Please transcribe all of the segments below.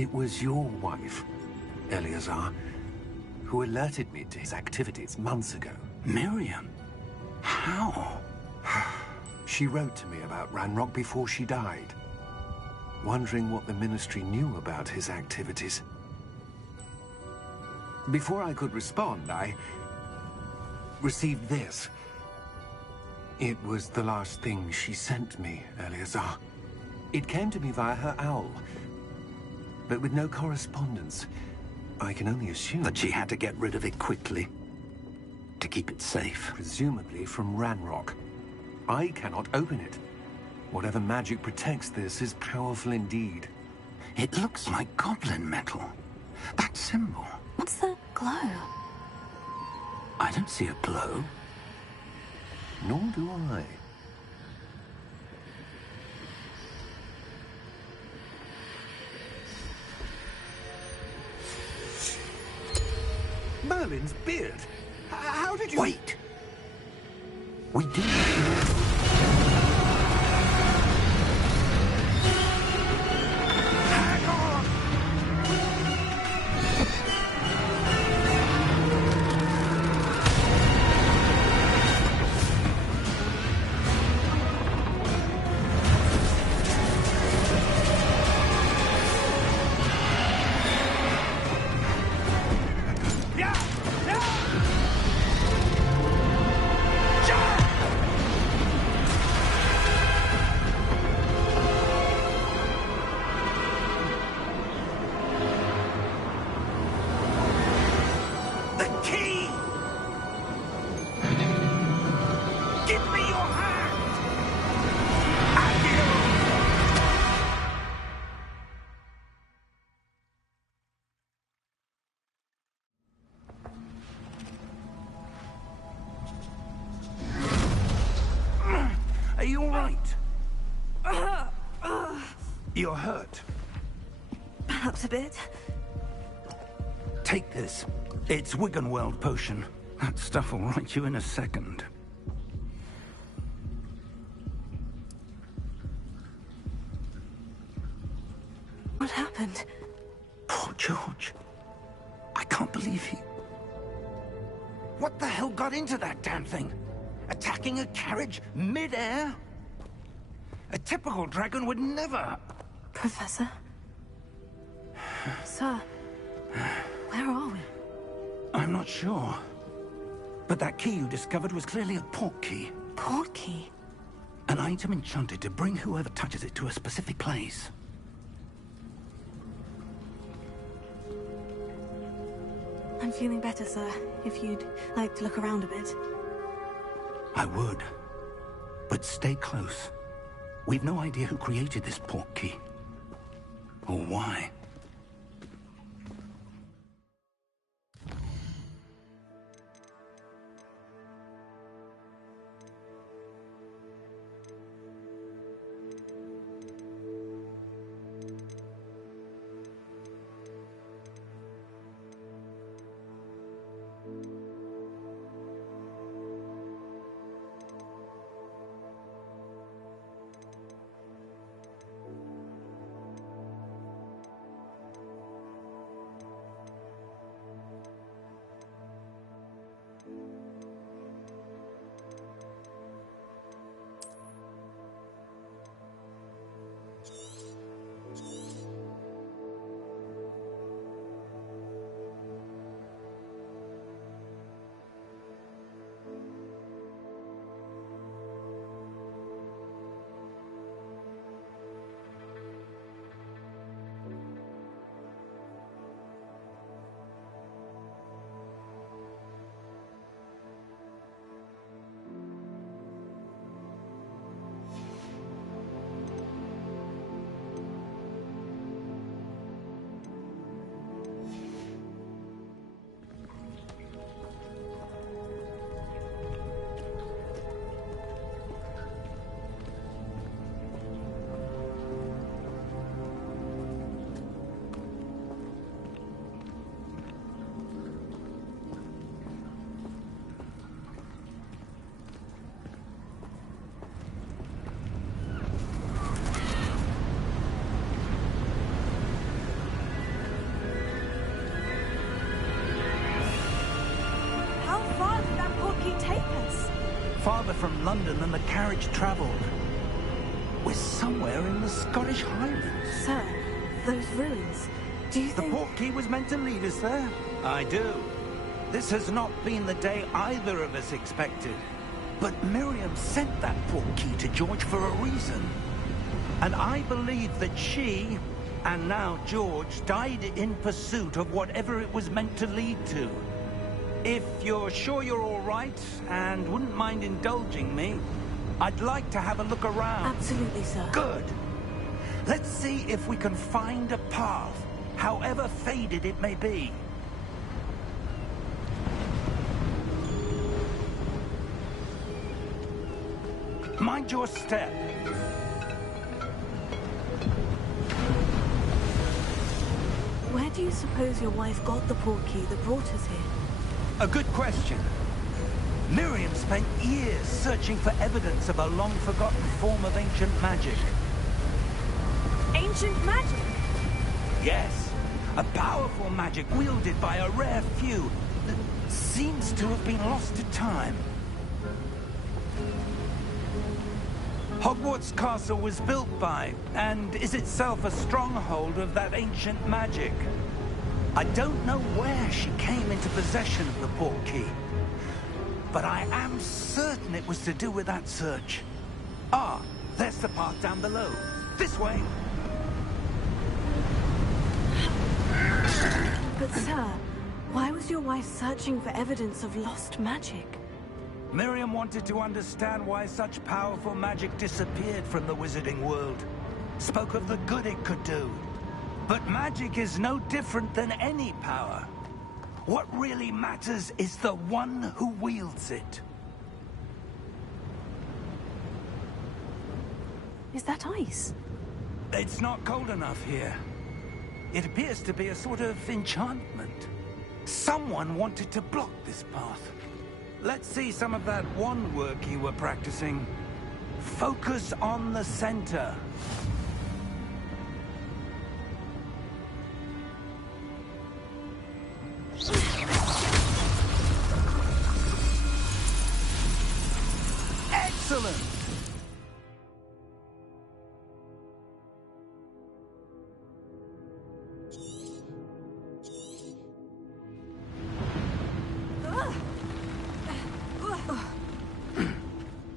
It was your wife, Eleazar, who alerted me to his activities months ago. Miriam? How? She wrote to me about Ranrock before she died, wondering what the Ministry knew about his activities. Before I could respond, I received this. It was the last thing she sent me, Eleazar. It came to me via her owl, but with no correspondence. I can only assume that she had to get rid of it quickly, to keep it safe. Presumably from Ranrock. I cannot open it. Whatever magic protects this is powerful indeed. It looks like goblin metal. That symbol. What's the glow? I don't see a glow. Nor do I. Merlin's beard. How did you... Wait! We do... Hang on! Are you all right? You're hurt. Perhaps a bit. Take this. It's Wiggenweld potion. That stuff will right you in a second. What happened? Poor George. I can't believe he... What the hell got into that damn thing? Attacking a carriage mid-air? A typical dragon would never... Professor? Sir, where are we? I'm not sure. But that key you discovered was clearly a port key. Port key? An item enchanted to bring whoever touches it to a specific place. I'm feeling better, sir. If you'd like to look around a bit. I would. But stay close. We've no idea who created this port key. Or why. farther from London than the carriage travelled. We're somewhere in the Scottish Highlands. Sir, those ruins. Do you think... The portkey was meant to lead us there? I do. This has not been the day either of us expected. But Miriam sent that portkey to George for a reason. And I believe that she, and now George, died in pursuit of whatever it was meant to lead to. If you're sure you're all right, and wouldn't mind indulging me, I'd like to have a look around. Absolutely, sir. Good. Let's see if we can find a path, however faded it may be. Mind your step. Where do you suppose your wife got the portkey that brought us here? A good question. Miriam spent years searching for evidence of a long-forgotten form of ancient magic. Ancient magic? Yes, a powerful magic wielded by a rare few that seems to have been lost to time. Hogwarts Castle was built by, and is itself a stronghold of that ancient magic. I don't know where she came into possession of the portkey, but I am certain it was to do with that search. Ah, there's the path down below. This way. But sir, why was your wife searching for evidence of lost magic? Miriam wanted to understand why such powerful magic disappeared from the wizarding world. Spoke of the good it could do. But magic is no different than any power. What really matters is the one who wields it. Is that ice? It's not cold enough here. It appears to be a sort of enchantment. Someone wanted to block this path. Let's see some of that wand work you were practicing. Focus on the center. Excellent!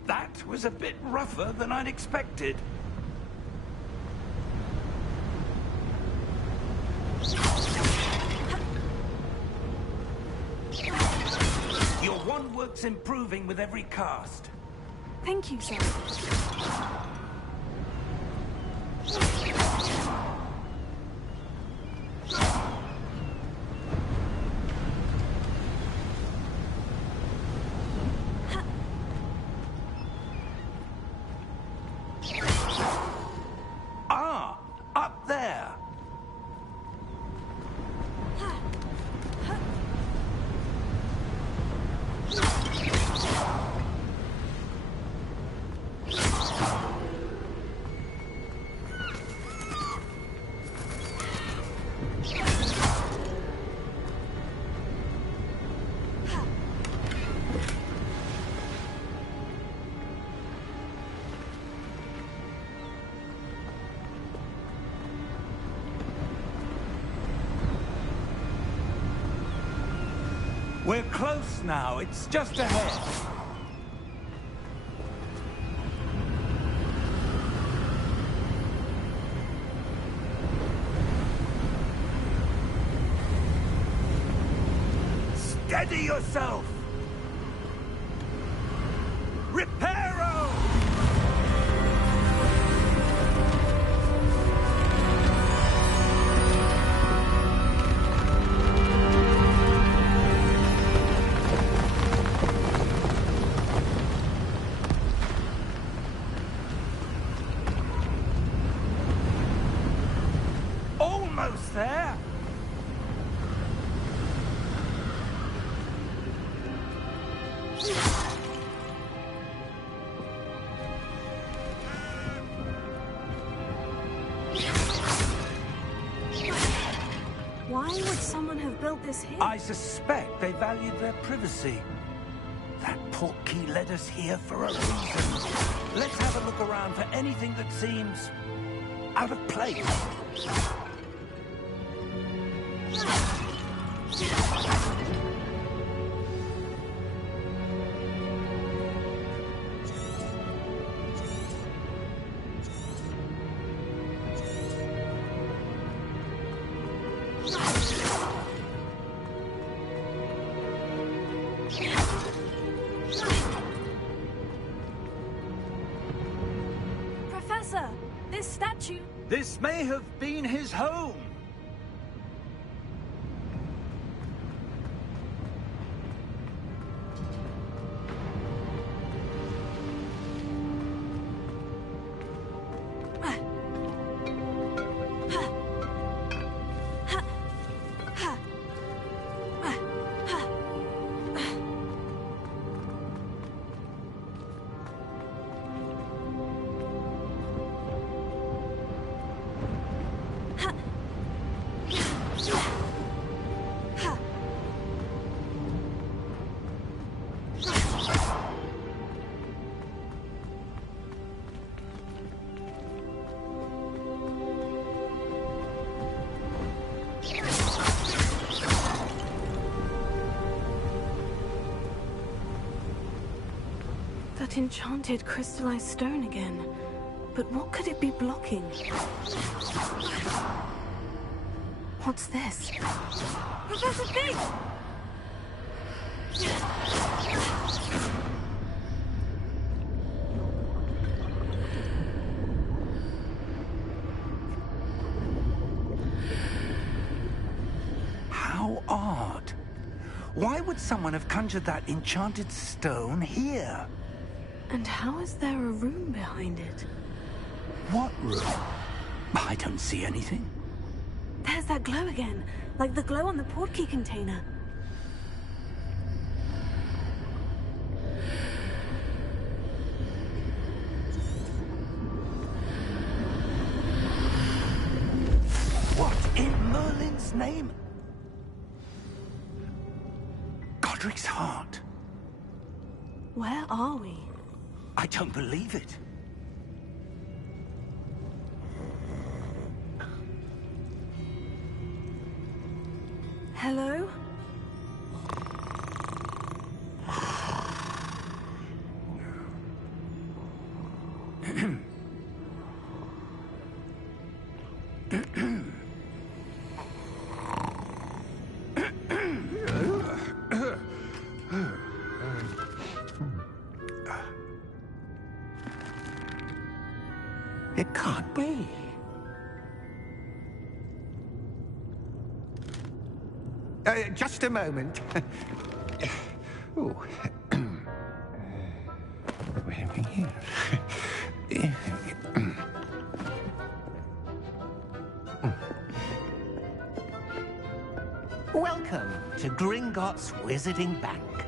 That was a bit rougher than I'd expected. Your wand work's improving with every cast. Thank you, sir. Ah, up there. We're close now. It's just ahead. Steady yourself! Reparo! Almost there! Why would someone have built this here? I suspect they valued their privacy. That portkey led us here for a reason. Let's have a look around for anything that seems out of place. Professor, this statue... This may have been his home. That enchanted crystallized stone again. But what could it be blocking? What's this? Professor Fig! How odd. Why would someone have conjured that enchanted stone here? And how is there a room behind it? What room? I don't see anything. There's that glow again, like the glow on the portkey container. What in Merlin's name? Godric's heart. Where are we? I don't believe it. Hello? It can't be. Just a moment. Oh. Where are we here? Welcome to Gringotts Wizarding Bank.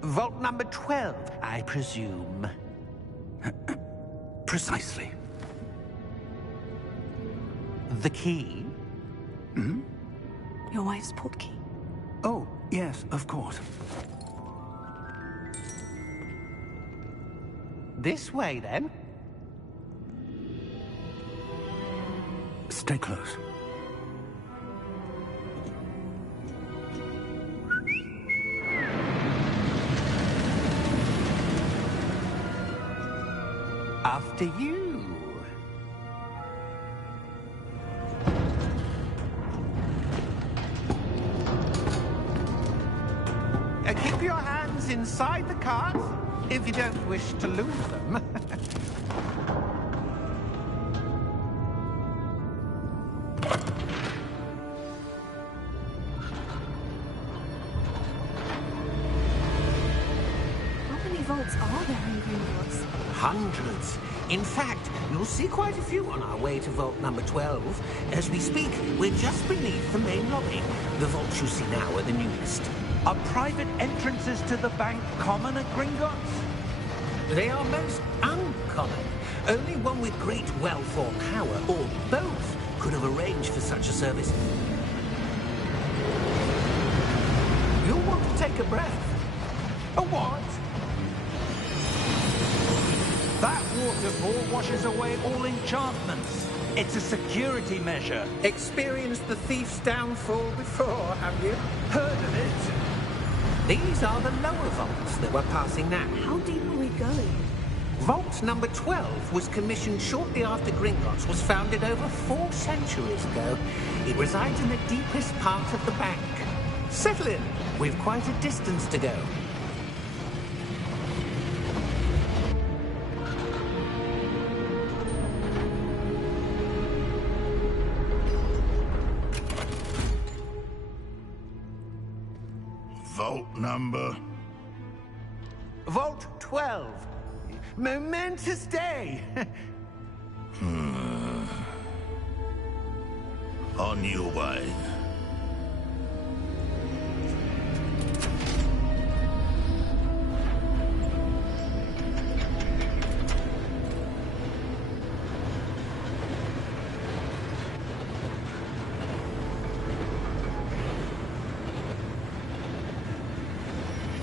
Vault number 12, I presume. Precisely. The key? Hmm? Your wife's portkey. Oh, yes, of course. This way, then. Stay close. After you. Keep your hands inside the cart if you don't wish to lose them. How many vaults are there in Gringotts? Hundreds. In fact, you'll see quite a few on our way to vault number 12. As we speak, we're just beneath the main lobby. The vaults you see now are the newest. Are private entrances to the bank common at Gringotts? They are most uncommon. Only one with great wealth or power, or both, could have arranged for such a service. You'll want to take a breath. A what? That waterfall washes away all enchantments. It's a security measure. Experienced the thief's downfall before, have you? Heard of it? These are the lower vaults that we're passing now. How deep are we going? Vault number 12 was commissioned shortly after Gringotts was founded over 4 centuries ago. It resides in the deepest part of the bank. Settle in. We've quite a distance to go. Vault number? Vault 12. Momentous day. On your way.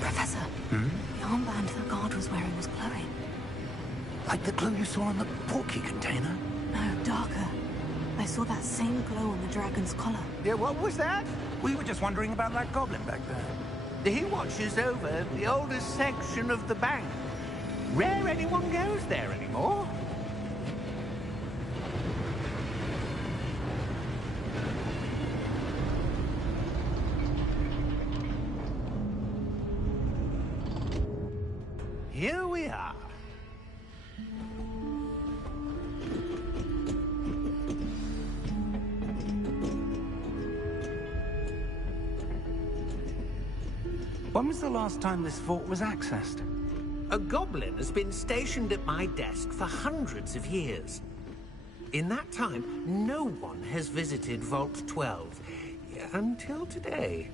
Professor, the armband the guard was wearing was glowing. Like the glow you saw on the porky container? No, darker. I saw that same glow on the dragon's collar. Yeah, what was that? We were just wondering about that goblin back there. He watches over the oldest section of the bank. Rare anyone goes there anymore. Here we are. When was the last time this vault was accessed? A goblin has been stationed at my desk for hundreds of years. In that time, no one has visited Vault 12 until today.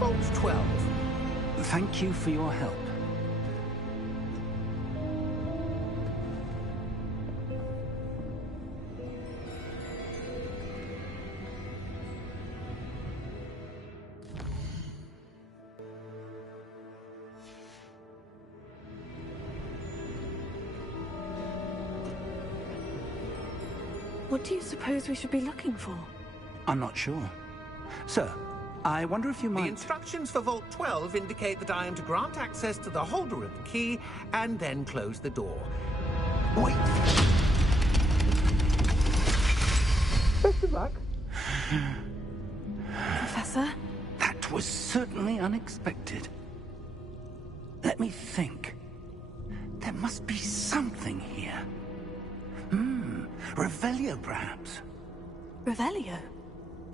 Vault 12. Thank you for your help. What do you suppose we should be looking for? I'm not sure. Sir, I wonder if you The might... instructions for Vault 12 indicate that I am to grant access to the holder of the key and then close the door. Wait! Best of luck. Professor? That was certainly unexpected. Let me think. There must be something here. Revelio, perhaps? Revelio?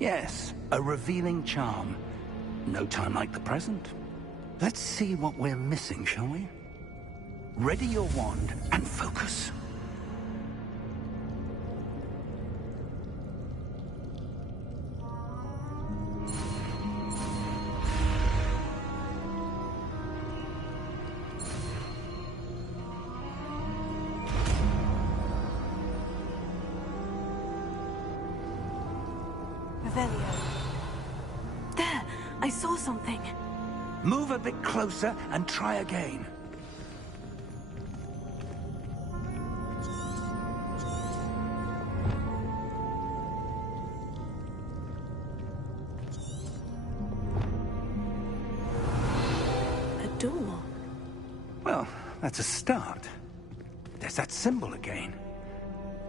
Yes, a revealing charm. No time like the present. Let's see what we're missing, shall we? Ready your wand and focus. Revelio. There! I saw something. Move a bit closer and try again. A door. Well, that's a start. There's that symbol again.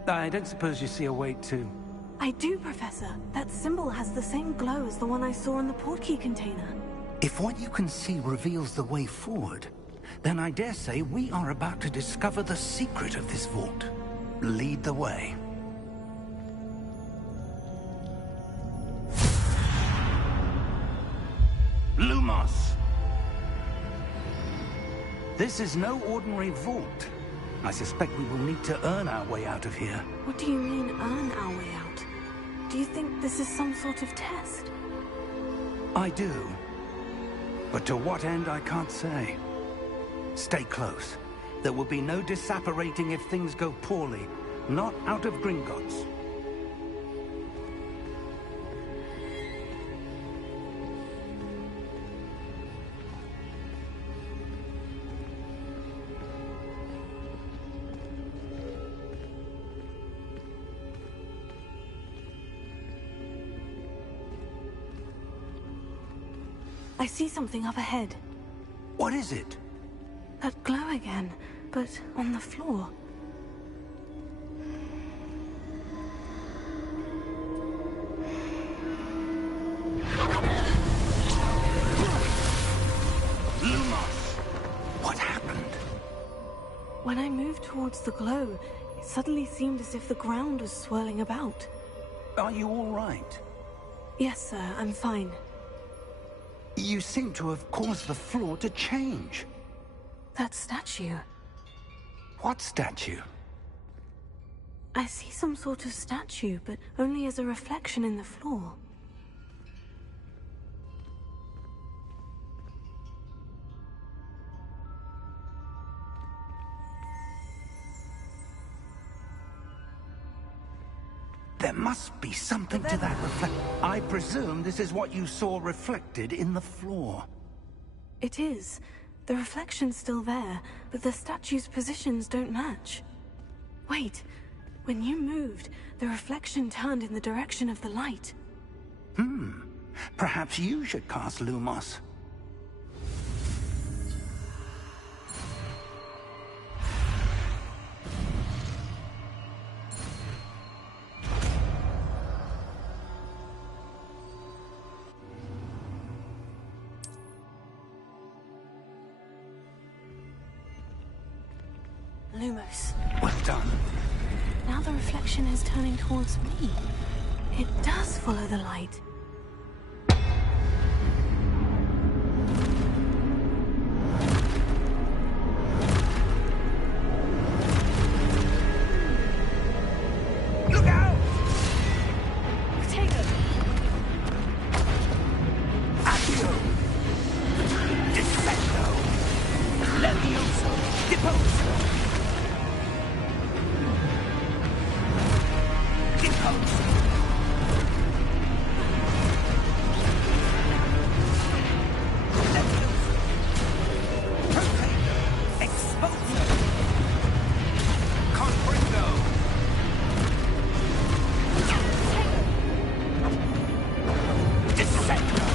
I don't suppose you see a way to... I do, Professor. That symbol has the same glow as the one I saw in the portkey container. If what you can see reveals the way forward, then I dare say we are about to discover the secret of this vault. Lead the way. Lumos! This is no ordinary vault. I suspect we will need to earn our way out of here. What do you mean, earn our way out? Do you think this is some sort of test? I do. But to what end, I can't say. Stay close. There will be no disapparating if things go poorly. Not out of Gringotts. I see something up ahead. What is it? That glow again, but on the floor. Lumos! What happened? When I moved towards the glow, it suddenly seemed as if the ground was swirling about. Are you all right? Yes, sir, I'm fine. You seem to have caused the floor to change. That statue. What statue? I see some sort of statue, but only as a reflection in the floor. There must be something to that reflect. I presume this is what you saw reflected in the floor. It is. The reflection's still there, but the statue's positions don't match. Wait, when you moved, the reflection turned in the direction of the light. Perhaps you should cast Lumos. Lumos. Well done. Now the reflection is turning towards me. It does follow the light. Look out! Potato! Accio! Defendo! Levioso! Deposo! Deposo! Levioso! Proteino! Exposo! Comprendo! Descendo!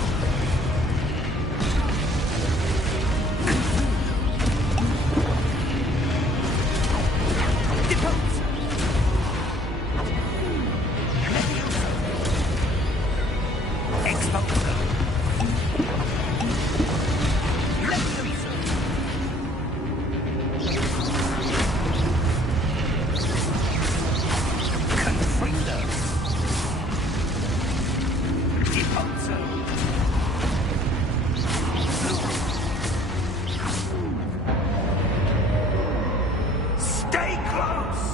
Deposo! Levioso! Exposo! Levioso! Confrido! Deposo! Stay close!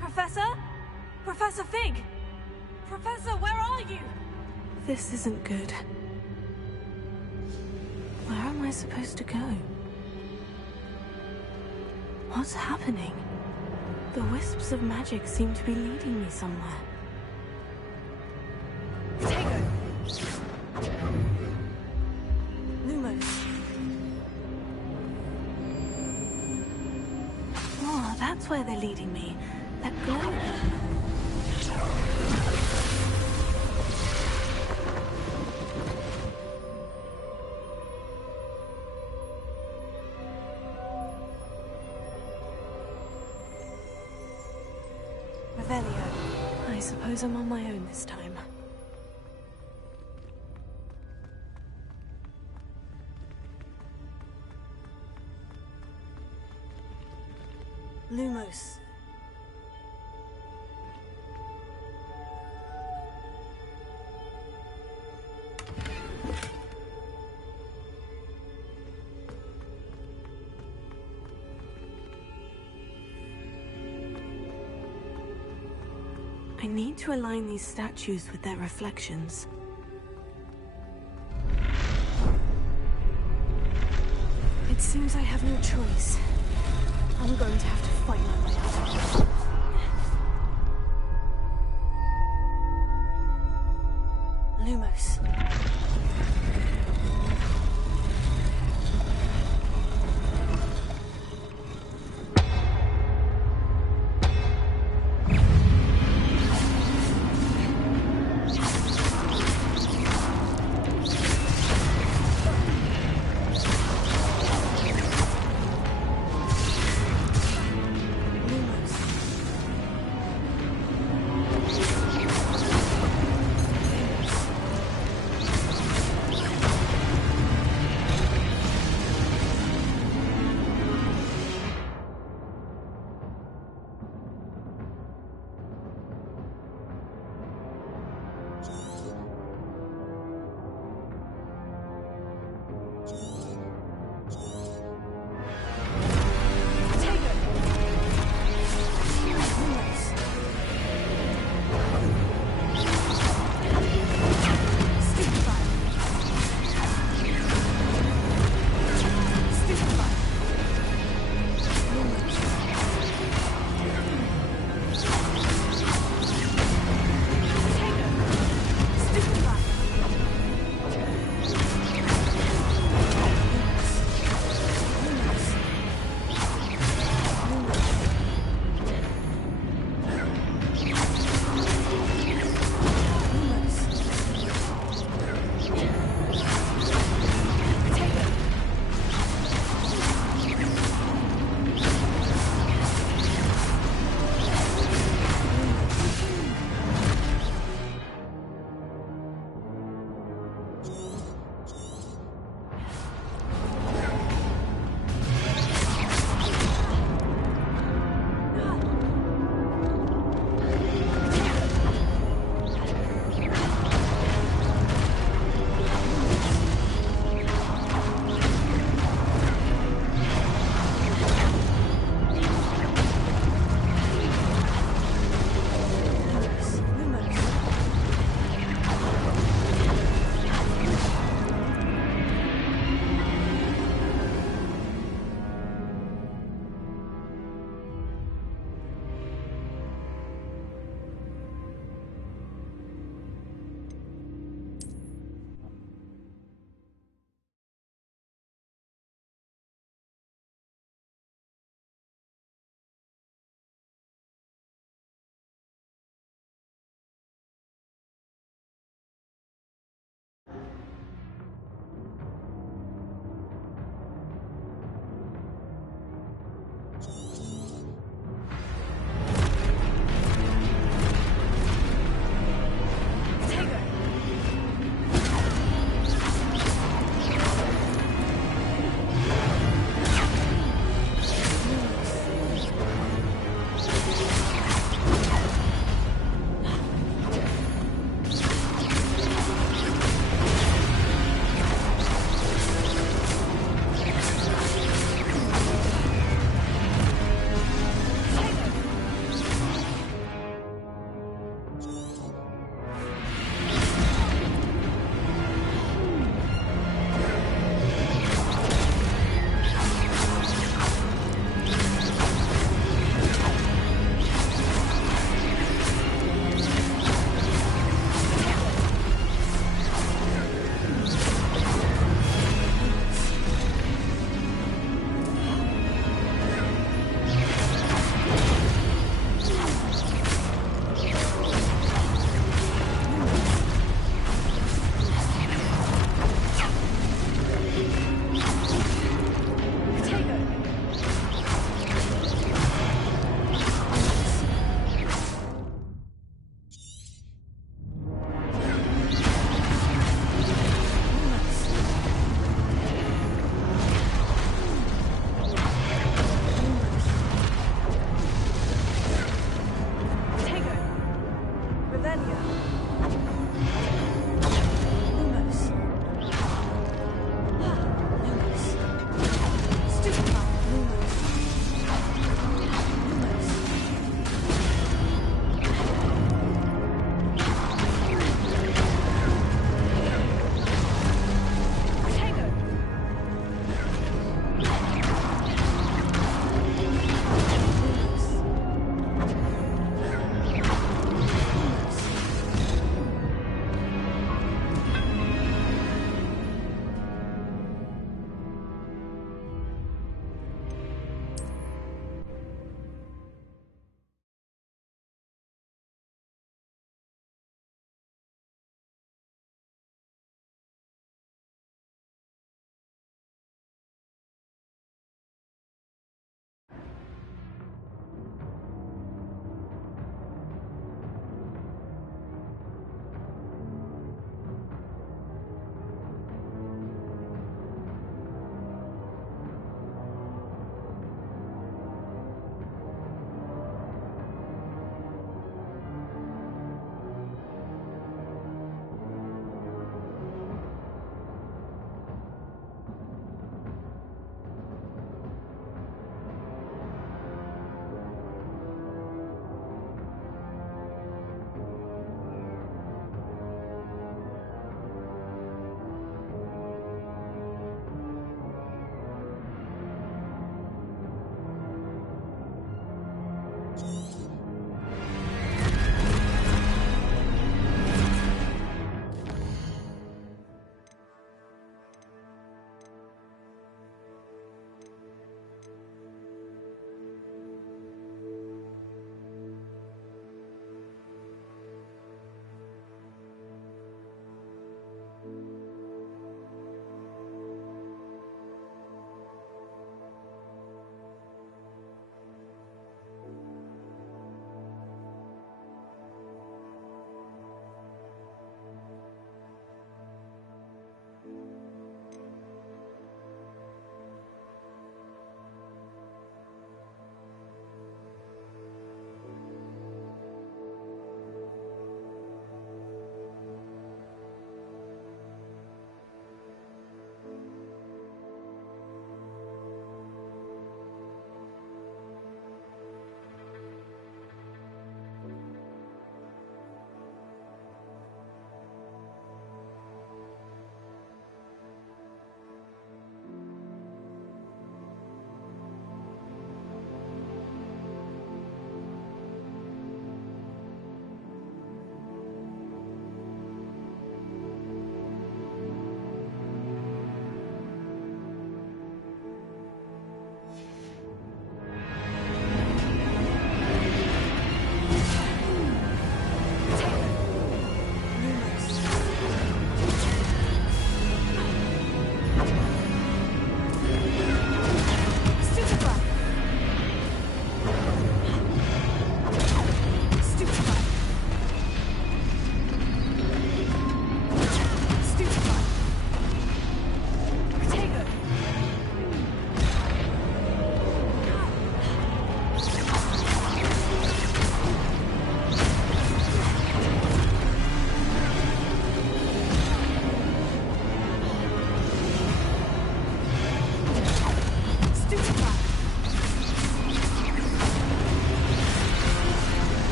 Professor? Professor Fig! Professor, where are you? This isn't good. Where am I supposed to go? What's happening? The wisps of magic seem to be leading me somewhere. Potato! Lumos. Oh, that's where they're leading me. That glow. Revelio. I suppose I'm on my own this time. Lumos. I need to align these statues with their reflections. It seems I have no choice. I'm going to have to fight my way out of here. Lumos. Lumos.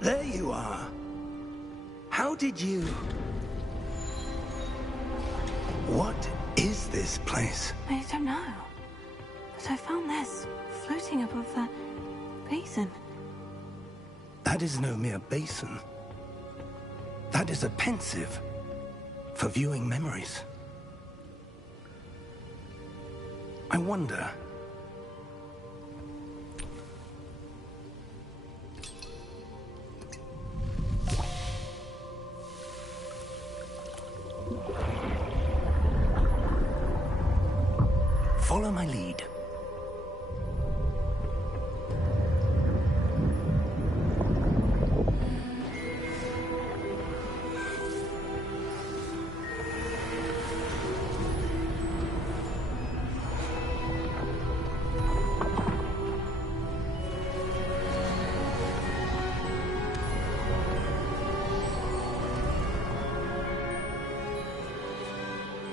There you are. How did you... What is this place? I don't know. But I found this floating above that basin. That is no mere basin. That is a pensive for viewing memories. I wonder... Follow my lead.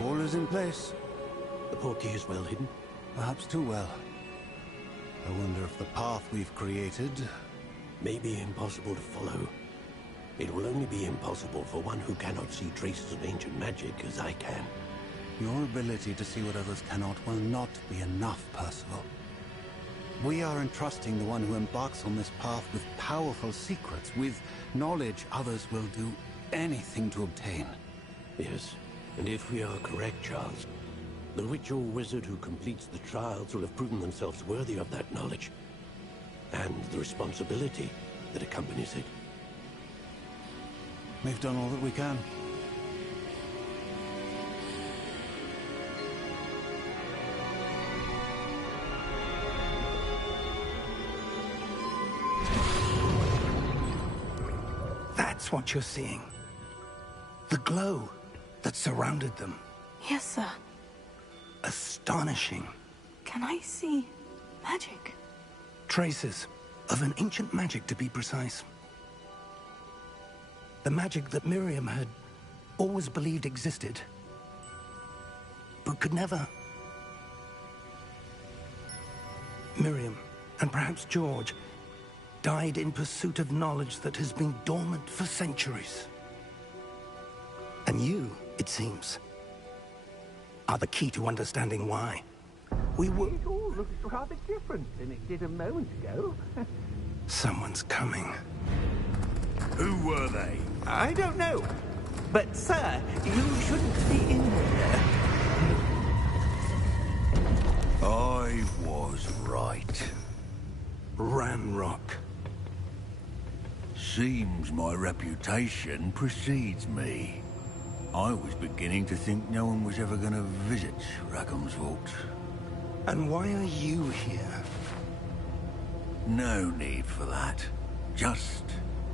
All is in place. The portkey is well hidden. Perhaps too well. I wonder if the path we've created... May be impossible to follow. It will only be impossible for one who cannot see traces of ancient magic as I can. Your ability to see what others cannot will not be enough, Percival. We are entrusting the one who embarks on this path with powerful secrets, with knowledge others will do anything to obtain. Yes, and if we are correct, Charles, the witch or wizard who completes the trials will have proven themselves worthy of that knowledge, and the responsibility that accompanies it. We've done all that we can. That's what you're seeing. The glow that surrounded them. Yes, sir. Astonishing. Can I see magic? Traces of an ancient magic, to be precise. The magic that Miriam had always believed existed, but could never. Miriam, and perhaps George, died in pursuit of knowledge that has been dormant for centuries. And you, it seems, are the key to understanding why. We were... It all looks rather different than it did a moment ago. Someone's coming. Who were they? I don't know. But, sir, you shouldn't be in here. I was right. Ranrock. Seems my reputation precedes me. I was beginning to think no one was ever going to visit Rackham's vault. And why are you here? No need for that. Just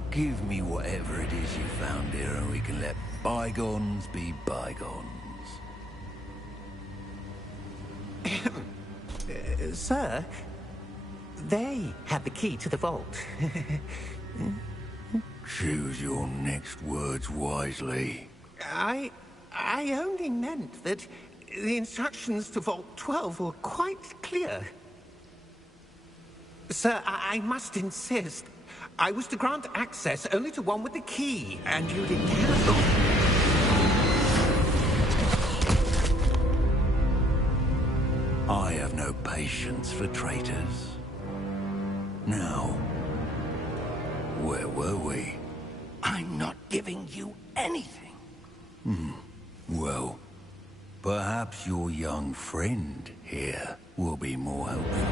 give me whatever it is you found here and we can let bygones be bygones. Sir, they have the key to the vault. Choose your next words wisely. I only meant that the instructions to Vault 12 were quite clear. Sir, I must insist. I was to grant access only to one with the key, and you didn't have them. I have no patience for traitors. Now, where were we? I'm not giving you anything. Well, perhaps your young friend here will be more helpful.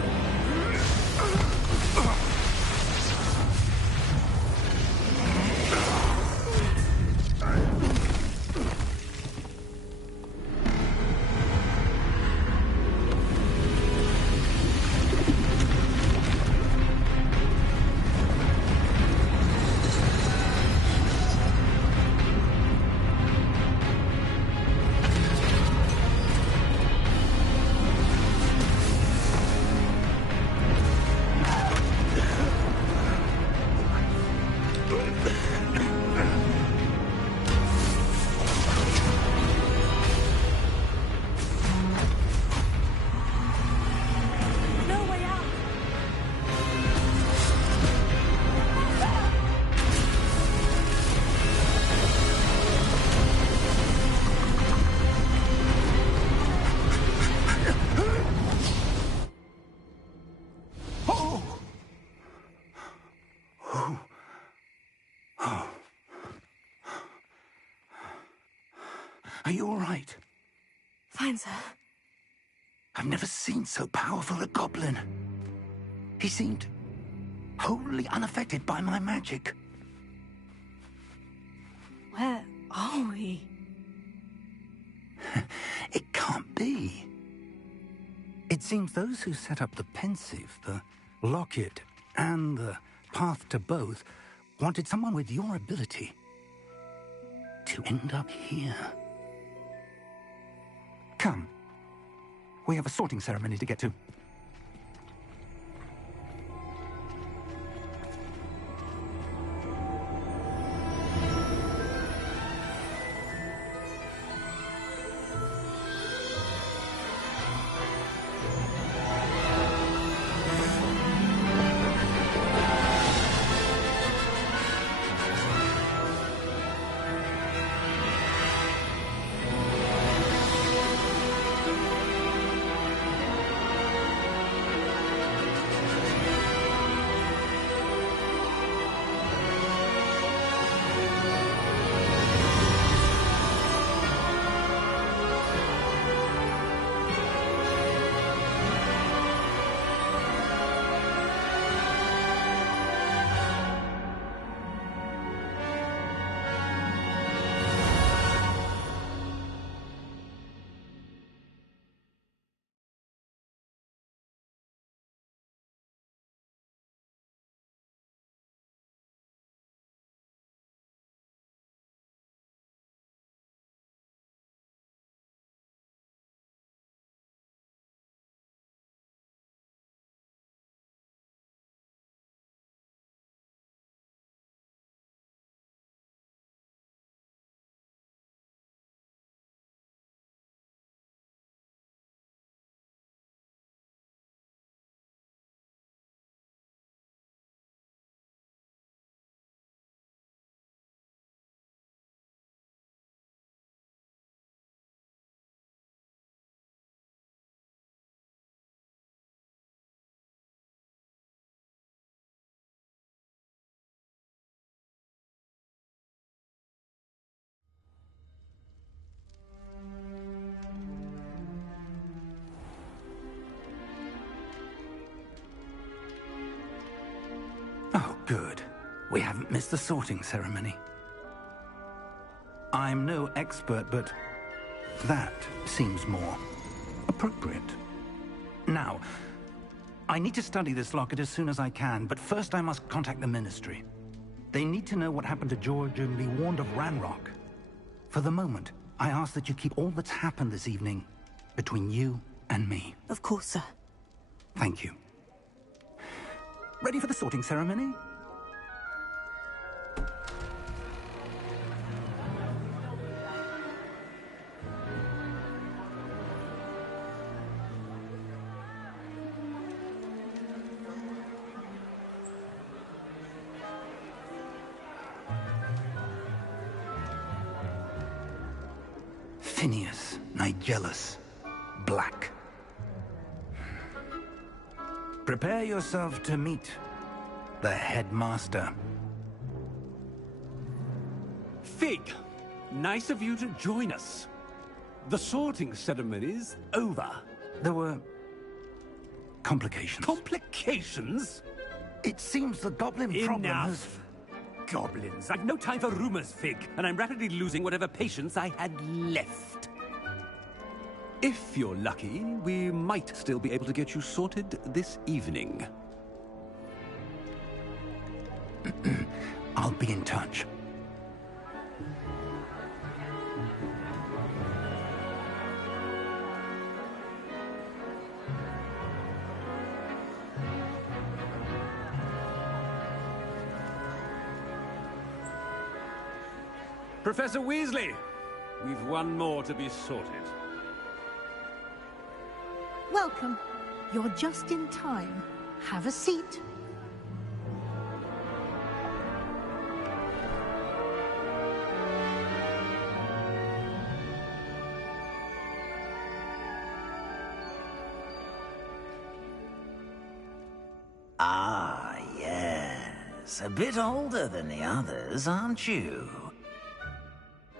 Oh. Oh. Are you all right? Fine, sir. I've never seen so powerful a goblin. He seemed wholly unaffected by my magic. Where are we? It can't be. It seems those who set up the pensive, the locket, and the path to both wanted someone with your ability to end up here. Come. We have a sorting ceremony to get to. Oh, good. We haven't missed the sorting ceremony. I'm no expert, but that seems more appropriate. Now, I need to study this locket as soon as I can, but first I must contact the Ministry. They need to know what happened to George and be warned of Ranrock. For the moment, I ask that you keep all that's happened this evening between you and me. Of course, sir. Thank you. Ready for the sorting ceremony? Phineas, Nigellus, Black. Prepare yourself to meet the headmaster. Fig, nice of you to join us. The sorting ceremony's over. There were complications. Complications? It seems the goblin problem has... Enough! Goblins. I've no time for rumors, Fig, and I'm rapidly losing whatever patience I had left. If you're lucky, we might still be able to get you sorted this evening. I'll be in touch. Professor Weasley, we've one more to be sorted. Welcome. You're just in time. Have a seat. Ah, yes. a bit older than the others, aren't you?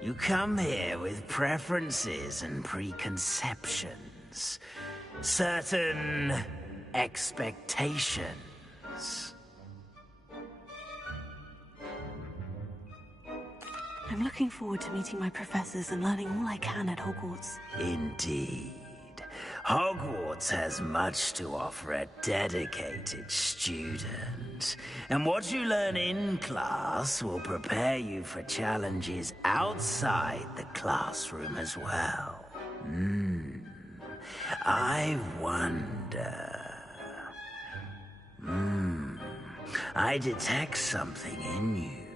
You come here with preferences and preconceptions. Certain expectations. I'm looking forward to meeting my professors and learning all I can at Hogwarts. Indeed. Hogwarts has much to offer a dedicated student. And what you learn in class will prepare you for challenges outside the classroom as well. I wonder... I detect something in you.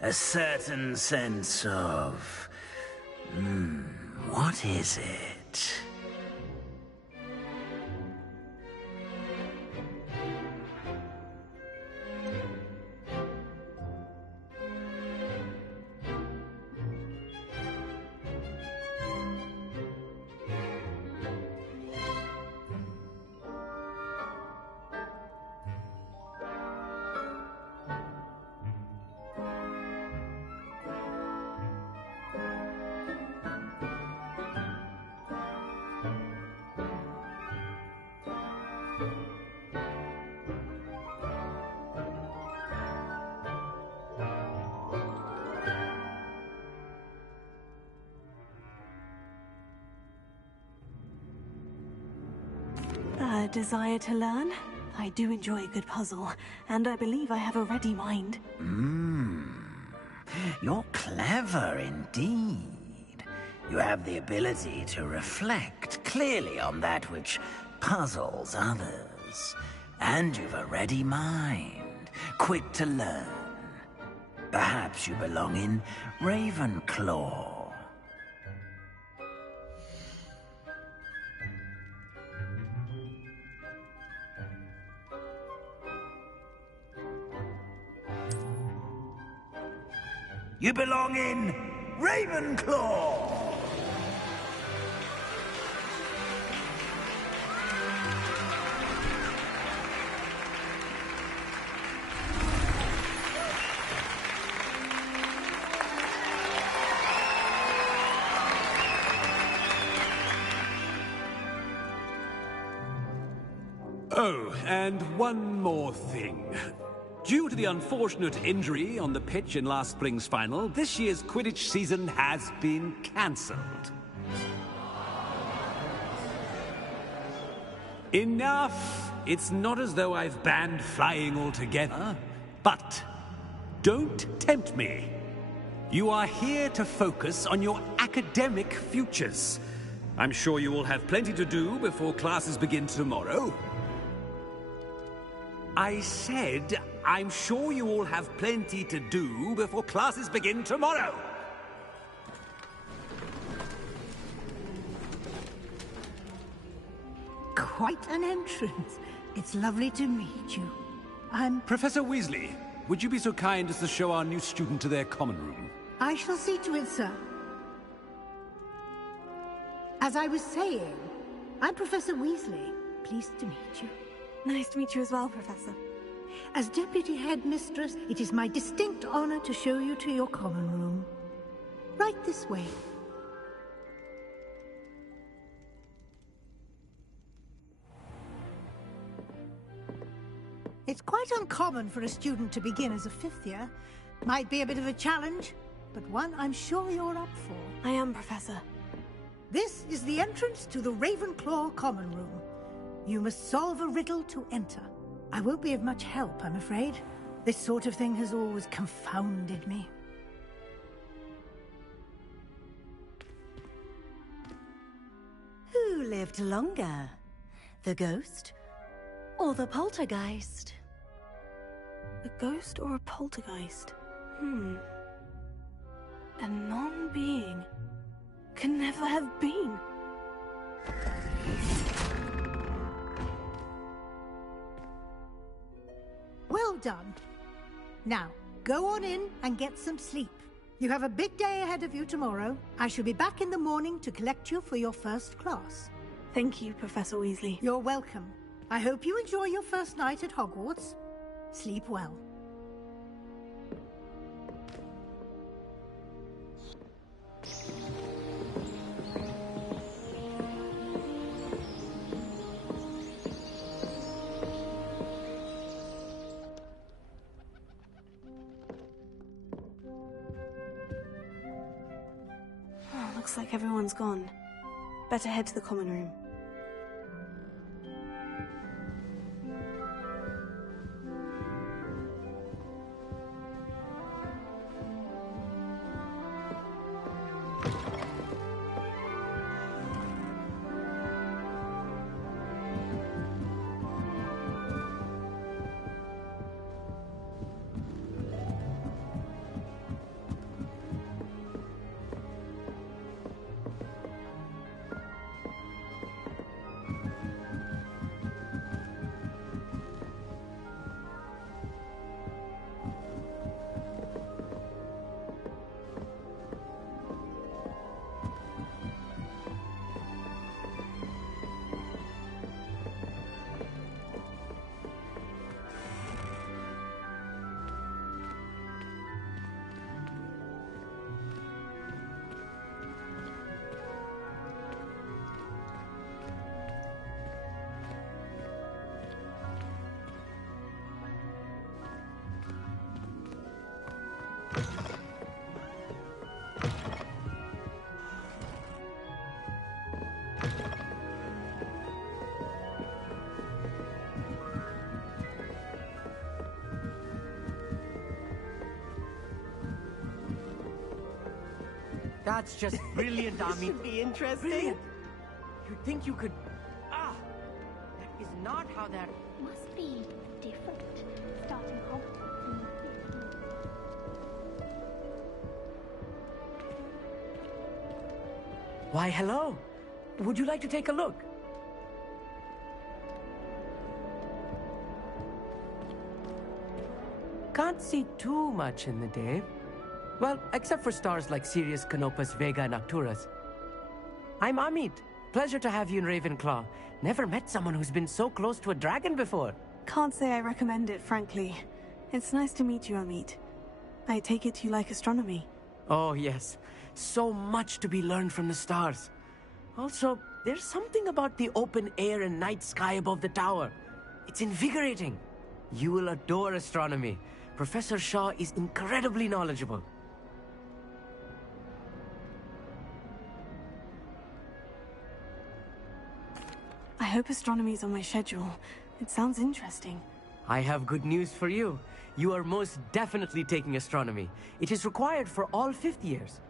A certain sense of... what is it? A desire to learn? I do enjoy a good puzzle, and I believe I have a ready mind. You're clever indeed. You have the ability to reflect clearly on that which puzzles others. And you've a ready mind, quick to learn. Perhaps you belong in Ravenclaw. You belong in Ravenclaw! Oh, and one more thing. Due to the unfortunate injury on the pitch in last spring's final, this year's Quidditch season has been cancelled. Enough! It's not as though I've banned flying altogether. But don't tempt me. You are here to focus on your academic futures. I'm sure you will have plenty to do before classes begin tomorrow. I said, I'm sure you all have plenty to do before classes begin tomorrow. Quite an entrance. It's lovely to meet you. Professor Weasley, would you be so kind as to show our new student to their common room? I shall see to it, sir. As I was saying, I'm Professor Weasley. Pleased to meet you. Nice to meet you as well, Professor. As Deputy Headmistress, it is my distinct honor to show you to your common room. Right this way. It's quite uncommon for a student to begin as a fifth year. Might be a bit of a challenge, but one I'm sure you're up for. I am, Professor. This is the entrance to the Ravenclaw common room. You must solve a riddle to enter. I won't be of much help, I'm afraid. This sort of thing has always confounded me. Who lived longer? The ghost or the poltergeist? A ghost or a poltergeist? A non-being can never have been. Well done. Now, go on in and get some sleep. You have a big day ahead of you tomorrow. I shall be back in the morning to collect you for your first class. Thank you, Professor Weasley. You're welcome. I hope you enjoy your first night at Hogwarts. Sleep well. Looks like everyone's gone. Better head to the common room. That's just brilliant, Ami. This should be interesting. Brilliant. You'd think you could... Ah! That is not how that... Must be different. Starting off. Why, hello. Would you like to take a look? Can't see too much in the day. Well, except for stars like Sirius, Canopus, Vega, and Arcturus. I'm Amit. Pleasure to have you in Ravenclaw. Never met someone who's been so close to a dragon before. Can't say I recommend it, frankly. It's nice to meet you, Amit. I take it you like astronomy. Oh, yes. So much to be learned from the stars. Also, there's something about the open air and night sky above the tower. It's invigorating. You will adore astronomy. Professor Shaw is incredibly knowledgeable. I hope astronomy's on my schedule. It sounds interesting. I have good news for you. You are most definitely taking astronomy. It is required for all fifth years.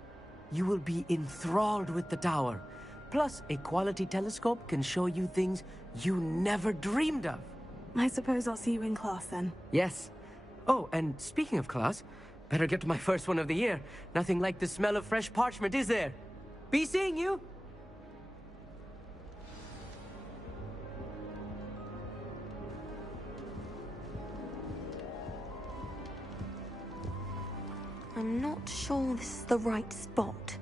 You will be enthralled with the tower. Plus, a quality telescope can show you things you never dreamed of. I suppose I'll see you in class then. Yes. Oh, and speaking of class, better get to my first one of the year. Nothing like the smell of fresh parchment, is there? Be seeing you! I'm not sure this is the right spot.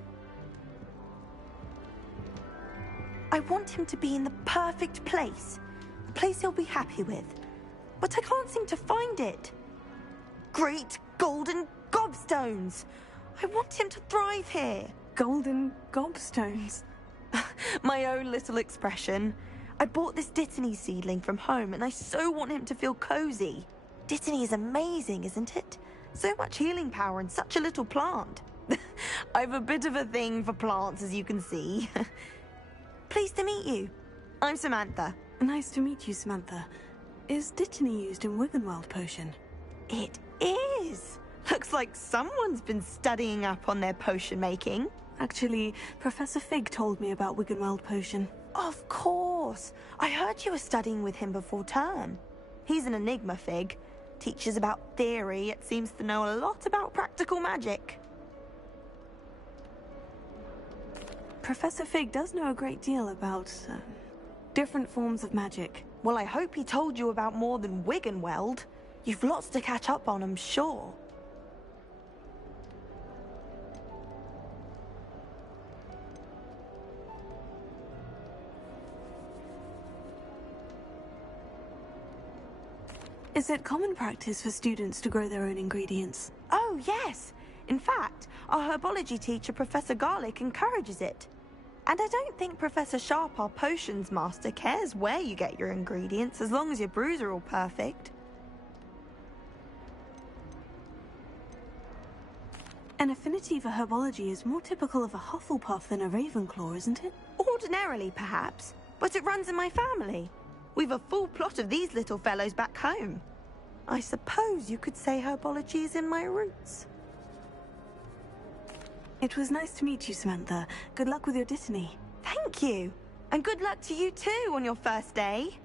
I want him to be in the perfect place. A place he'll be happy with. But I can't seem to find it. Great golden gobstones! I want him to thrive here. Golden gobstones? My own little expression. I bought this Dittany seedling from home and I so want him to feel cozy. Dittany is amazing, isn't it? So much healing power in such a little plant. I've a bit of a thing for plants, as you can see. Pleased to meet you. I'm Samantha. Nice to meet you, Samantha. Is Dittany used in Wiggenweld potion? It is. Looks like someone's been studying up on their potion making. Actually, Professor Fig told me about Wiggenweld potion. Of course. I heard you were studying with him before term. He's an enigma, Fig. Teaches about theory, yet seems to know a lot about practical magic. Professor Fig does know a great deal about different forms of magic. Well, I hope he told you about more than Wiggenweld. You've lots to catch up on, I'm sure. Is it common practice for students to grow their own ingredients? Oh, yes. In fact, our herbology teacher, Professor Garlick, encourages it. And I don't think Professor Sharp, our potions master, cares where you get your ingredients, as long as your brews are all perfect. An affinity for herbology is more typical of a Hufflepuff than a Ravenclaw, isn't it? Ordinarily, perhaps, but it runs in my family. We've a full plot of these little fellows back home. I suppose you could say herbology is in my roots. It was nice to meet you, Samantha. Good luck with your Dittany. Thank you. And good luck to you too on your first day.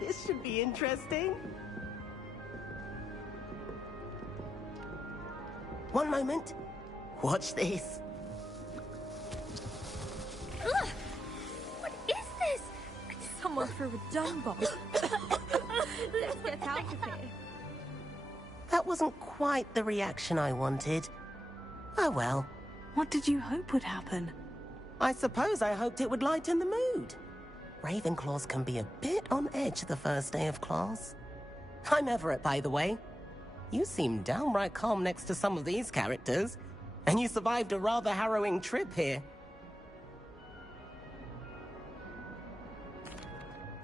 This should be interesting. One moment. Watch this. Ugh! What is this? Someone threw a dung bomb. Let's get out of here. That wasn't quite the reaction I wanted. Oh well. What did you hope would happen? I suppose I hoped it would lighten the mood. Ravenclaws can be a bit on edge the first day of class. I'm Everett, by the way. You seem downright calm next to some of these characters, and you survived a rather harrowing trip here.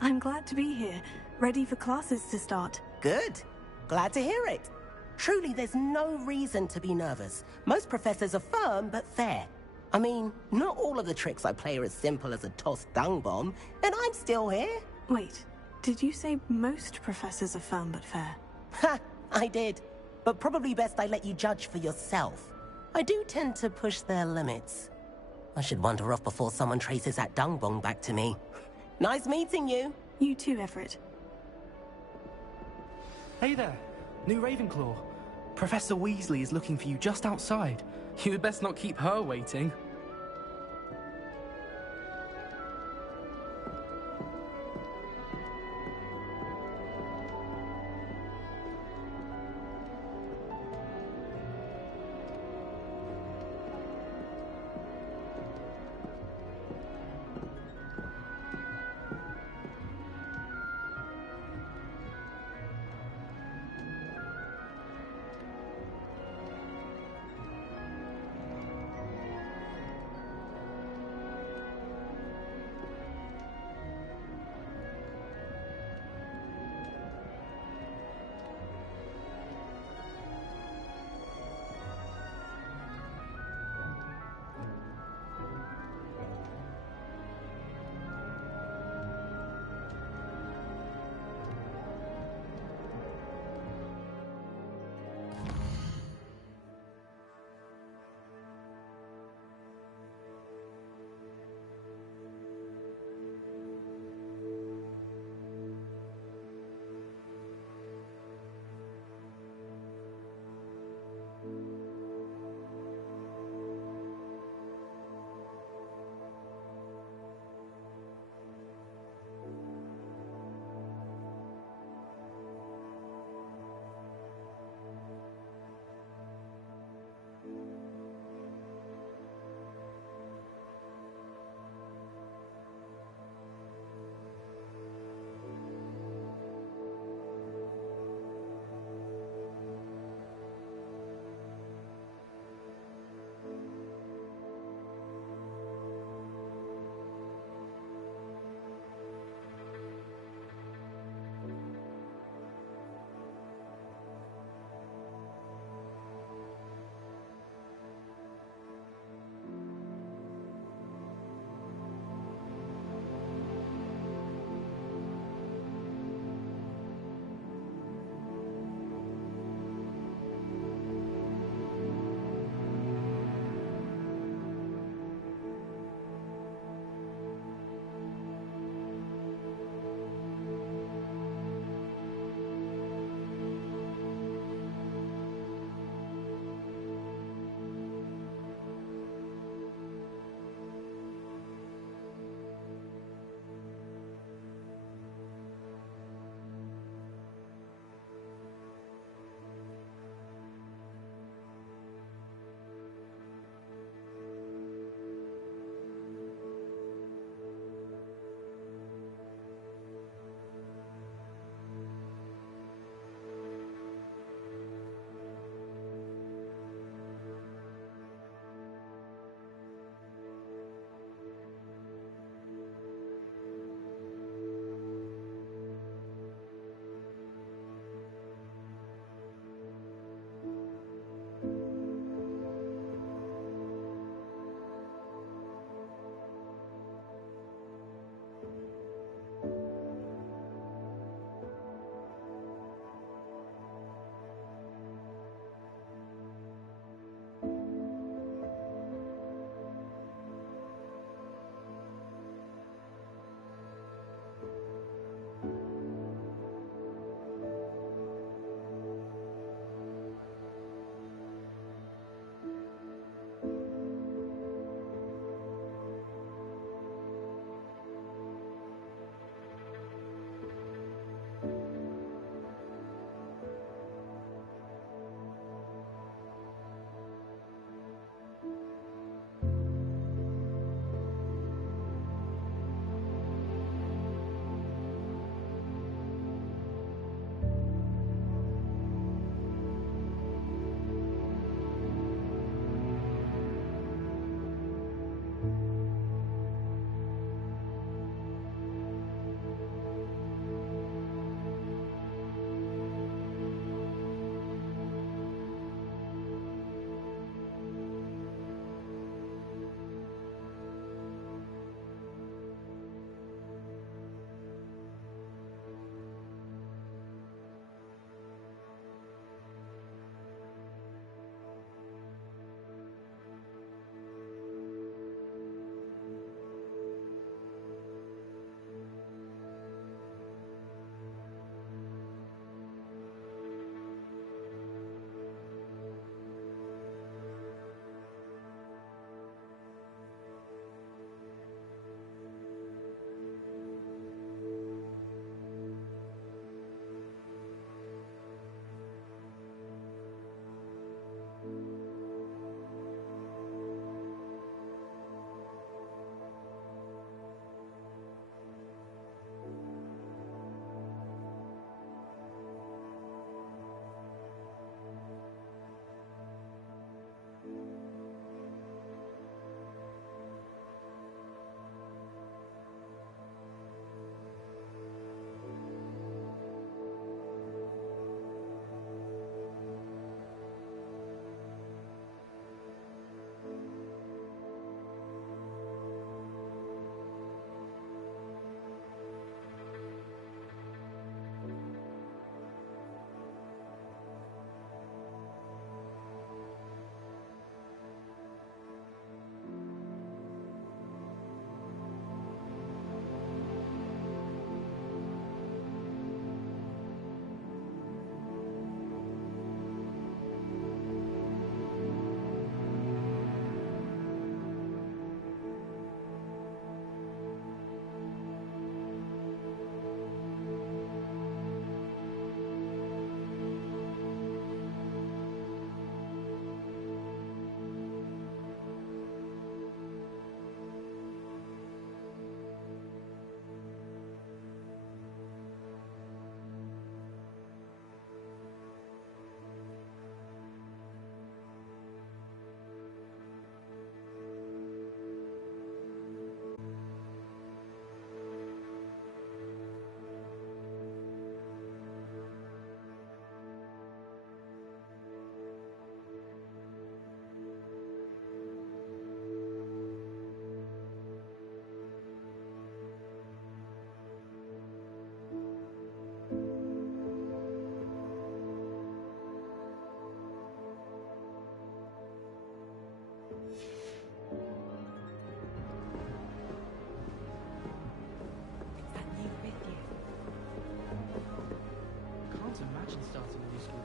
I'm glad to be here, ready for classes to start. Good. Glad to hear it. Truly, there's no reason to be nervous. Most professors are firm but fair. I mean, not all of the tricks I play are as simple as a tossed dung bomb, and I'm still here. Wait, did you say most professors are firm but fair? Ha! I did. But probably best I let you judge for yourself. I do tend to push their limits. I should wander off before someone traces that dung bomb back to me. Nice meeting you. You too, Everett. Hey there, new Ravenclaw. Professor Weasley is looking for you just outside. You had best not keep her waiting.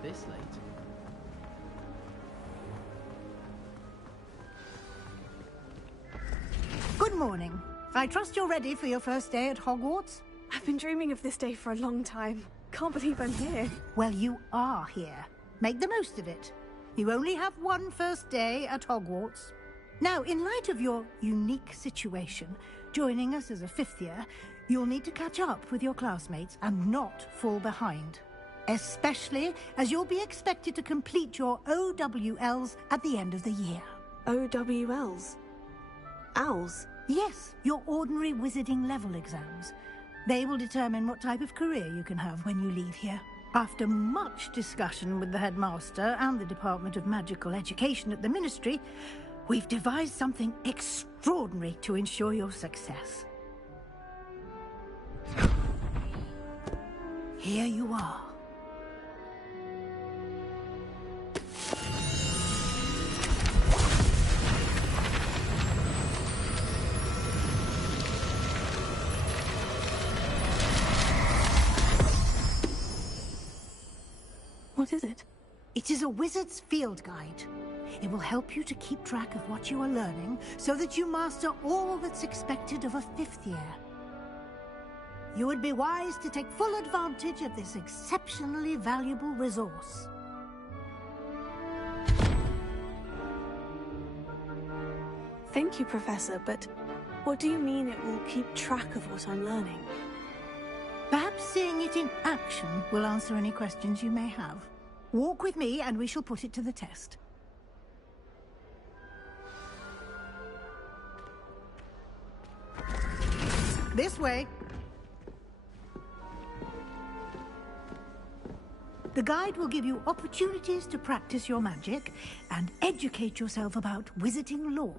this late. Good morning. I trust you're ready for your first day at Hogwarts? I've been dreaming of this day for a long time. Can't believe I'm here. Well, you are here. Make the most of it. You only have one first day at Hogwarts. Now, in light of your unique situation, joining us as a fifth year, you'll need to catch up with your classmates and not fall behind. Especially as you'll be expected to complete your OWLs at the end of the year. OWLs? Owls? Yes, your ordinary wizarding level exams. They will determine what type of career you can have when you leave here. After much discussion with the headmaster and the Department of Magical Education at the Ministry, we've devised something extraordinary to ensure your success. Here you are. What is it? It is a wizard's field guide. It will help you to keep track of what you are learning so that you master all that's expected of a fifth year. You would be wise to take full advantage of this exceptionally valuable resource. Thank you, Professor, but what do you mean it will keep track of what I'm learning? Perhaps seeing it in action will answer any questions you may have. Walk with me and we shall put it to the test. This way. The guide will give you opportunities to practice your magic and educate yourself about wizarding lore.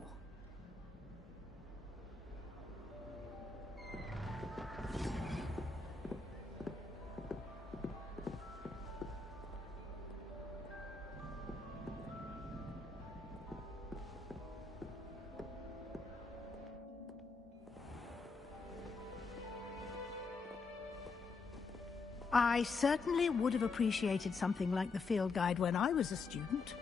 I certainly would have appreciated something like the field guide when I was a student.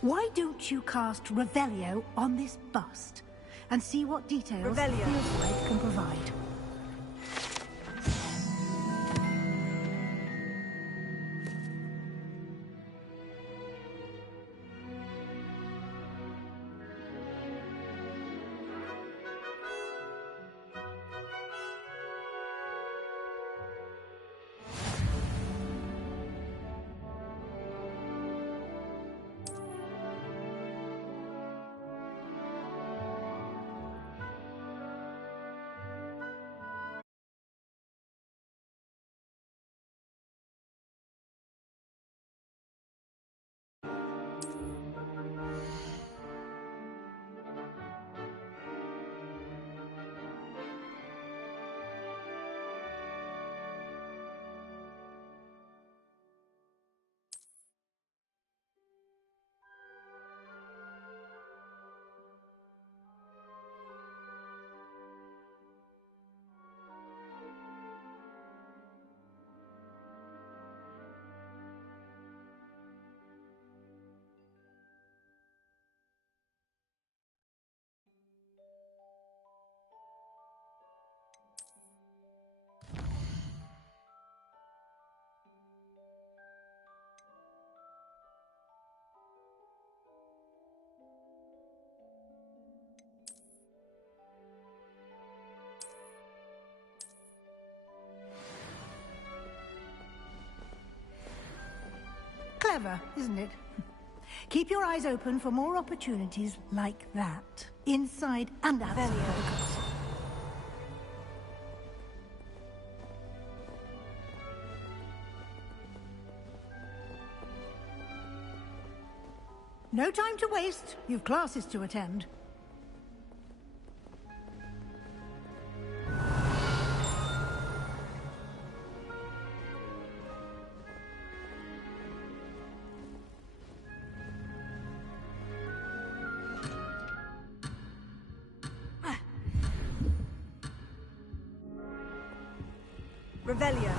Why don't you cast Revelio on this bust and see what details the field guide can provide? Clever, isn't it? Keep your eyes open for more opportunities like that, inside and outside of the castle. No time to waste. You've classes to attend. Revelio.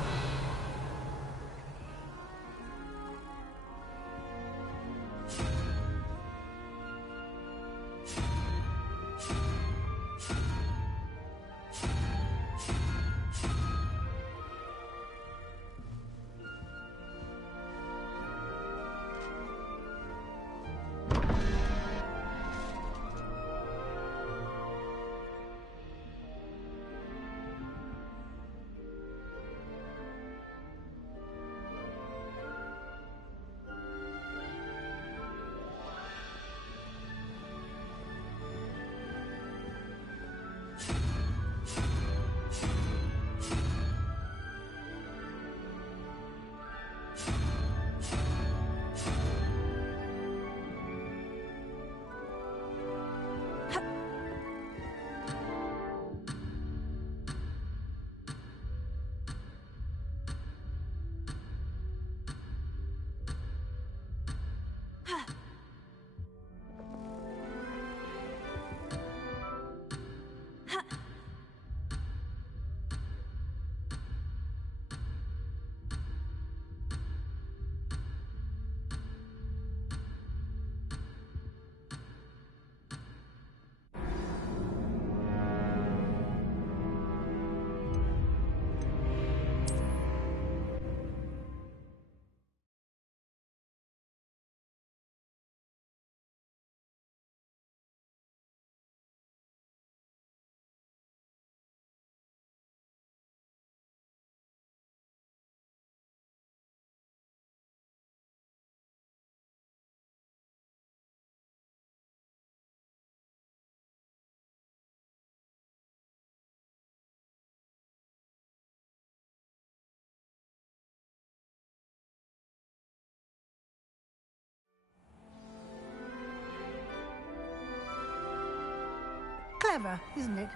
Clever, isn't it?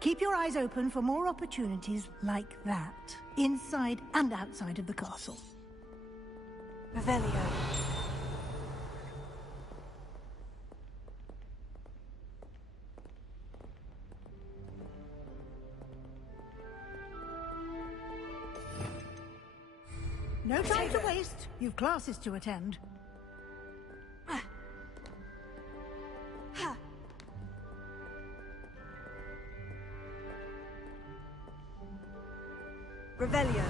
Keep your eyes open for more opportunities like that, inside and outside of the castle. Revelio. No time to waste. You've classes to attend. Revelio.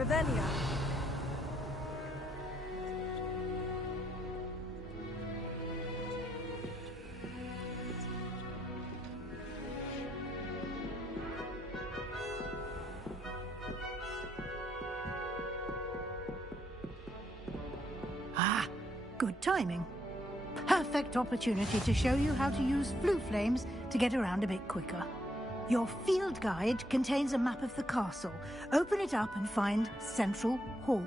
Revelio. Ah, good timing. Perfect opportunity to show you how to use flue flames to get around a bit quicker. Your field guide contains a map of the castle. Open it up and find Central Hall.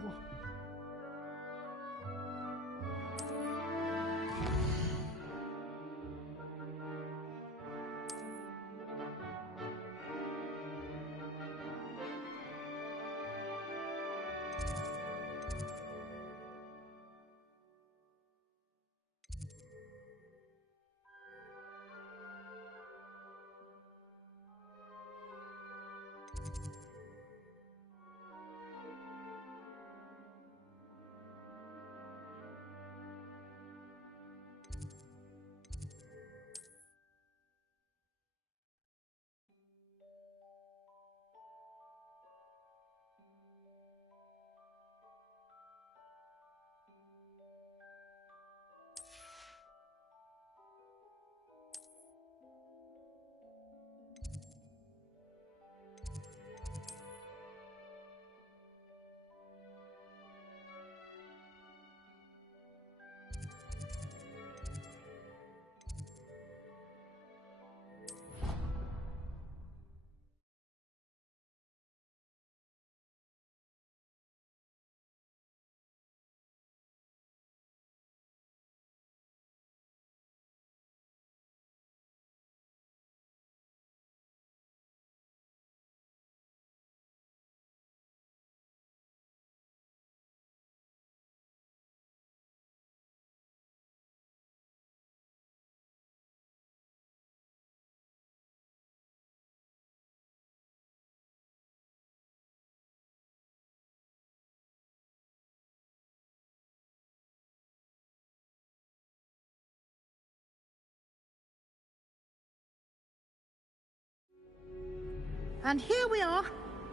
And here we are.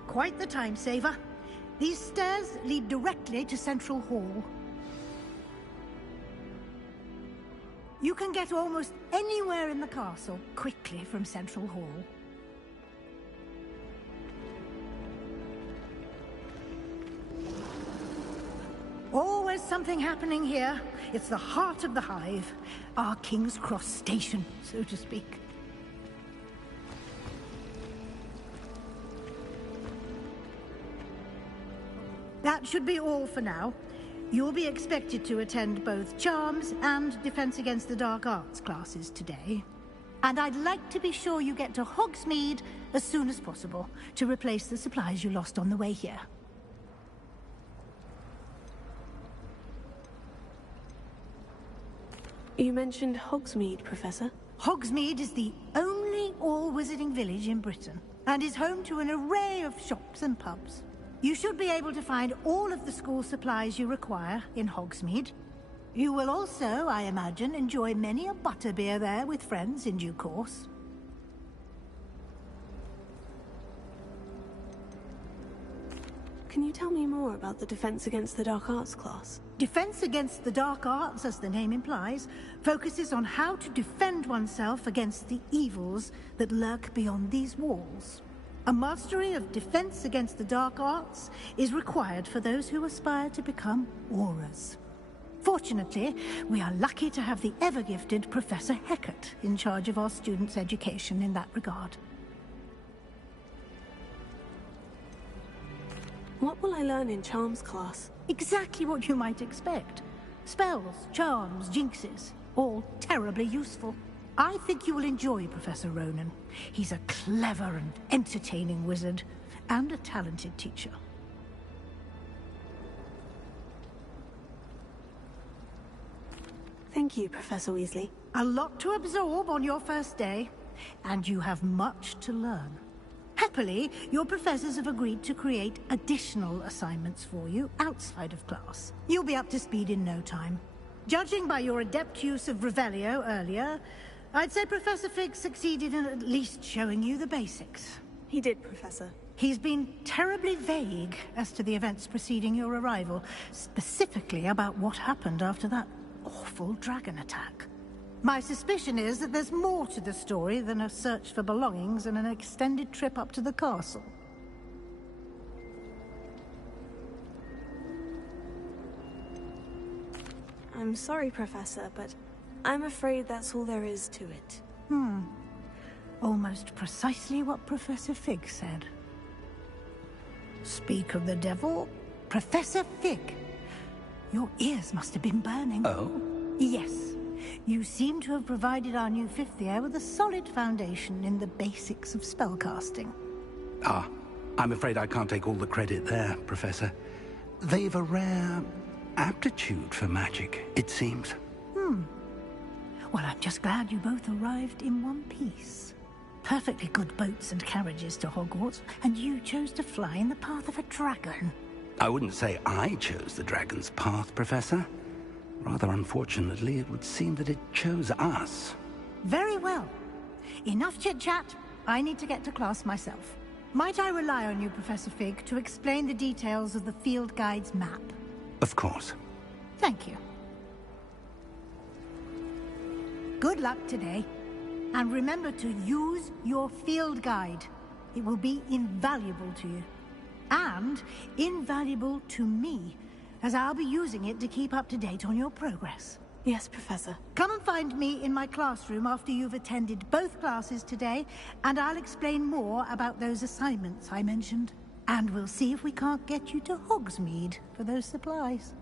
Quite the time saver. These stairs lead directly to Central Hall. You can get almost anywhere in the castle quickly from Central Hall. Always something happening here. It's the heart of the Hive. Our King's Cross station, so to speak. That should be all for now. You'll be expected to attend both Charms and Defense Against the Dark Arts classes today. And I'd like to be sure you get to Hogsmeade as soon as possible to replace the supplies you lost on the way here. You mentioned Hogsmeade, Professor. Hogsmeade is the only all-wizarding village in Britain and is home to an array of shops and pubs. You should be able to find all of the school supplies you require in Hogsmeade. You will also, I imagine, enjoy many a butterbeer there with friends in due course. Can you tell me more about the Defense Against the Dark Arts class? Defense Against the Dark Arts, as the name implies, focuses on how to defend oneself against the evils that lurk beyond these walls. A mastery of Defense Against the Dark Arts is required for those who aspire to become Aurors. Fortunately, we are lucky to have the ever-gifted Professor Hecat in charge of our students' education in that regard. What will I learn in Charms class? Exactly what you might expect. Spells, charms, jinxes, all terribly useful. I think you will enjoy Professor Ronan. He's a clever and entertaining wizard, and a talented teacher. Thank you, Professor Weasley. A lot to absorb on your first day, and you have much to learn. Happily, your professors have agreed to create additional assignments for you outside of class. You'll be up to speed in no time. Judging by your adept use of Revelio earlier, I'd say Professor Fig succeeded in at least showing you the basics. He did, Professor. He's been terribly vague as to the events preceding your arrival, specifically about what happened after that awful dragon attack. My suspicion is that there's more to the story than a search for belongings and an extended trip up to the castle. I'm sorry, Professor, but I'm afraid that's all there is to it. Almost precisely what Professor Fig said. Speak of the devil, Professor Fig. Your ears must have been burning. Oh? Yes. You seem to have provided our new fifth year with a solid foundation in the basics of spellcasting. Ah, I'm afraid I can't take all the credit there, Professor. They've a rare aptitude for magic, it seems. Well, I'm just glad you both arrived in one piece. Perfectly good boats and carriages to Hogwarts, and you chose to fly in the path of a dragon. I wouldn't say I chose the dragon's path, Professor. Rather unfortunately, it would seem that it chose us. Very well. Enough chit-chat. I need to get to class myself. Might I rely on you, Professor Fig, to explain the details of the field guide's map? Of course. Thank you. Good luck today. And remember to use your field guide. It will be invaluable to you. And invaluable to me, as I'll be using it to keep up to date on your progress. Yes, Professor. Come and find me in my classroom after you've attended both classes today, and I'll explain more about those assignments I mentioned. And we'll see if we can't get you to Hogsmeade for those supplies.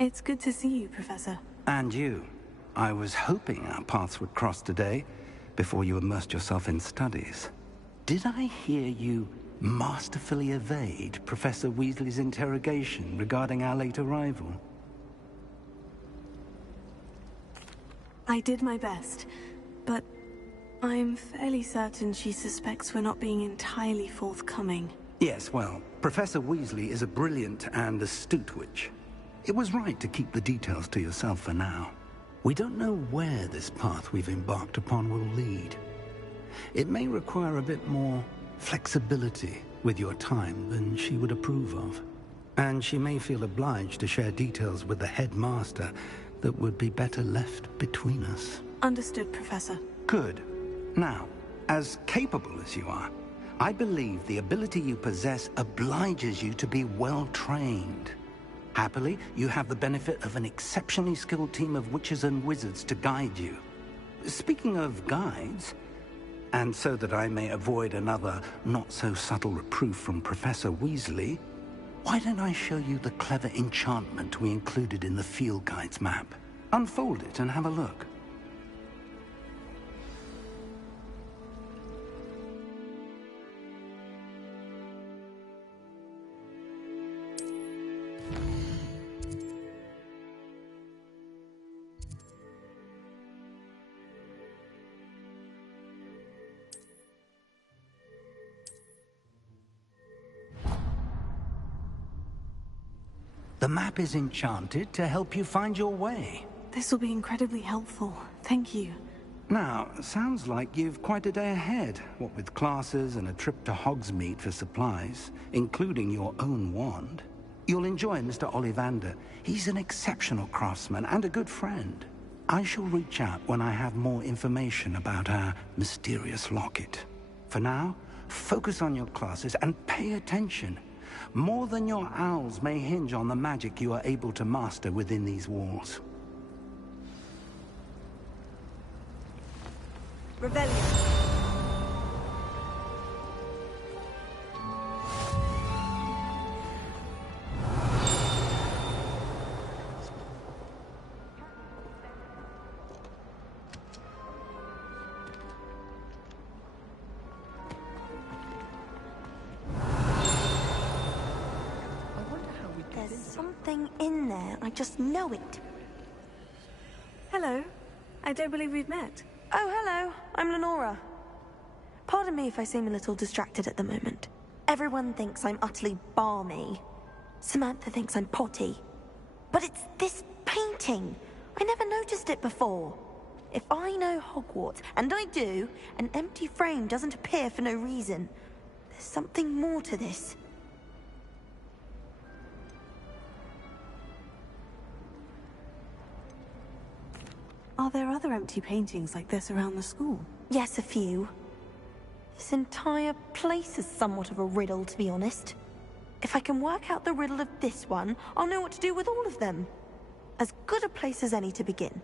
It's good to see you, Professor. And you. I was hoping our paths would cross today, before you immersed yourself in studies. Did I hear you masterfully evade Professor Weasley's interrogation regarding our late arrival? I did my best, but I'm fairly certain she suspects we're not being entirely forthcoming. Yes, well, Professor Weasley is a brilliant and astute witch. It was right to keep the details to yourself for now. We don't know where this path we've embarked upon will lead. It may require a bit more flexibility with your time than she would approve of. And she may feel obliged to share details with the headmaster that would be better left between us. Understood, Professor. Good. Now, as capable as you are, I believe the ability you possess obliges you to be well-trained. Happily, you have the benefit of an exceptionally skilled team of witches and wizards to guide you. Speaking of guides, and so that I may avoid another not-so-subtle reproof from Professor Weasley, why don't I show you the clever enchantment we included in the field guide's map? Unfold it and have a look. The map is enchanted to help you find your way. This will be incredibly helpful. Thank you. Now, sounds like you've quite a day ahead, what with classes and a trip to Hogsmeade for supplies, including your own wand. You'll enjoy Mr. Ollivander. He's an exceptional craftsman and a good friend. I shall reach out when I have more information about our mysterious locket. For now, focus on your classes and pay attention. More than your owls may hinge on the magic you are able to master within these walls. Rebellion. There's something in there. I just know it. Hello. I don't believe we've met. Oh, hello. I'm Lenora. Pardon me if I seem a little distracted at the moment. Everyone thinks I'm utterly balmy. Samantha thinks I'm potty. But it's this painting. I never noticed it before. If I know Hogwarts, and I do, an empty frame doesn't appear for no reason. There's something more to this. Are there other empty paintings like this around the school? Yes, a few. This entire place is somewhat of a riddle, to be honest. If I can work out the riddle of this one, I'll know what to do with all of them. As good a place as any to begin.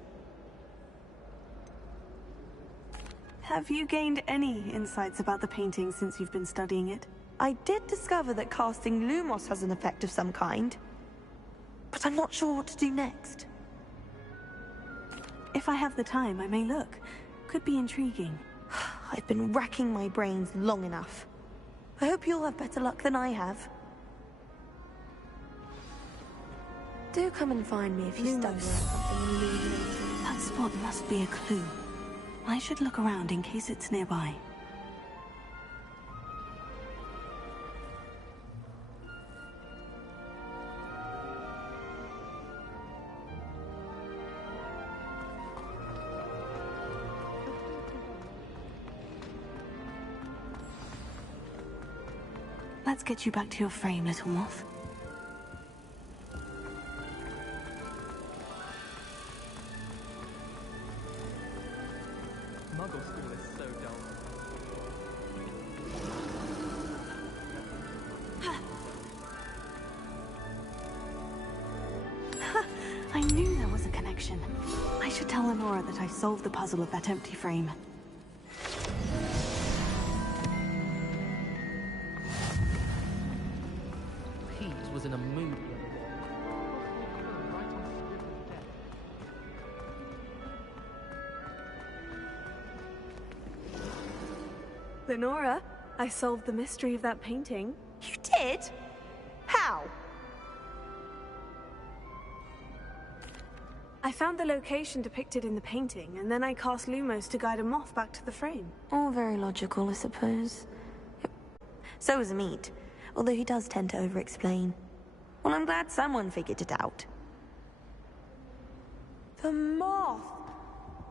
Have you gained any insights about the painting since you've been studying it? I did discover that casting Lumos has an effect of some kind. But I'm not sure what to do next. If I have the time, I may look. Could be intriguing. I've been racking my brains long enough. I hope you'll have better luck than I have. Do come and find me if you stumble on something illuminating. That spot must be a clue. I should look around in case it's nearby. Let's get you back to your frame, little moth. Muggle school is so dull. I knew there was a connection. I should tell Lenora that I solved the puzzle of that empty frame. Pete was in a mood the other day. Lenora, I solved the mystery of that painting. You did? How? I found the location depicted in the painting, and then I cast Lumos to guide a moth back to the frame. All very logical, I suppose. So is Amit, although he does tend to over-explain. Well, I'm glad someone figured it out. The moth!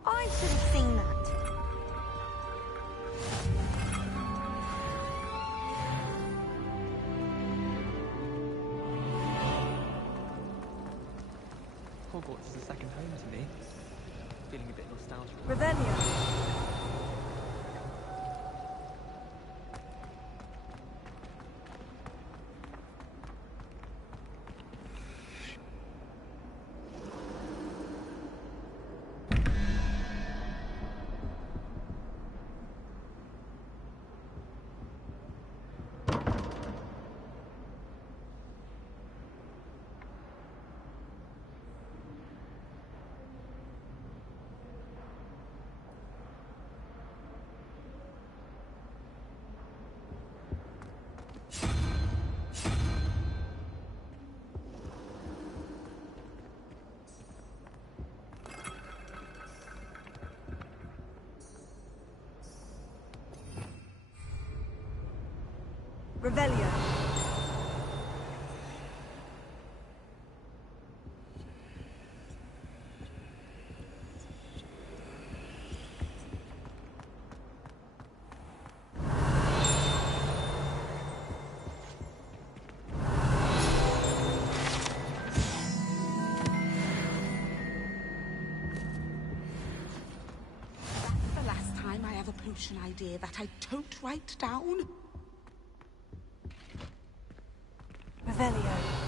I should have seen that. Hogwarts is a second home to me. Feeling a bit nostalgic. Revelio. Revelio. The last time I have a potion idea that I don't write down. Revelio.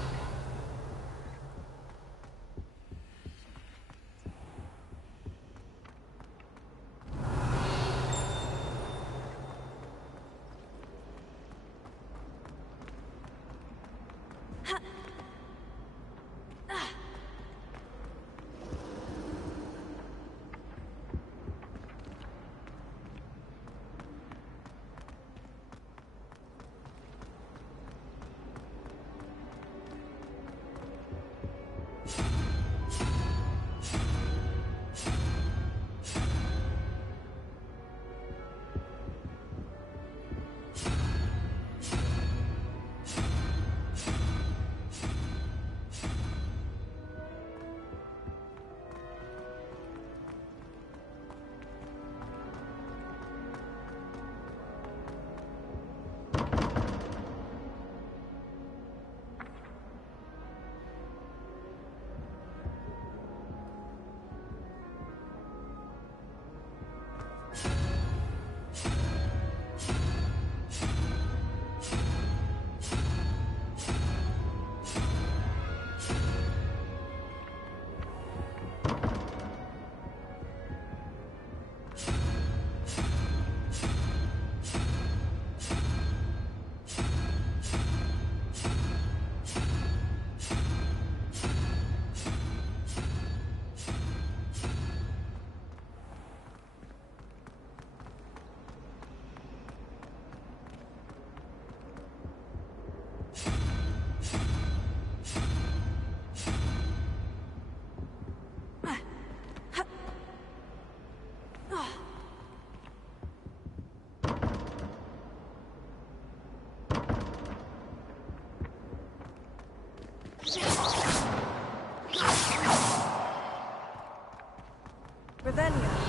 Revelio.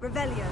Revelio.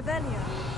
Revelio.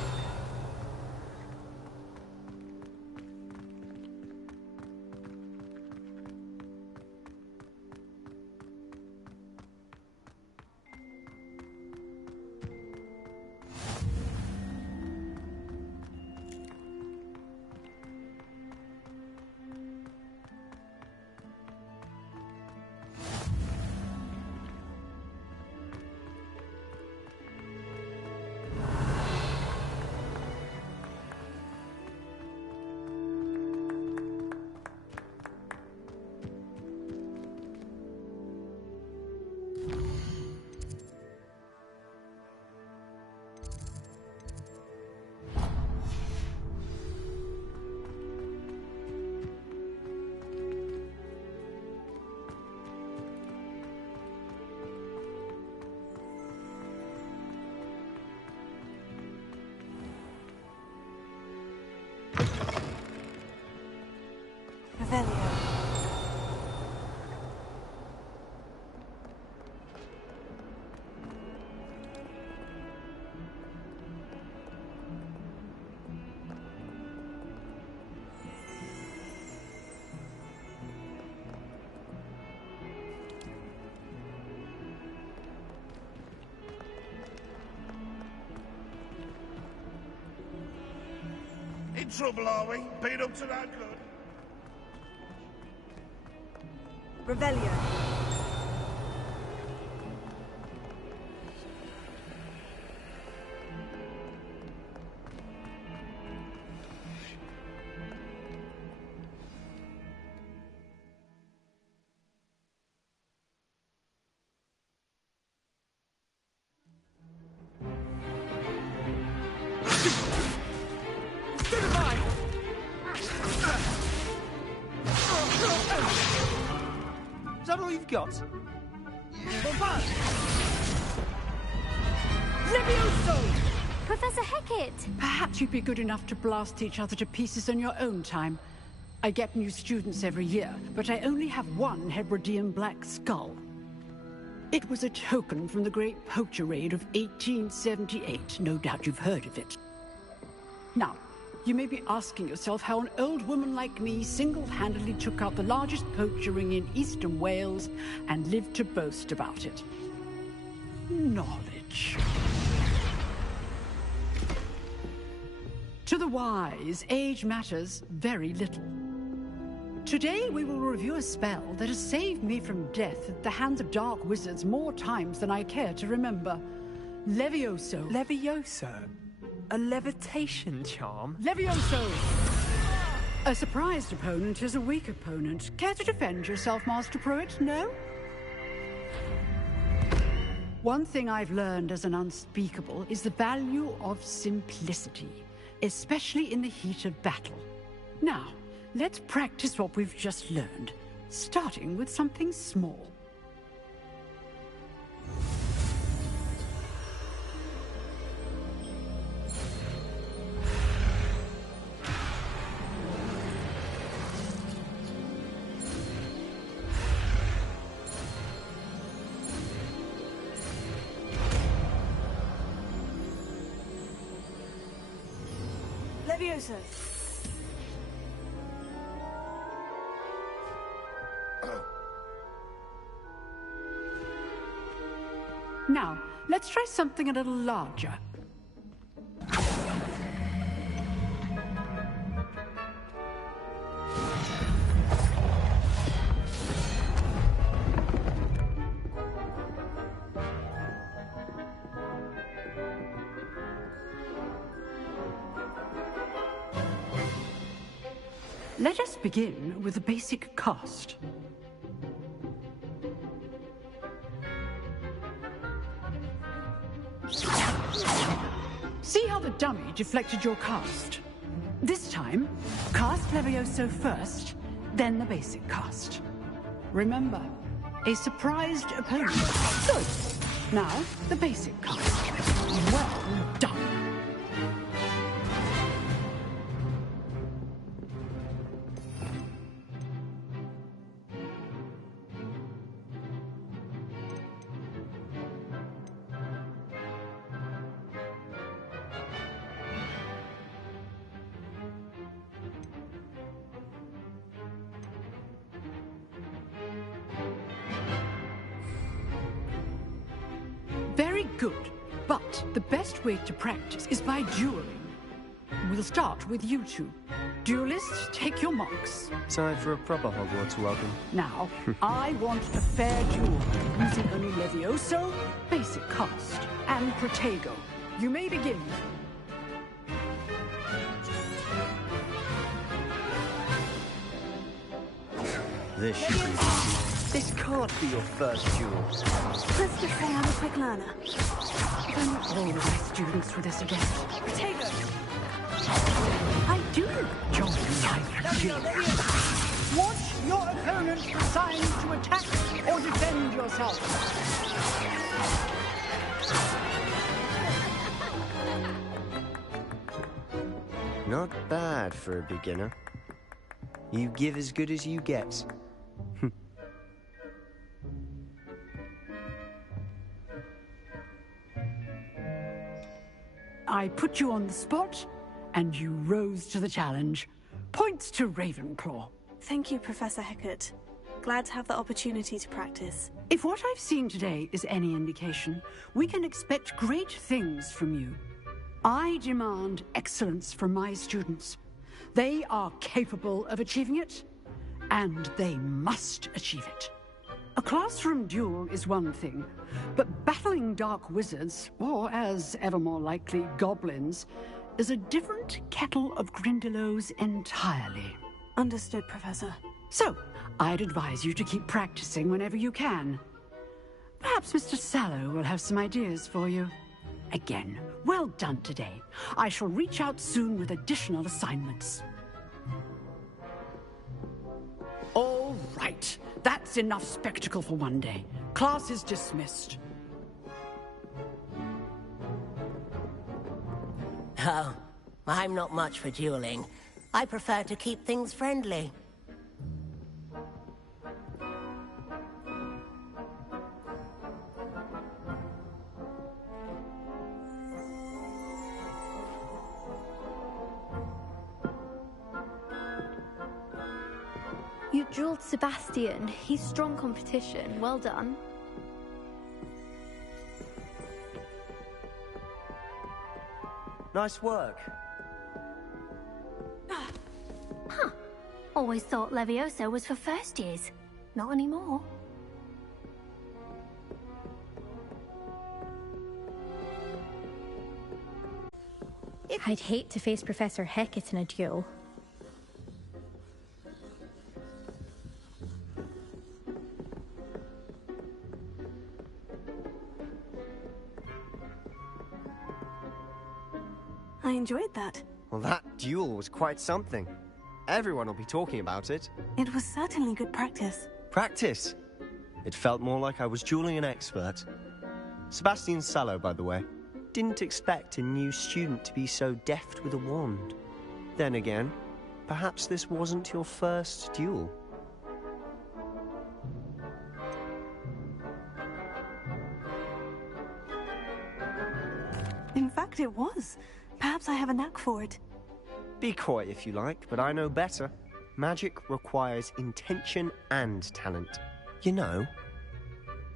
Revelio. In trouble, are we? Been up to that good? Revelio. Is that all you've got? Levioso! Professor Hecat! Perhaps you'd be good enough to blast each other to pieces in your own time. I get new students every year, but I only have one Hebridean black skull. It was a token from the Great Poacher Raid of 1878. No doubt you've heard of it. Now, you may be asking yourself how an old woman like me single-handedly took out the largest poacher ring in eastern Wales and lived to boast about it. Knowledge. To the wise, age matters very little. Today we will review a spell that has saved me from death at the hands of dark wizards more times than I care to remember. Levioso. Levioso? A levitation charm? Levioso! A surprised opponent is a weak opponent. Care to defend yourself, Master Pruitt? No? One thing I've learned as an unspeakable is the value of simplicity, especially in the heat of battle. Now, let's practice what we've just learned, starting with something small. Levioso. Now, let's try something a little larger. Let us begin with the basic cast. See how the dummy deflected your cast? This time, cast Levioso first, then the basic cast. Remember, a surprised opponent. Good. Now, the basic cast. Well done. good. But the best way to practice is by dueling. We'll start with you two. Duelists, take your marks. Time for a proper Hogwarts welcome. Now, I want a fair duel, using only Levioso, basic cast, and Protego. You may begin. This should be easy. This can't be your first duel. Let's just say I'm a quick learner. If only all of my students were this adept. Protego! I do join my duel. Watch your opponent decide to attack or defend yourself. Not bad for a beginner. You give as good as you get. I put you on the spot, and you rose to the challenge. Points to Ravenclaw. Thank you, Professor Hecat. Glad to have the opportunity to practice. If what I've seen today is any indication, we can expect great things from you. I demand excellence from my students. They are capable of achieving it, and they must achieve it. A classroom duel is one thing, but battling dark wizards, or as ever more likely, goblins, is a different kettle of Grindylows entirely. Understood, Professor. So, I'd advise you to keep practicing whenever you can. Perhaps Mr. Sallow will have some ideas for you. Again, well done today. I shall reach out soon with additional assignments. All right. That's enough spectacle for one day. Class is dismissed. Oh, I'm not much for dueling. I prefer to keep things friendly. You drilled Sebastian. He's strong competition. Well done. Nice work. Huh. Always thought Levioso was for first years. Not anymore. I'd hate to face Professor Hecat in a duel. I enjoyed that. Well, that duel was quite something. Everyone will be talking about it. It was certainly good practice. Practice? It felt more like I was dueling an expert. Sebastian Sallow, by the way. Didn't expect a new student to be so deft with a wand. Then again, perhaps this wasn't your first duel. In fact, it was. Perhaps I have a knack for it. Be coy if you like, but I know better. Magic requires intention and talent. You know,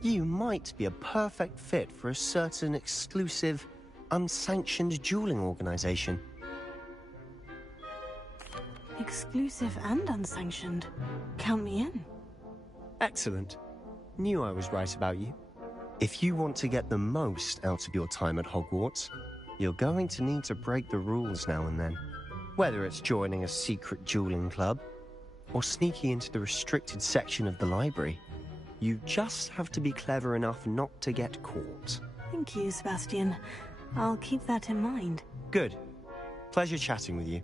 you might be a perfect fit for a certain exclusive, unsanctioned dueling organization. Exclusive and unsanctioned. Count me in. Excellent. Knew I was right about you. If you want to get the most out of your time at Hogwarts, you're going to need to break the rules now and then. Whether it's joining a secret dueling club, or sneaking into the restricted section of the library, you just have to be clever enough not to get caught. Thank you, Sebastian. I'll keep that in mind. Good. Pleasure chatting with you.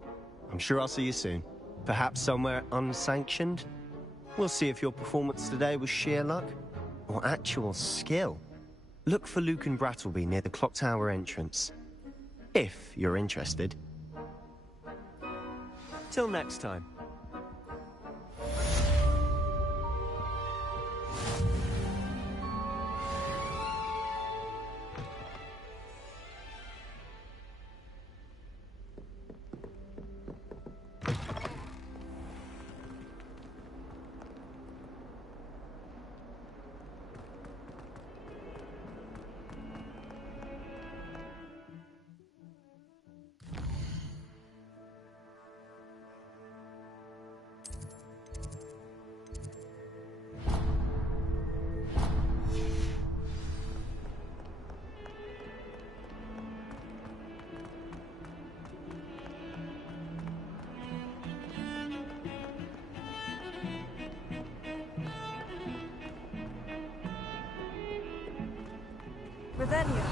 I'm sure I'll see you soon. Perhaps somewhere unsanctioned? We'll see if your performance today was sheer luck, or actual skill. Look for Luke and Brattleby near the clock tower entrance. If you're interested. Till next time. Revelio.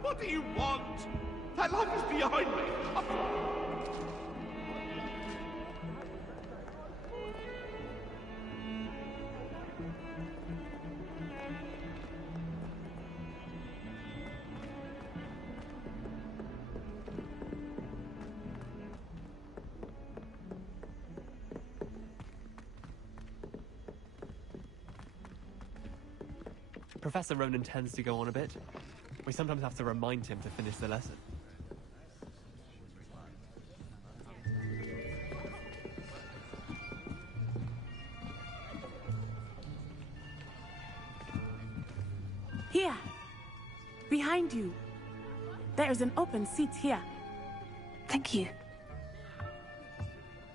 What do you want? That light is behind me. Professor Ronan tends to go on a bit. We sometimes have to remind him to finish the lesson. Here. Behind you. There is an open seat here. Thank you.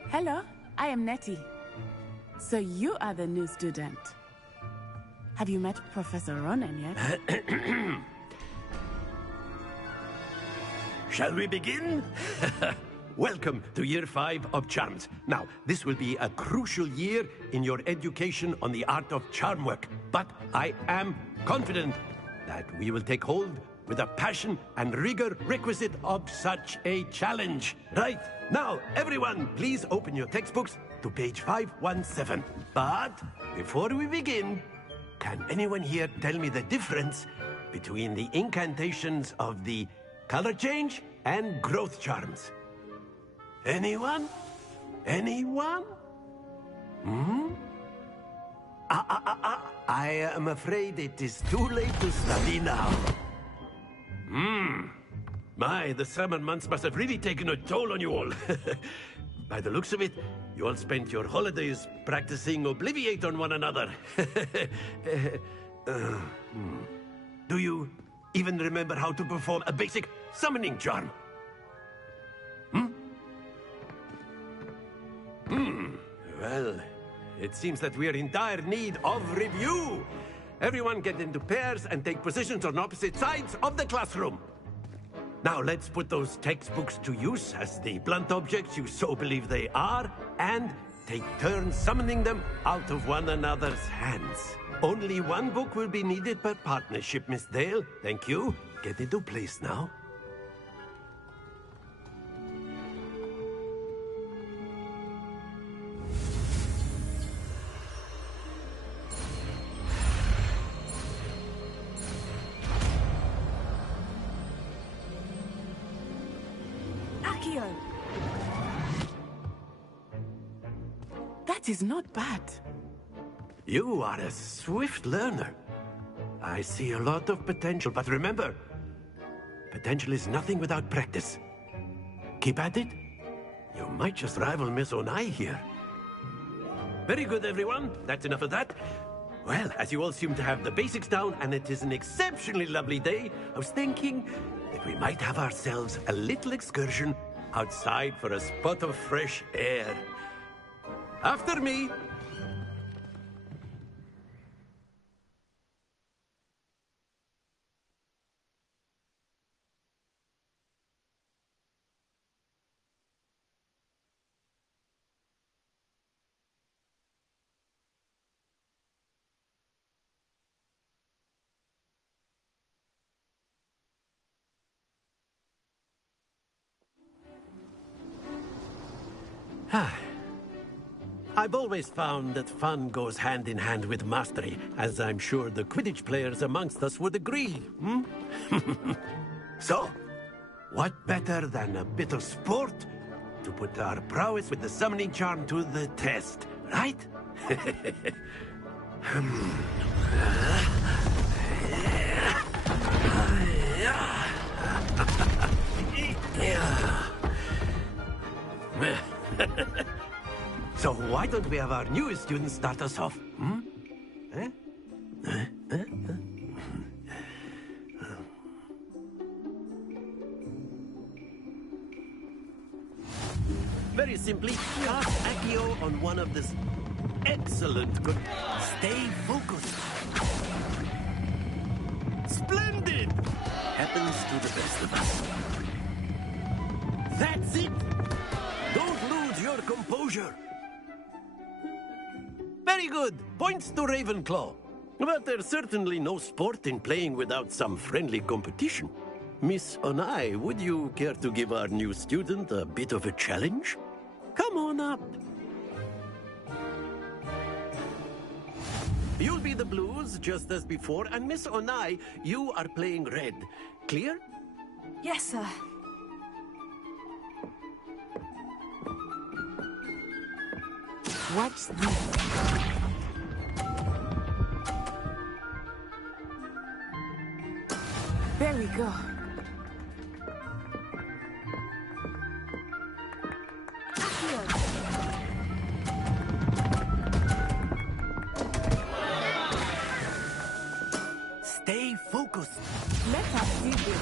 Hello, I am Nettie. So you are the new student. Have you met Professor Ronan yet? Shall we begin? Welcome to Year 5 of Charms. Now, this will be a crucial year in your education on the art of charm work. But I am confident that we will take hold with the passion and rigor requisite of such a challenge. Right, now, everyone, please open your textbooks to page 517. But before we begin, can anyone here tell me the difference between the incantations of the color change and growth charms? Anyone? Anyone? I am afraid it is too late to study now. My, the summer months must have really taken a toll on you all. By the looks of it, you all spent your holidays practicing Obliviate on one another. Do you even remember how to perform a basic summoning charm? Well, it seems that we are in dire need of review. Everyone get into pairs and take positions on opposite sides of the classroom. Now let's put those textbooks to use as the blunt objects you so believe they are, and take turns summoning them out of one another's hands. Only one book will be needed per partnership, Miss Dale. Thank you. Get into place now. That is not bad. You are a swift learner. I see a lot of potential, but remember, potential is nothing without practice. Keep at it. You might just rival Miss Onai here. Very good, everyone. That's enough of that. Well, as you all seem to have the basics down, and it is an exceptionally lovely day, I was thinking that we might have ourselves a little excursion outside for a spot of fresh air. After me. I've always found that fun goes hand in hand with mastery, as I'm sure the Quidditch players amongst us would agree. So, what better than a bit of sport to put our prowess with the summoning charm to the test, right? So why don't we have our newest student start us off? Very simply, cast Accio on one of this. Excellent. Good. Stay focused. Splendid! Happens to the best of us. That's it! Don't lose your composure. Very good. Points to Ravenclaw. But there's certainly no sport in playing without some friendly competition. Miss Onai, would you care to give our new student a bit of a challenge? Come on up. You'll be the blues, just as before, and Miss Onai, you are playing red. Clear? Yes, sir. Watch this. There we go. Stay focused. Let us see this.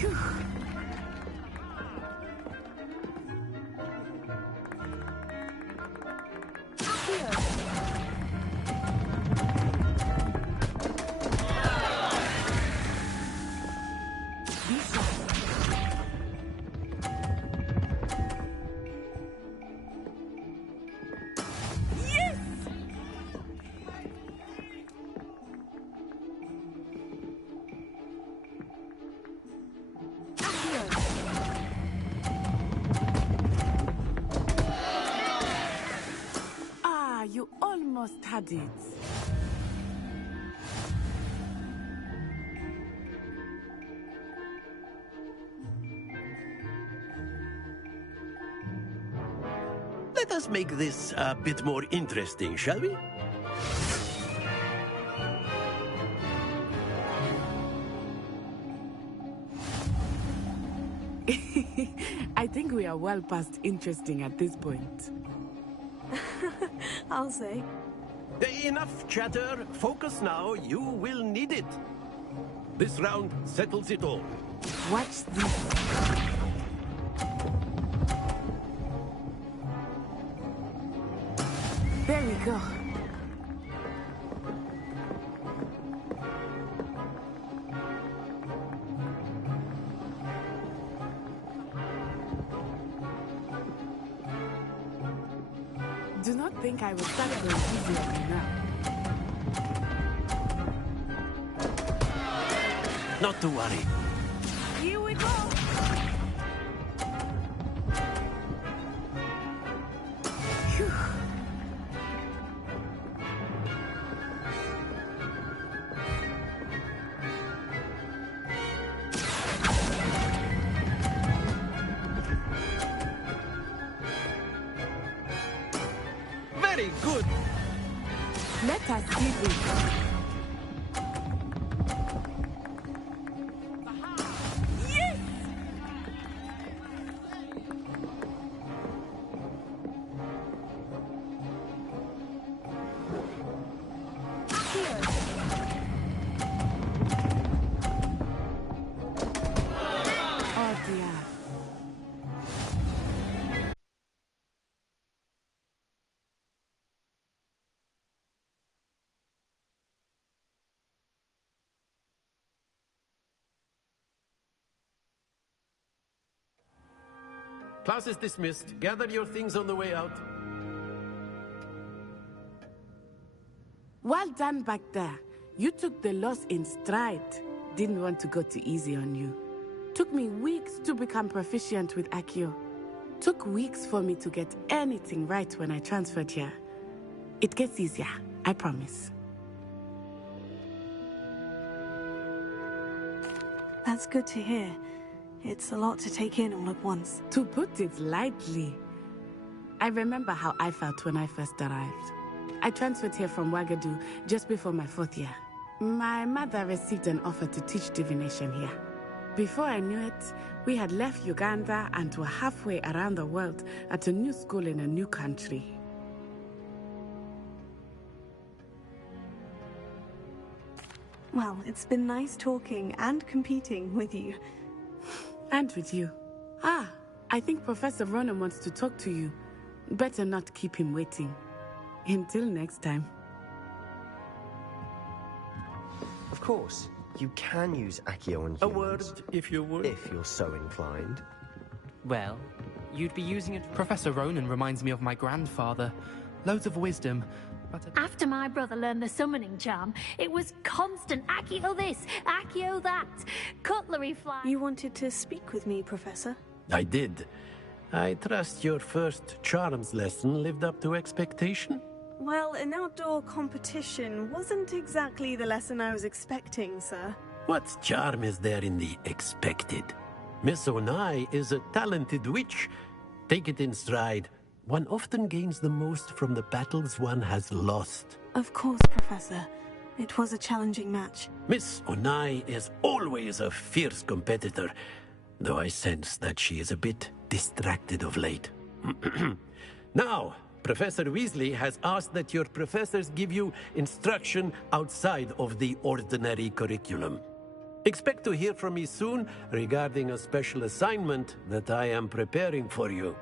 Phew. You almost had it. Let us make this a bit more interesting, shall we? I think we are well past interesting at this point. I'll say. Enough chatter. Focus now. You will need it. This round settles it all. Watch this. There we go. Do not think I will start going easy on you now. Not to worry. Here we go. Phew. Very good. Let us see this. Yes! Oh dear. Class is dismissed. Gather your things on the way out. Well done back there. You took the loss in stride. Didn't want to go too easy on you. Took me weeks to become proficient with Accio. Took weeks for me to get anything right when I transferred here. It gets easier, I promise. That's good to hear. It's a lot to take in all at once. To put it lightly, I remember how I felt when I first arrived. I transferred here from Wagadu just before my 4th year. My mother received an offer to teach divination here. Before I knew it, we had left Uganda and were halfway around the world at a new school in a new country. Well, it's been nice talking and competing with you. And with you. Ah, I think Professor Ronan wants to talk to you. Better not keep him waiting. Until next time. Of course, you can use Accio on humans. A word, if you would. If you're so inclined. Well, you'd be using it. Professor Ronan reminds me of my grandfather. Loads of wisdom. But after my brother learned the summoning charm, it was constant Accio this, Accio that, cutlery fly. You wanted to speak with me, Professor? I did. I trust your first charms lesson lived up to expectation? Well, an outdoor competition wasn't exactly the lesson I was expecting, sir. What charm is there in the expected? Miss Onai is a talented witch. Take it in stride. One often gains the most from the battles one has lost. Of course, Professor. It was a challenging match. Miss Onai is always a fierce competitor, though I sense that she is a bit distracted of late. Now, Professor Weasley has asked that your professors give you instruction outside of the ordinary curriculum. Expect to hear from me soon regarding a special assignment that I am preparing for you.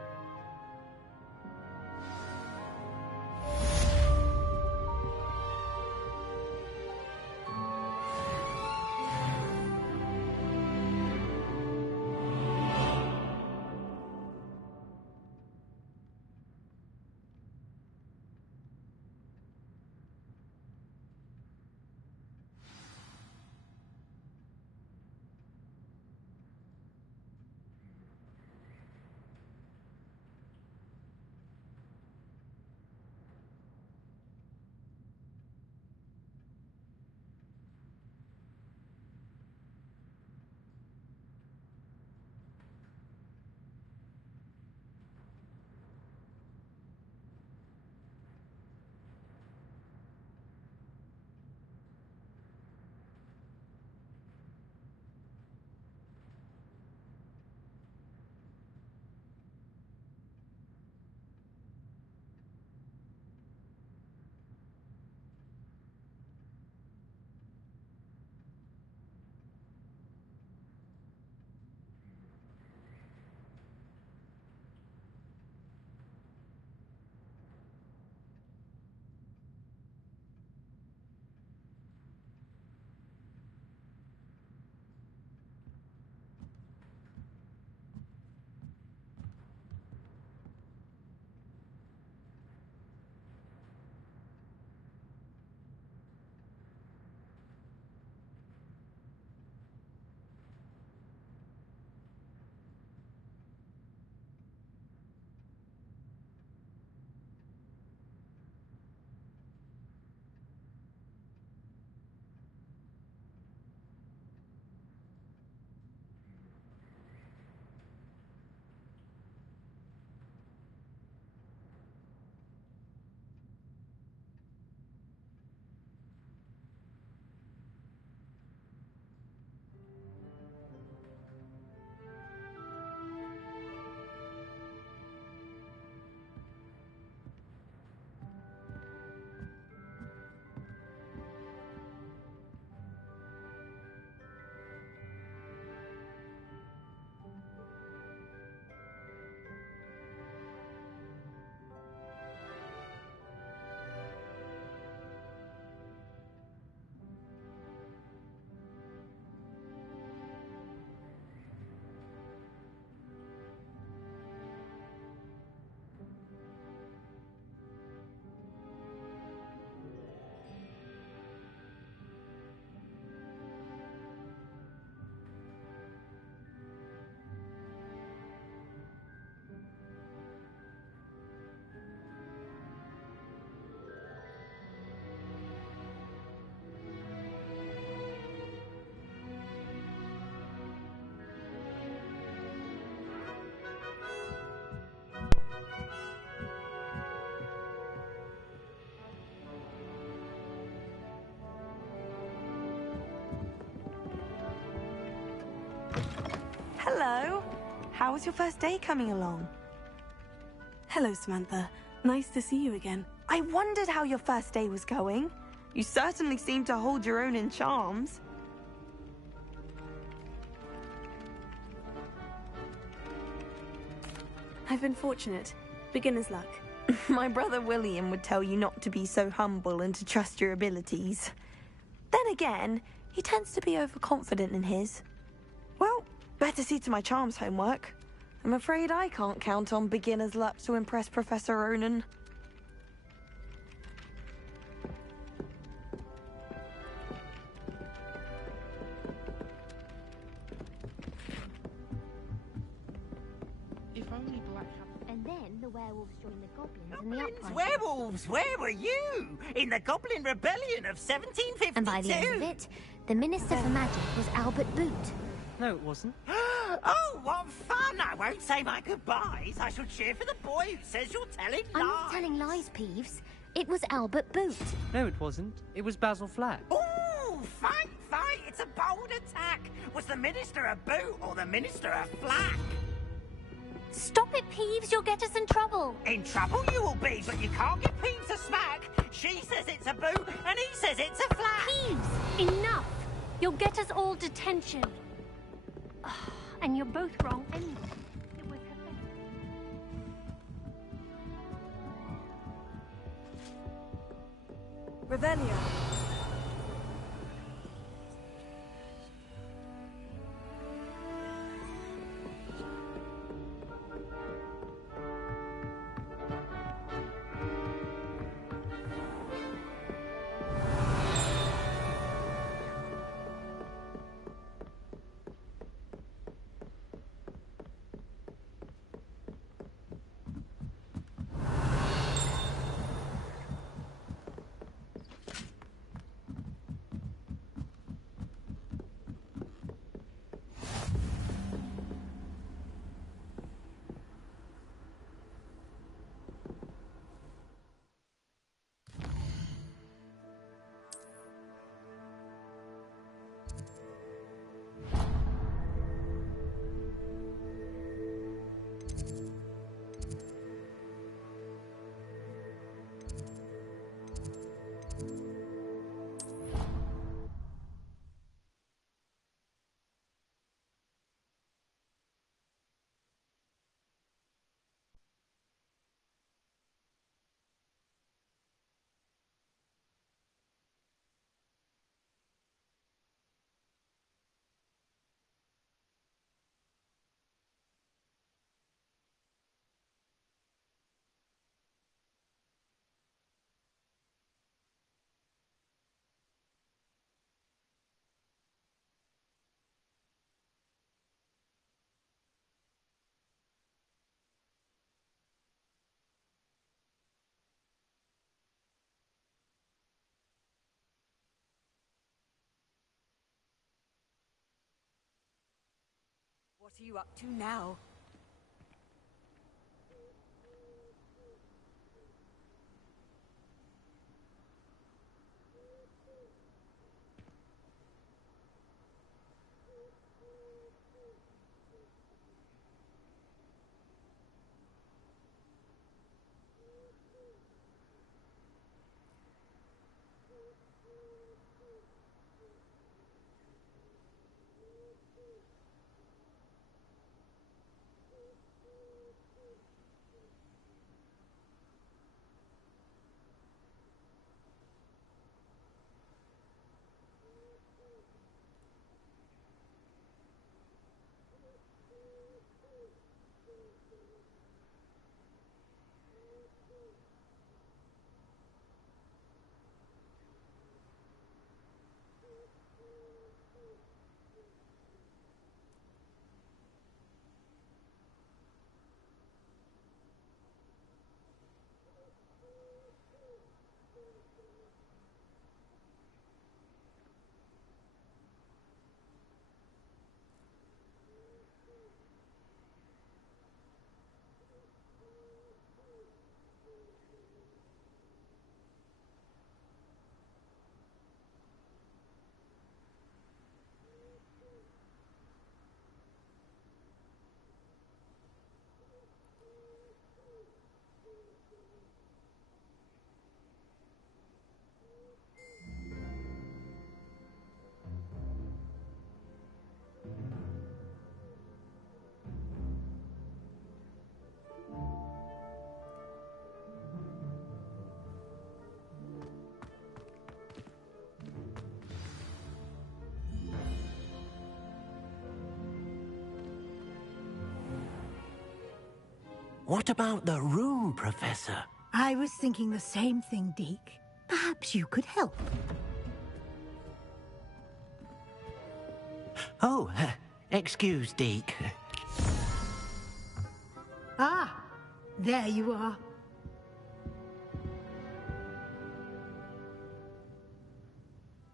Hello. How was your first day coming along? Hello, Samantha. Nice to see you again. I wondered how your first day was going. You certainly seem to hold your own in charms. I've been fortunate. Beginner's luck. My brother William would tell you not to be so humble and to trust your abilities. Then again, he tends to be overconfident in his. Well, better see to my charms homework. I'm afraid I can't count on beginner's luck to impress Professor Ronan. If only Black had... And then the werewolves joined the goblins in the Goblins, uprising. werewolves, where were you? In the Goblin Rebellion of 1752? And by the end of it, the Minister for Magic was Albert Boot. No, it wasn't. Oh, what fun! I won't say my goodbyes. I shall cheer for the boy who says you're telling lies. I'm not telling lies, Peeves. It was Albert Boot. No, it wasn't. It was Basil Flack. Ooh, fight, fight! It's a bold attack. Was the Minister a boot or the Minister a flack? Stop it, Peeves. You'll get us in trouble. In trouble you will be, but you can't give Peeves a smack. She says it's a boot, and he says it's a flack. Peeves, enough. You'll get us all detention. And you're both wrong anyway. It was Revelio. What are you up to now? What about the room, Professor? I was thinking the same thing, Deke. Perhaps you could help. Oh, excuse, Deke. Ah, there you are.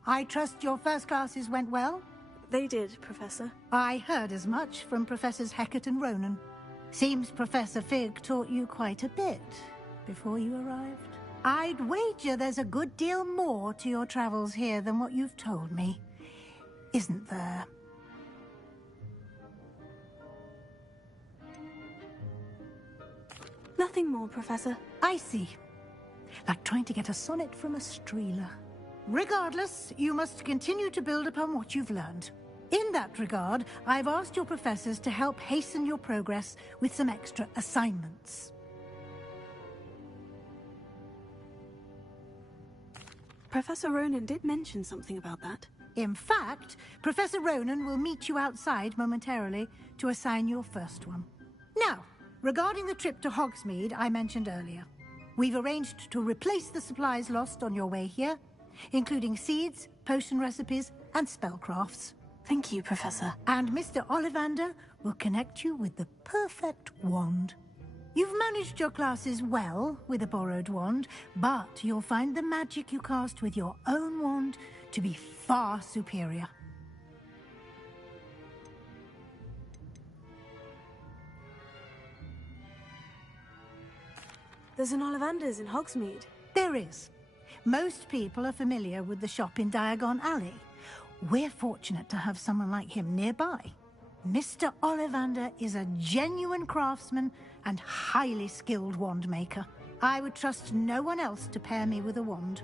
I trust your first classes went well? They did, Professor. I heard as much from Professors Hecat and Ronan. Seems Professor Fig taught you quite a bit before you arrived. I'd wager there's a good deal more to your travels here than what you've told me. Isn't there? Nothing more, Professor. I see. Like trying to get a sonnet from a streeler. Regardless, you must continue to build upon what you've learned. In that regard, I've asked your professors to help hasten your progress with some extra assignments. Professor Ronan did mention something about that. In fact, Professor Ronan will meet you outside momentarily to assign your first one. Now, regarding the trip to Hogsmeade I mentioned earlier, we've arranged to replace the supplies lost on your way here, including seeds, potion recipes, and spellcrafts. Thank you, Professor. And Mr. Ollivander will connect you with the perfect wand. You've managed your classes well with a borrowed wand, but you'll find the magic you cast with your own wand to be far superior. There's an Ollivander's in Hogsmeade. There is. Most people are familiar with the shop in Diagon Alley. We're fortunate to have someone like him nearby. Mr. Ollivander is a genuine craftsman and highly skilled wand maker. I would trust no one else to pair me with a wand.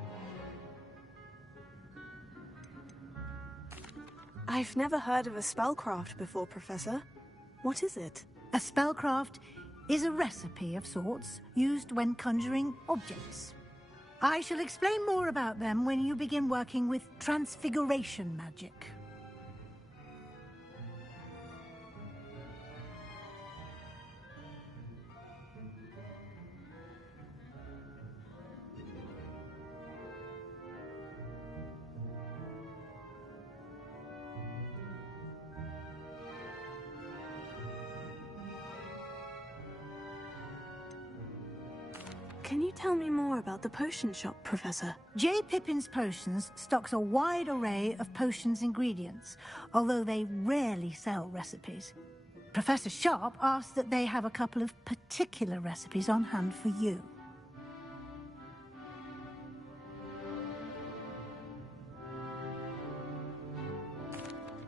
I've never heard of a spellcraft before, Professor. What is it? A spellcraft is a recipe of sorts used when conjuring objects. I shall explain more about them when you begin working with transfiguration magic. Can you tell me more about the potion shop, Professor? J. Pippin's Potions stocks a wide array of potions ingredients, although they rarely sell recipes. Professor Sharp asked that they have a couple of particular recipes on hand for you.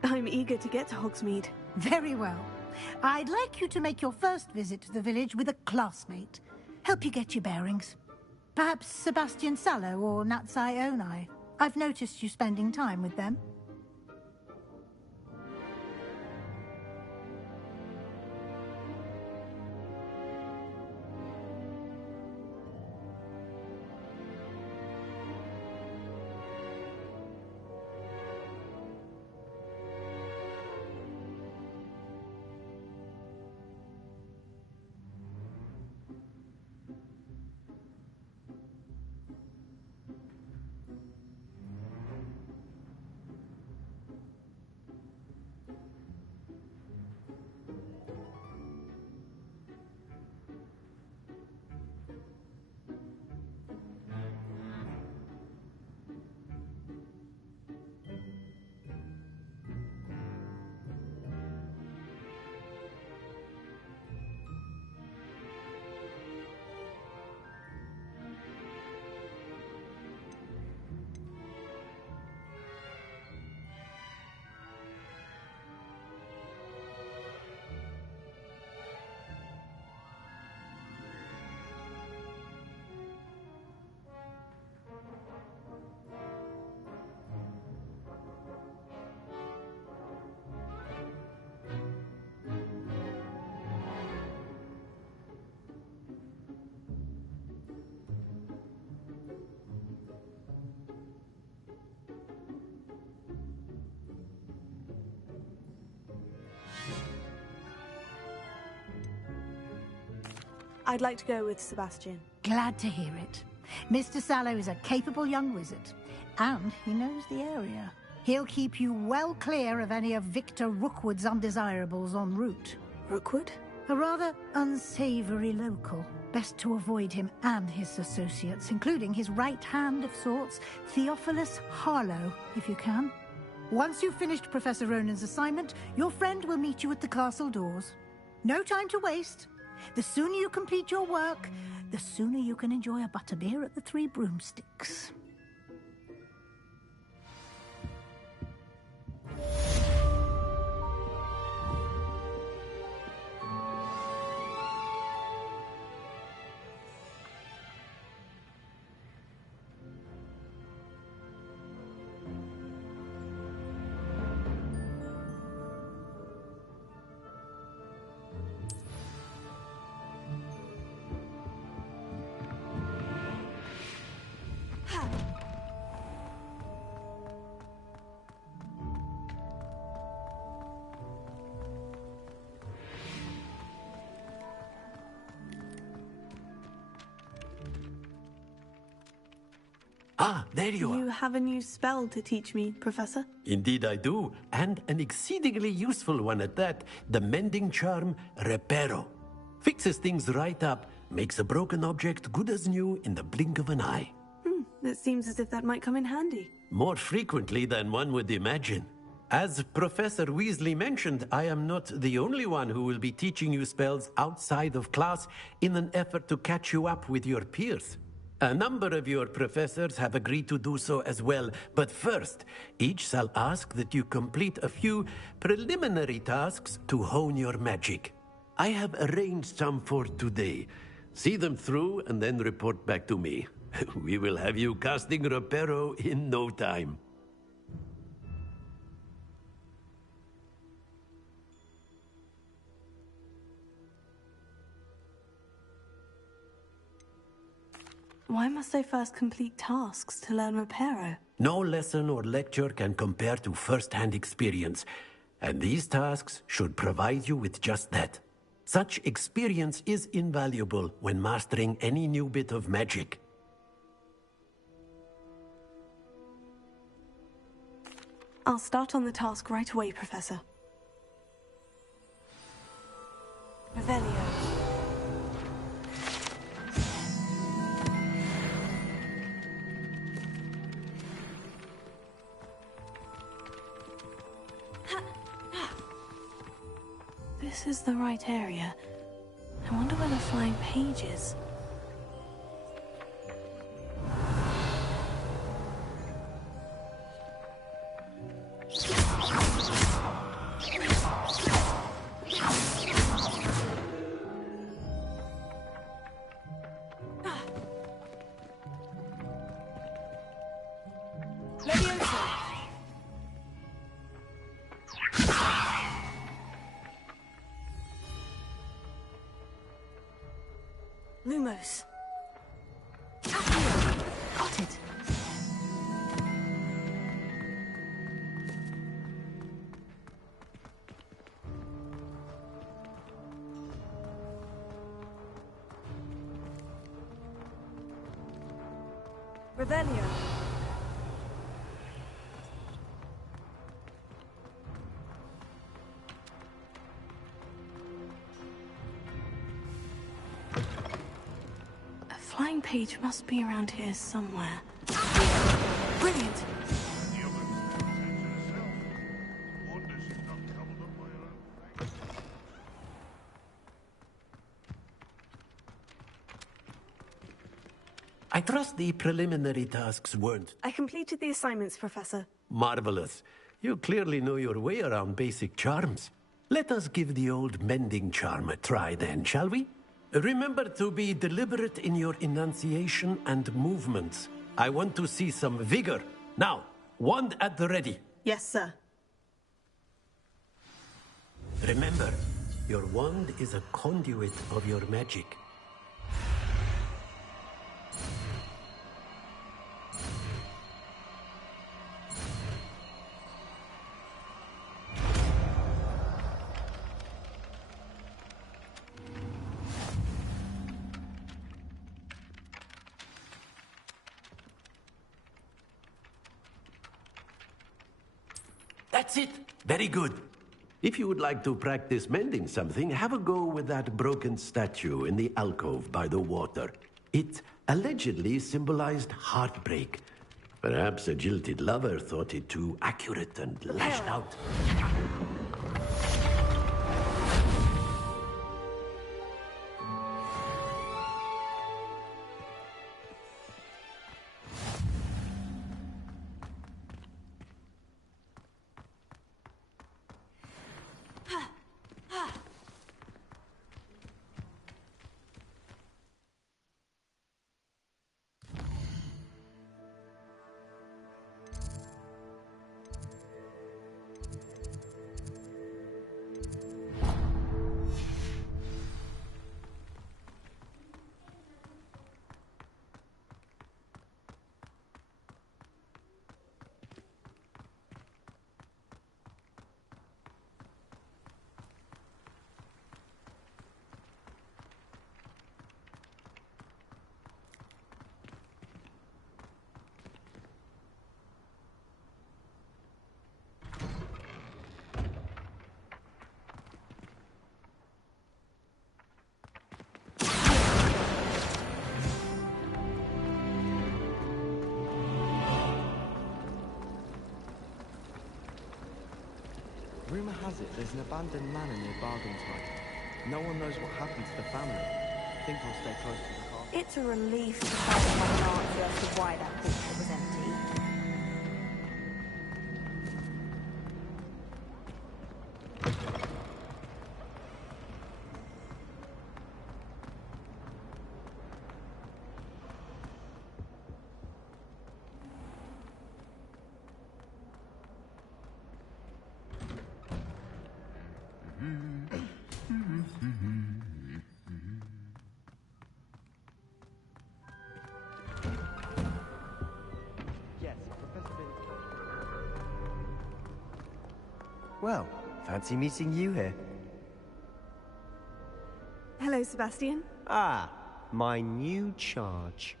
I'm eager to get to Hogsmeade. Very well. I'd like you to make your first visit to the village with a classmate. Help you get your bearings. Perhaps Sebastian Sallow or Natsai Onai. I've noticed you spending time with them. I'd like to go with Sebastian. Glad to hear it. Mr. Sallow is a capable young wizard, and he knows the area. He'll keep you well clear of any of Victor Rookwood's undesirables en route. Rookwood? A rather unsavory local. Best to avoid him and his associates, including his right hand of sorts, Theophilus Harlow, if you can. Once you've finished Professor Ronan's assignment, your friend will meet you at the castle doors. No time to waste. The sooner you complete your work, the sooner you can enjoy a butterbeer at the Three Broomsticks. Ah, there you are. You have a new spell to teach me, Professor? Indeed I do, and an exceedingly useful one at that. The mending charm, Reparo. Fixes things right up, makes a broken object good as new in the blink of an eye. It seems as if that might come in handy. More frequently than one would imagine. As Professor Weasley mentioned, I am not the only one who will be teaching you spells outside of class in an effort to catch you up with your peers. A number of your professors have agreed to do so as well, but first, each shall ask that you complete a few preliminary tasks to hone your magic. I have arranged some for today. See them through and then report back to me. We will have you casting Reparo in no time. Why must I first complete tasks to learn Reparo? No lesson or lecture can compare to first-hand experience, and these tasks should provide you with just that. Such experience is invaluable when mastering any new bit of magic. I'll start on the task right away, Professor. Revelio. This is the right area. I wonder where the flying page is. Lumos. Got it. Revelio. Flying page must be around here somewhere. Brilliant! I trust the preliminary tasks weren't I completed the assignments, Professor. marvelous. You clearly know your way around basic charms. Let us give the old mending charm a try then, shall we? Remember to be deliberate in your enunciation and movements. I want to see some vigor. Now, wand at the ready. Yes, sir. Remember, your wand is a conduit of your magic. That's it. Very good. If you would like to practice mending something, have a go with that broken statue in the alcove by the water. It allegedly symbolized heartbreak. Perhaps a jilted lover thought it too accurate and lashed out. Rumor has it there's an abandoned manor near Bargentine. No one knows what happened to the family. I think we'll stay close to the castle. It's a relief to find an answer as to why that picture was empty. Well, fancy meeting you here. Hello, Sebastian. Ah, my new charge.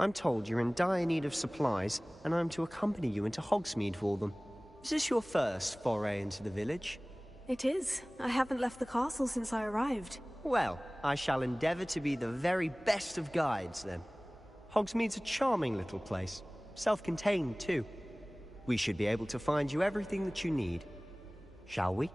I'm told you're in dire need of supplies, and I'm to accompany you into Hogsmeade for them. Is this your first foray into the village? It is. I haven't left the castle since I arrived. Well, I shall endeavour to be the very best of guides, then. Hogsmeade's a charming little place. Self-contained, too. We should be able to find you everything that you need. Shall we?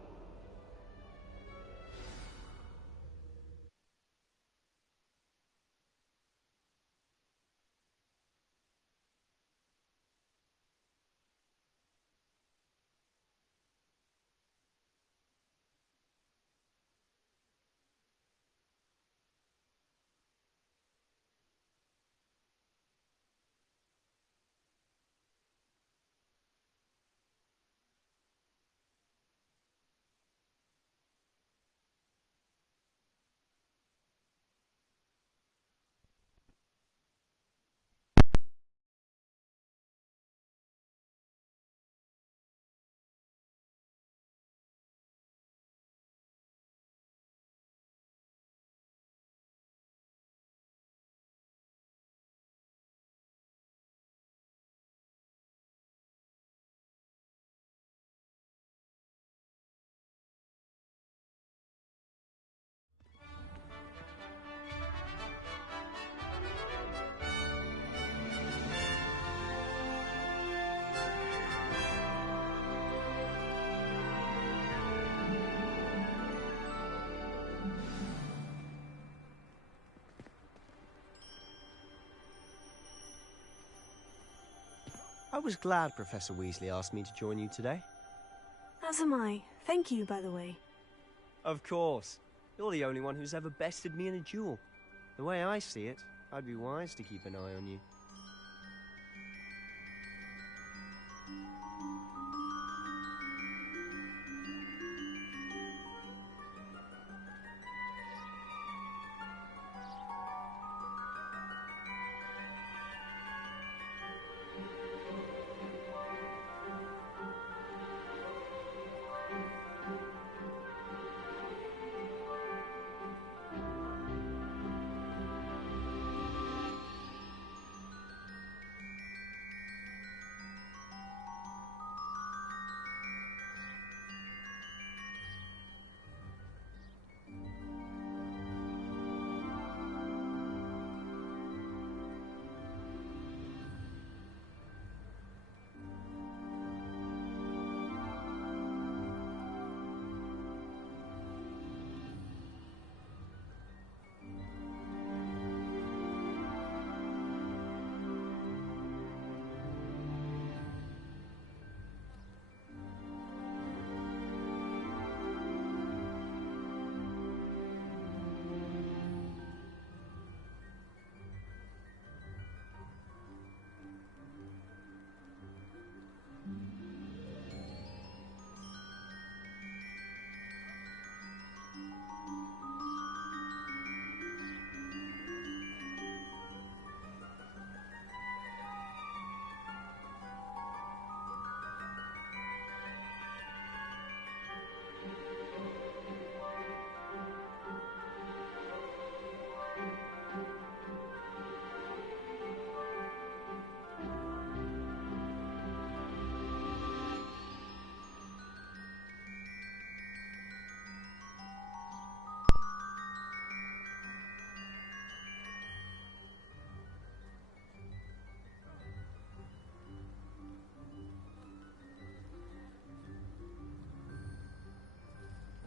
I was glad Professor Weasley asked me to join you today. As am I. Thank you, by the way. Of course. You're the only one who's ever bested me in a duel. The way I see it, I'd be wise to keep an eye on you.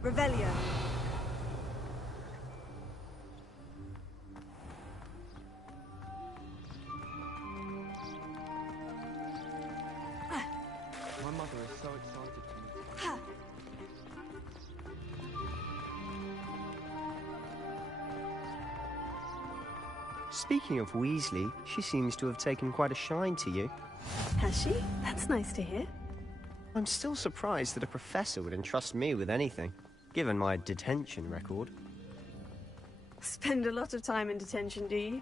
Revelio. My mother is so excited for me. Speaking of Weasley, she seems to have taken quite a shine to you. Has she? That's nice to hear. I'm still surprised that a professor would entrust me with anything, given my detention record. Spend a lot of time in detention, do you?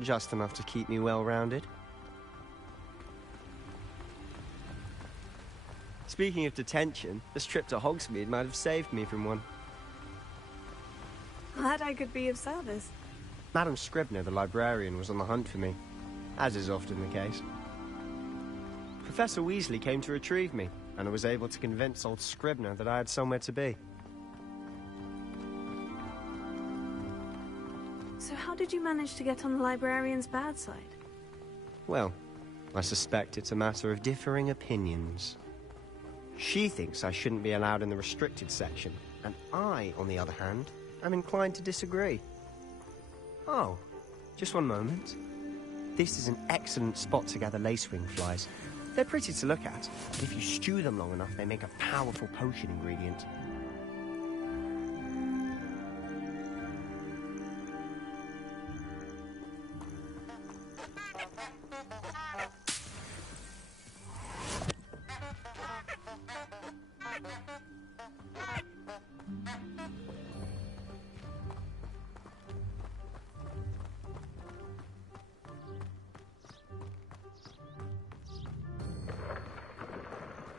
Just enough to keep me well-rounded. Speaking of detention, this trip to Hogsmeade might have saved me from one. Glad I could be of service. Madam Scribner, the librarian, was on the hunt for me, as is often the case. Professor Weasley came to retrieve me, and I was able to convince old Scribner that I had somewhere to be. So how did you manage to get on the librarian's bad side? Well, I suspect it's a matter of differing opinions. She thinks I shouldn't be allowed in the restricted section, and I, on the other hand, am inclined to disagree. Oh, just one moment. This is an excellent spot to gather lacewing flies. They're pretty to look at, but if you stew them long enough, they make a powerful potion ingredient.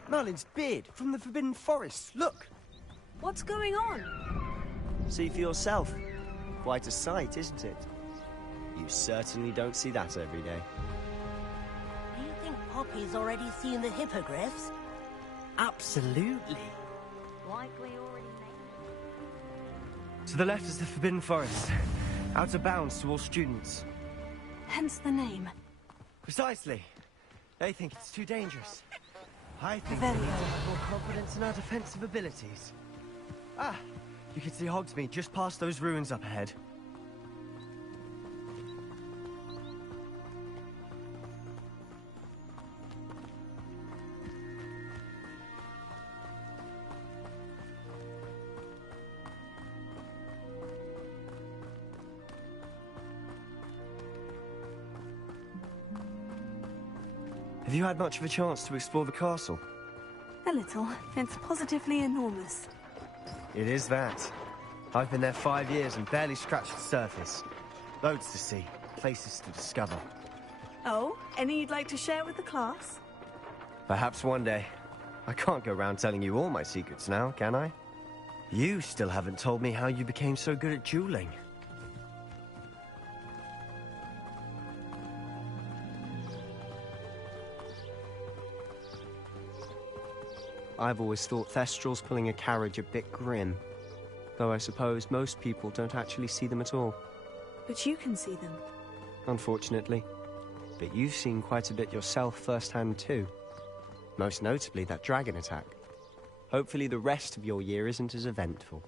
Merlin's beard from the Forbidden Forest. Look! What's going on? See for yourself. Quite a sight, isn't it? You certainly don't see that every day. Do you think Poppy's already seen the hippogriffs? Absolutely. Likely already made. To the left is the Forbidden Forest. Out of bounds to all students. Hence the name. Precisely. They think it's too dangerous. I think we need to have more confidence in our defensive abilities. Ah, you can see Hogsmeade just past those ruins up ahead. Have you had much of a chance to explore the castle? A little. It's positively enormous. It is that. I've been there 5 years and barely scratched the surface. Loads to see, places to discover. Oh, any you'd like to share with the class? Perhaps one day. I can't go around telling you all my secrets now, can I? You still haven't told me how you became so good at dueling. I've always thought Thestrals pulling a carriage a bit grim. Though I suppose most people don't actually see them at all. But you can see them. Unfortunately. But you've seen quite a bit yourself firsthand too. Most notably that dragon attack. Hopefully the rest of your year isn't as eventful.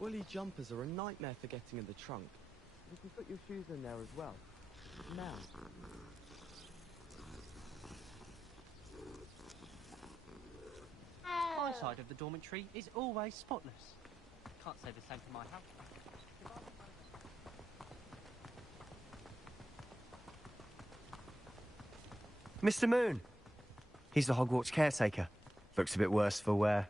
Woolly jumpers are a nightmare for getting in the trunk. You can put your shoes in there as well. Now. My side of the dormitory is always spotless. Can't say the same for my house. Mr. Moon! He's the Hogwarts caretaker. Looks a bit worse for wear.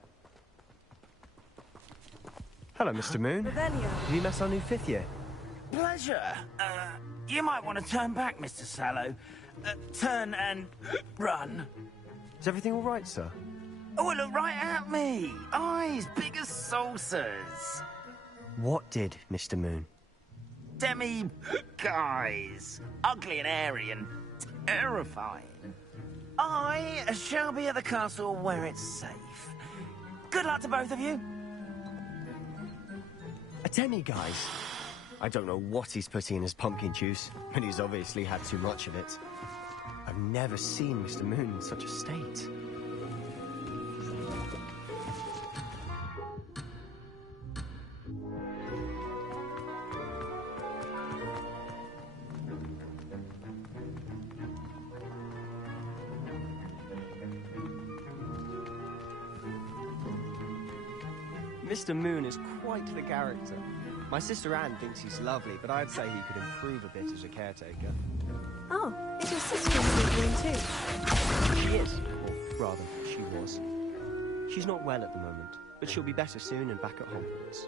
Hello, Mr. Moon. Revelio. Have you met our new 5th year? Pleasure. You might want to turn back, Mr. Sallow. Turn and run. Is everything all right, sir? Oh, look right at me. Eyes big as saucers. What did, Mr. Moon? Guys. Ugly and airy and terrifying. I shall be at the castle where it's safe. Good luck to both of you. A demi-guise? I don't know what he's putting in his pumpkin juice, but he's obviously had too much of it. I've never seen Mr. Moon in such a state. Mr. Moon is quite the character. My sister Anne thinks he's lovely, but I'd say he could improve a bit as a caretaker. Oh, is your sister in the room too? She is, or rather, she was. She's not well at the moment, but she'll be better soon and back at Hogwarts.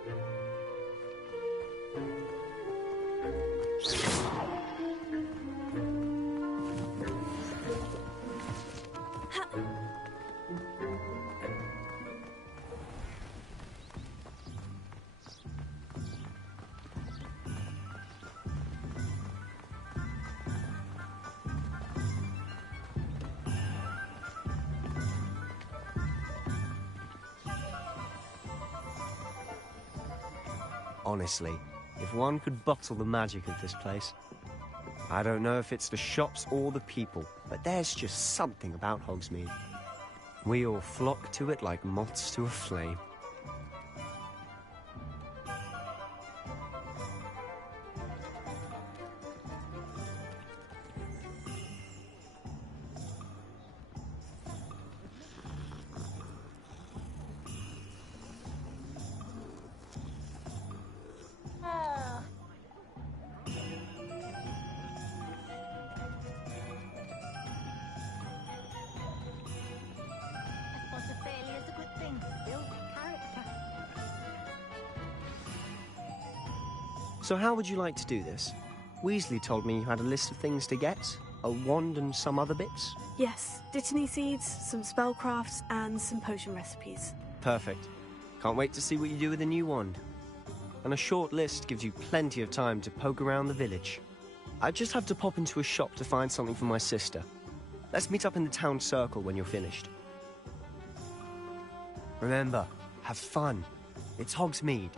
Honestly, if one could bottle the magic of this place. I don't know if it's the shops or the people, but there's just something about Hogsmeade. We all flock to it like moths to a flame. So how would you like to do this? Weasley told me you had a list of things to get, a wand and some other bits. Yes, Dittany seeds, some spellcrafts, and some potion recipes. Perfect. Can't wait to see what you do with the new wand. And a short list gives you plenty of time to poke around the village. I just have to pop into a shop to find something for my sister. Let's meet up in the town circle when you're finished. Remember, have fun. It's Hogsmeade.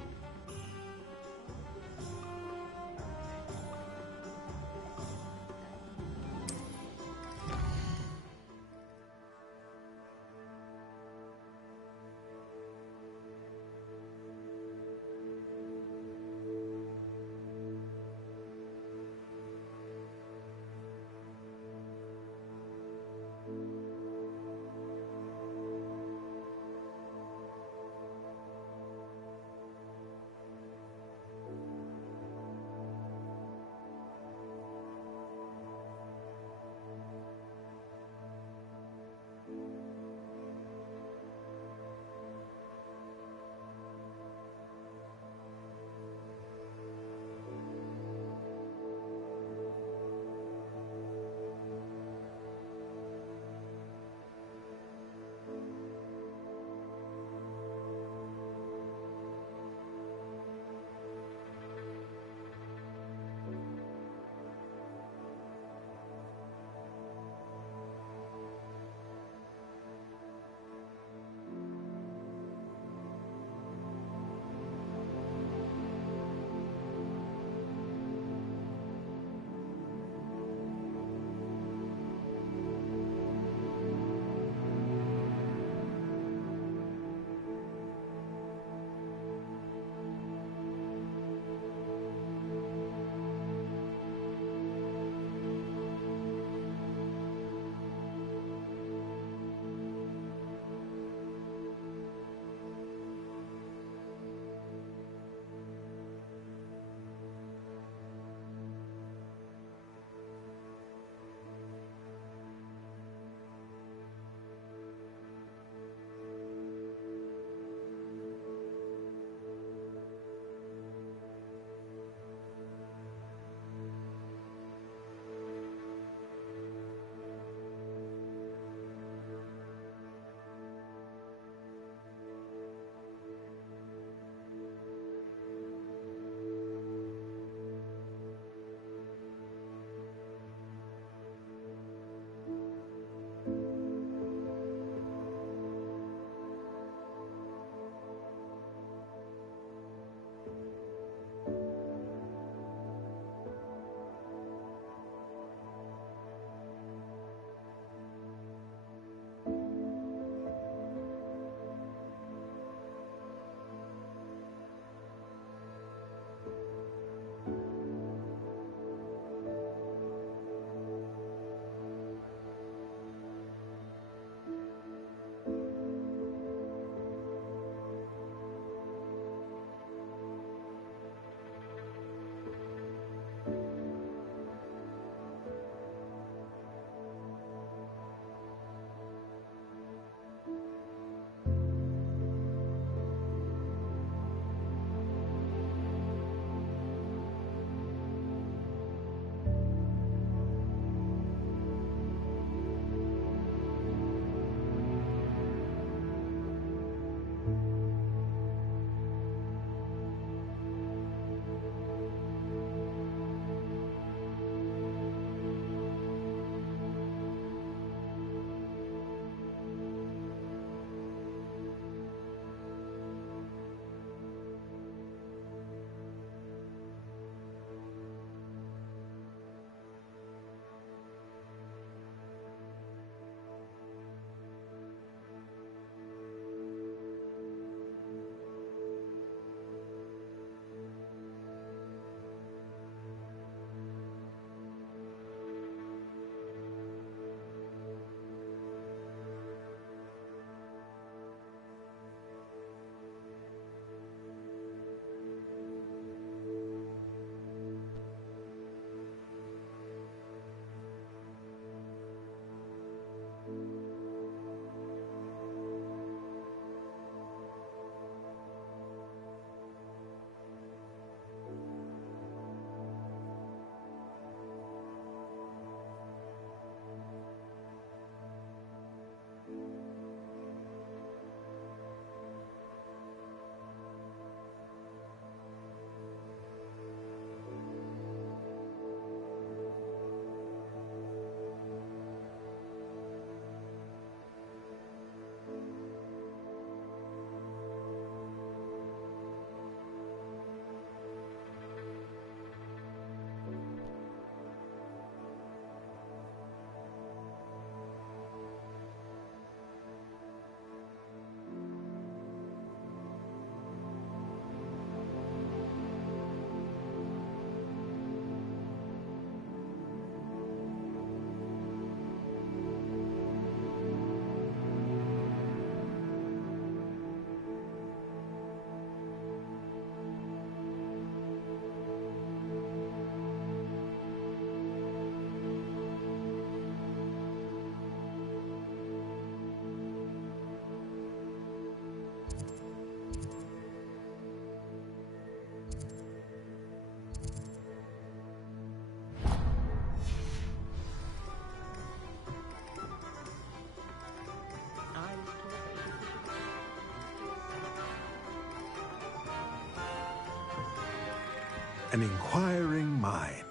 an inquiring mind.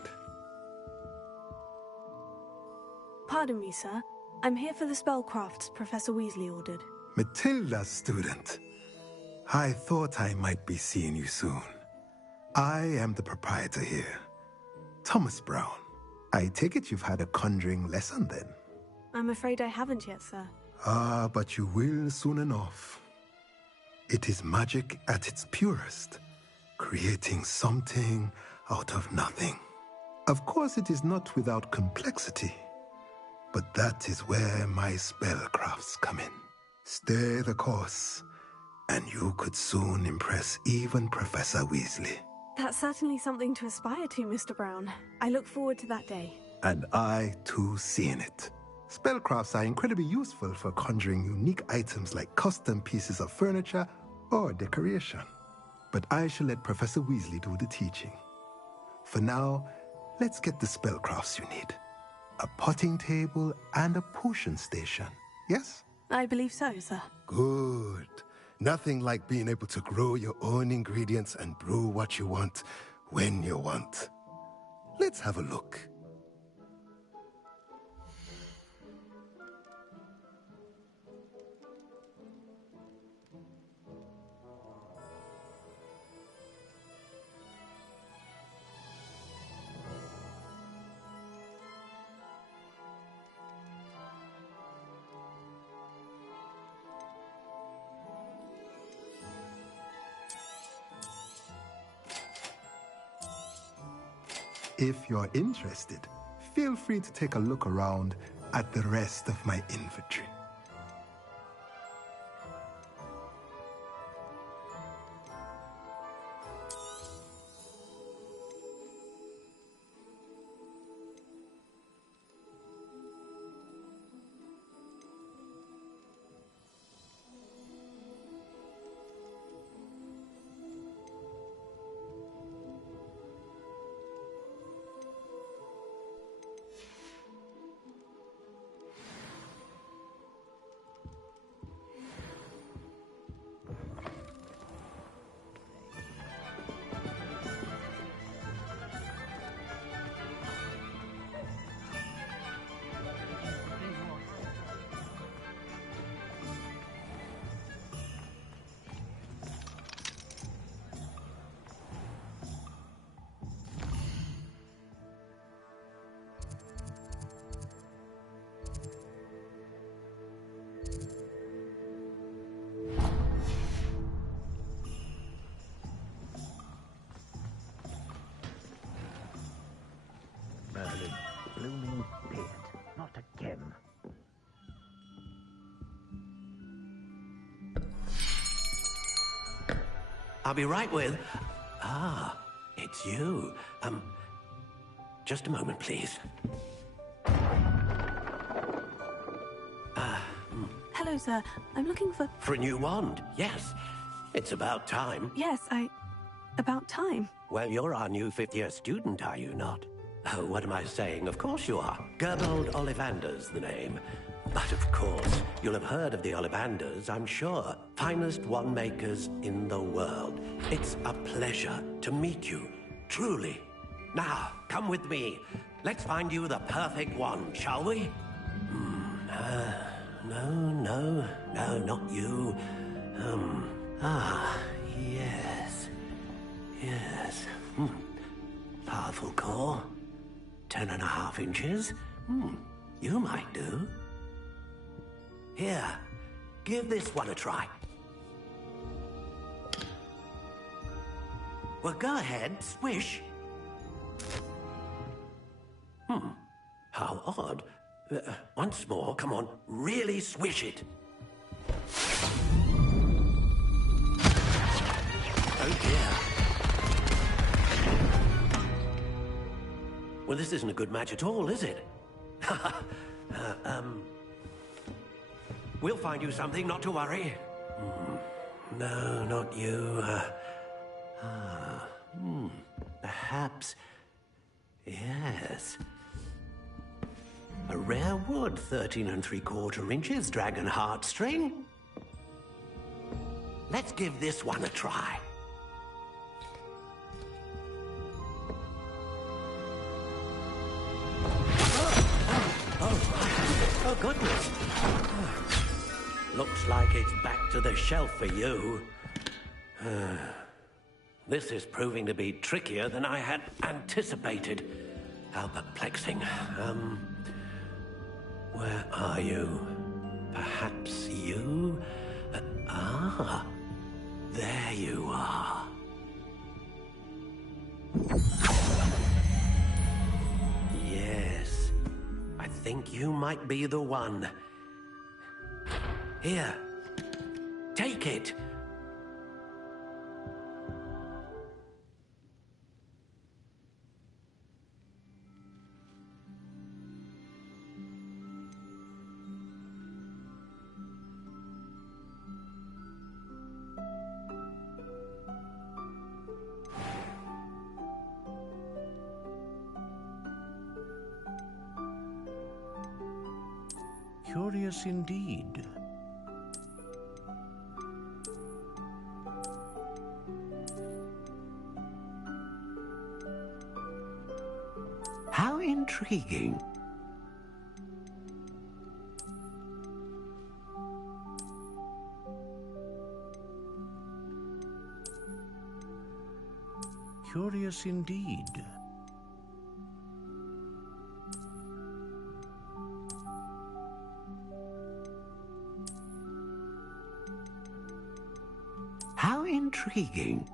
Pardon me, sir. I'm here for the spellcrafts Professor Weasley ordered. Matilda's student. I thought I might be seeing you soon. I am the proprietor here, Thomas Brown. I take it you've had a conjuring lesson then? I'm afraid I haven't yet, sir. Ah, but you will soon enough. It is magic at its purest, creating something out of nothing. Of course, it is not without complexity, but that is where my spellcrafts come in. Stay the course, and you could soon impress even Professor Weasley. That's certainly something to aspire to, Mr. Brown. I look forward to that day. And I, too, seeing it. Spellcrafts are incredibly useful for conjuring unique items like custom pieces of furniture or decoration. But I shall let Professor Weasley do the teaching. For now, let's get the spellcrafts you need. A potting table and a potion station, yes? I believe so, sir. Good. Nothing like being able to grow your own ingredients and brew what you want when you want. Let's have a look. If you're interested, feel free to take a look around at the rest of my inventory. Blooming beard. Not again. I'll be right with... Ah, it's you. Just a moment, please. Hello, sir. I'm looking for... For a new wand, yes. It's about time. Yes, about time. Well, you're our new fifth-year student, are you not? Oh, what am I saying? Of course you are. Gerbold Ollivander's the name. But of course, you'll have heard of the Ollivanders, I'm sure. Finest wand makers in the world. It's a pleasure to meet you, truly. Now, come with me. Let's find you the perfect wand, shall we? No, not you. Yes. Yes. Powerful core. 10.5 inches. You might do. Here, give this one a try. Well, go ahead, swish. How odd. Once more, come on, really swish it. Oh dear. Well, this isn't a good match at all, is it? We'll find you something, not to worry. No, not you. Perhaps... Yes. A rare wood, 13 3/4 inches, dragon heartstring. Let's give this one a try. Oh, goodness. Looks like it's back to the shelf for you. This is proving to be trickier than I had anticipated. How perplexing. Where are you? Perhaps you? There you are. Yes, I think you might be the one. Here, take it. Curious indeed. How intriguing. Curious indeed. How intriguing.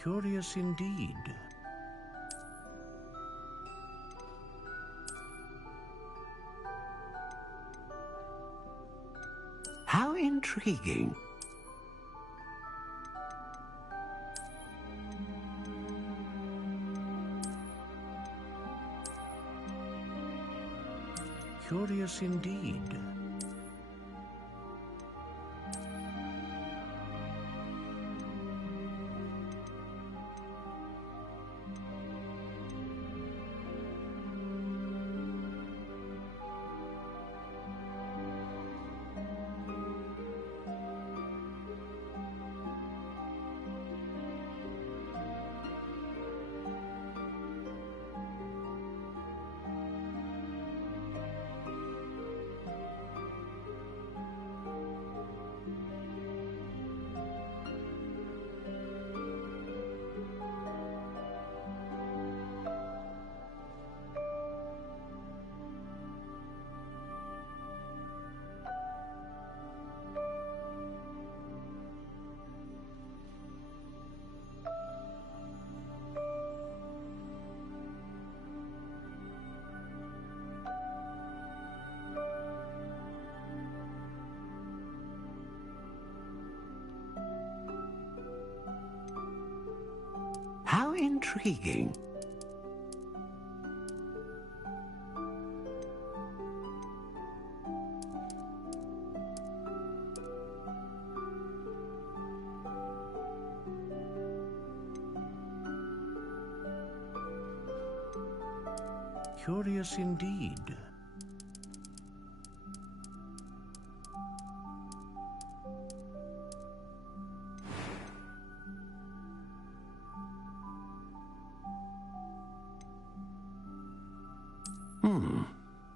Curious indeed. How intriguing. Curious indeed. How intriguing. Curious indeed.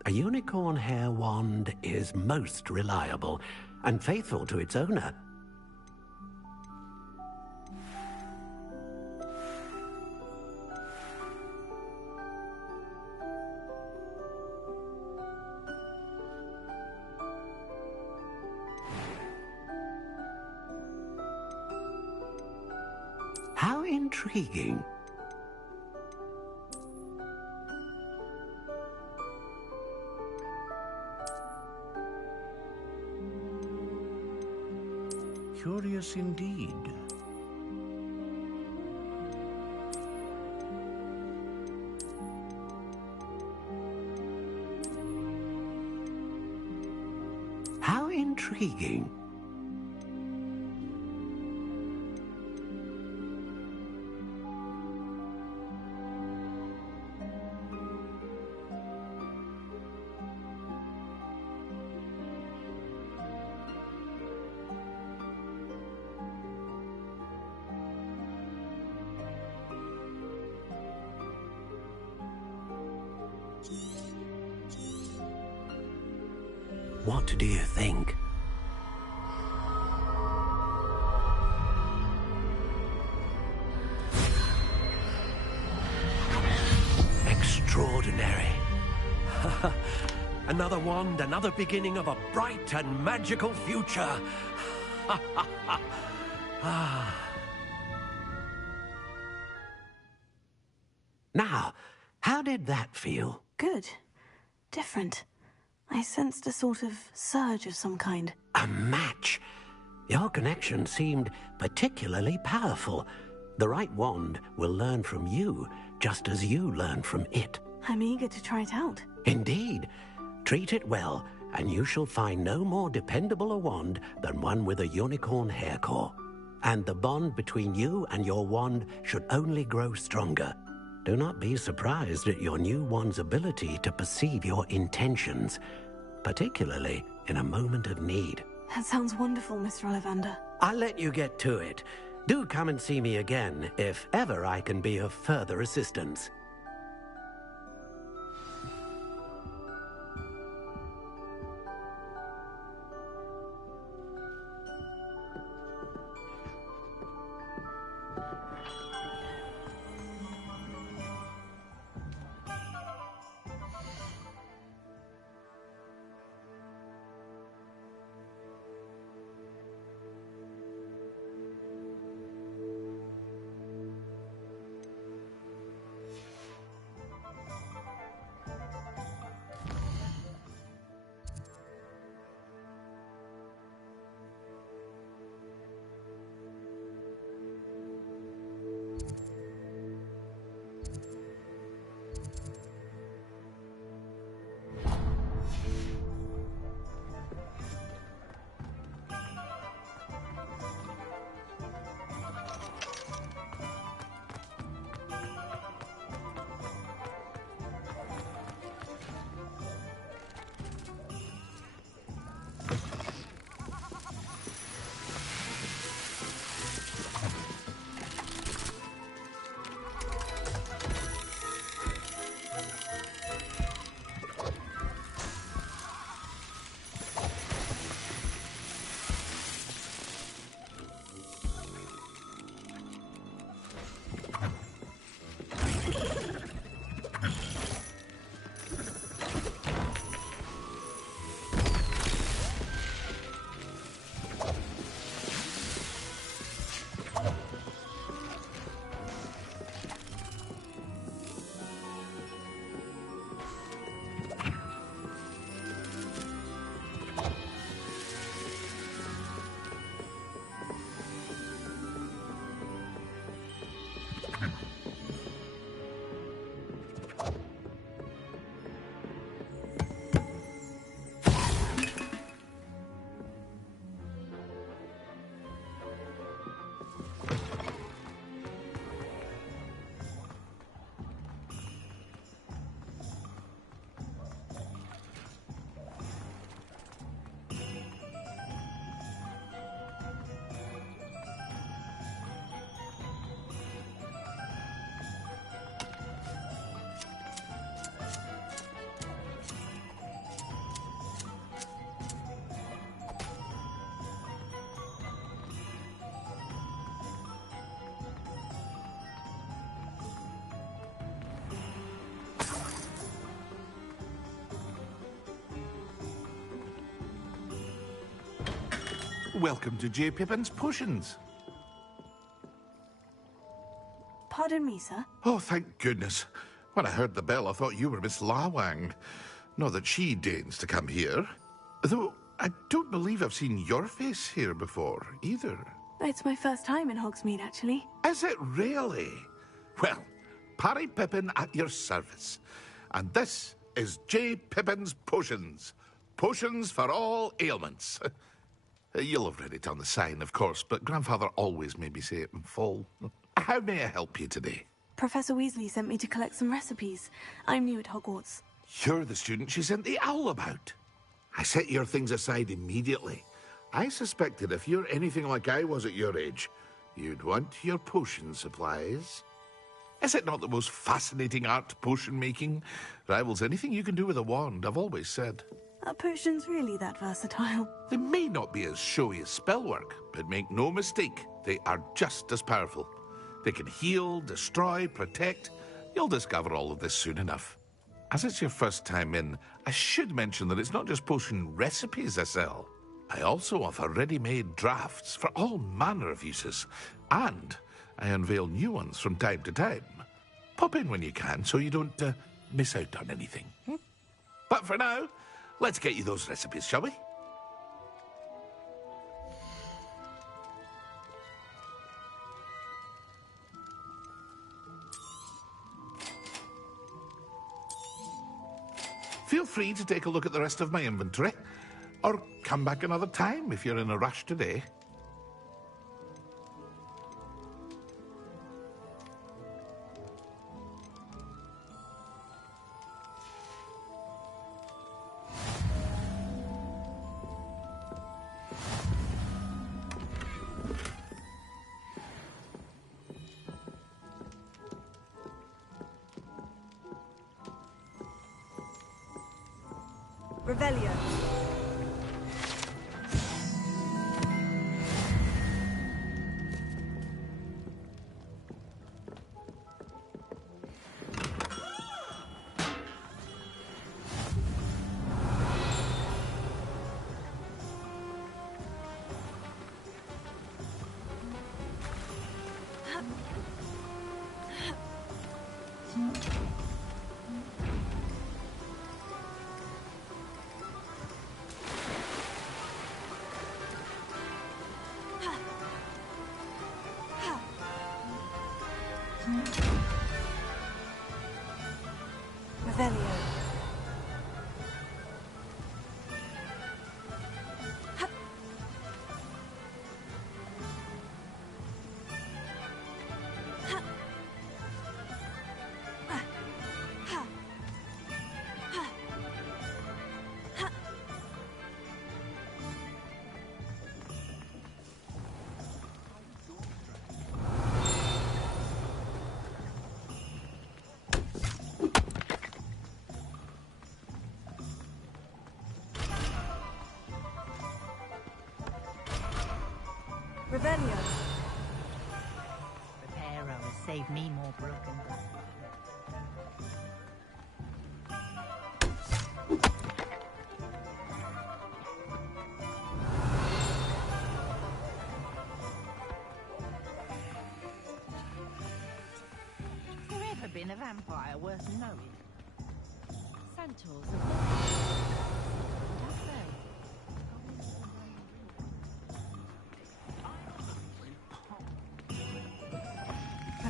A unicorn hair wand is most reliable and faithful to its owner. How intriguing. Curious indeed. How intriguing. What do you think? Extraordinary. Another wand, another beginning of a bright and magical future. Now, how did that feel? Good. Different. I sensed a sort of surge of some kind. A match. Your connection seemed particularly powerful. The right wand will learn from you, just as you learn from it. I'm eager to try it out. Indeed. Treat it well, and you shall find no more dependable a wand than one with a unicorn hair core. And the bond between you and your wand should only grow stronger. Do not be surprised at your new wand's ability to perceive your intentions, particularly in a moment of need. That sounds wonderful, Mr. Ollivander. I'll let you get to it. Do come and see me again if ever I can be of further assistance. Welcome to J. Pippin's Potions. Pardon me, sir? Oh, thank goodness. When I heard the bell, I thought you were Miss Lawang. Not that she deigns to come here. Though, I don't believe I've seen your face here before, either. It's my first time in Hogsmeade, actually. Is it really? Well, Parry Pippin at your service. And this is J. Pippin's Potions. Potions for all ailments. You'll have read it on the sign, of course, but Grandfather always made me say it in full. How may I help you today? Professor Weasley sent me to collect some recipes. I'm new at Hogwarts. You're the student she sent the owl about. I set your things aside immediately. I suspected if you're anything like I was at your age, you'd want your potion supplies. Is it not the most fascinating art, potion making? Rivals anything you can do with a wand, I've always said. Are potions really that versatile? They may not be as showy as spellwork, but make no mistake, they are just as powerful. They can heal, destroy, protect. You'll discover all of this soon enough. As it's your first time in, I should mention that it's not just potion recipes I sell. I also offer ready-made drafts for all manner of uses, and I unveil new ones from time to time. Pop in when you can so you don't miss out on anything. But for now, let's get you those recipes, shall we? Feel free to take a look at the rest of my inventory, or come back another time if you're in a rush today. Revelio. Revelio. Revelio. Reparo has saved me more broken glass. Has there ever been a vampire worth knowing? Centaurs have never... Have they?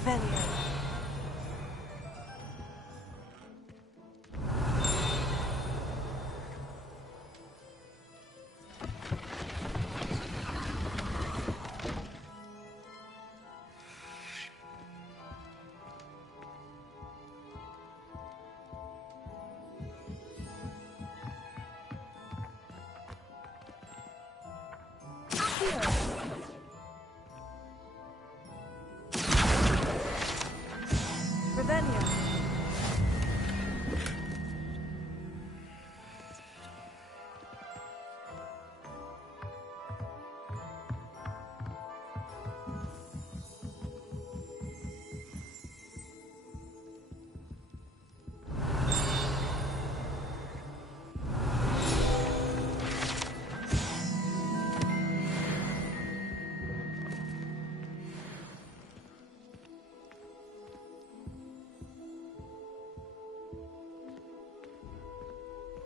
Revelio. Revelio.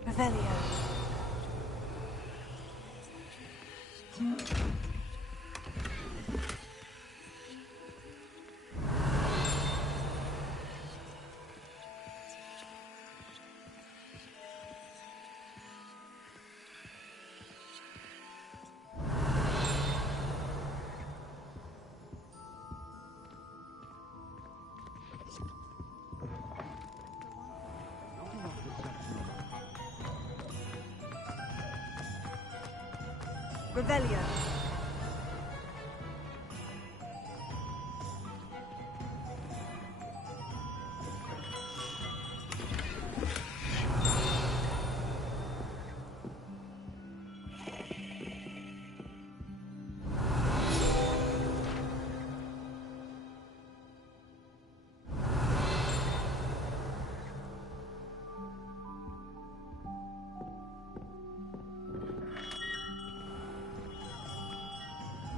Revelio. Revelio.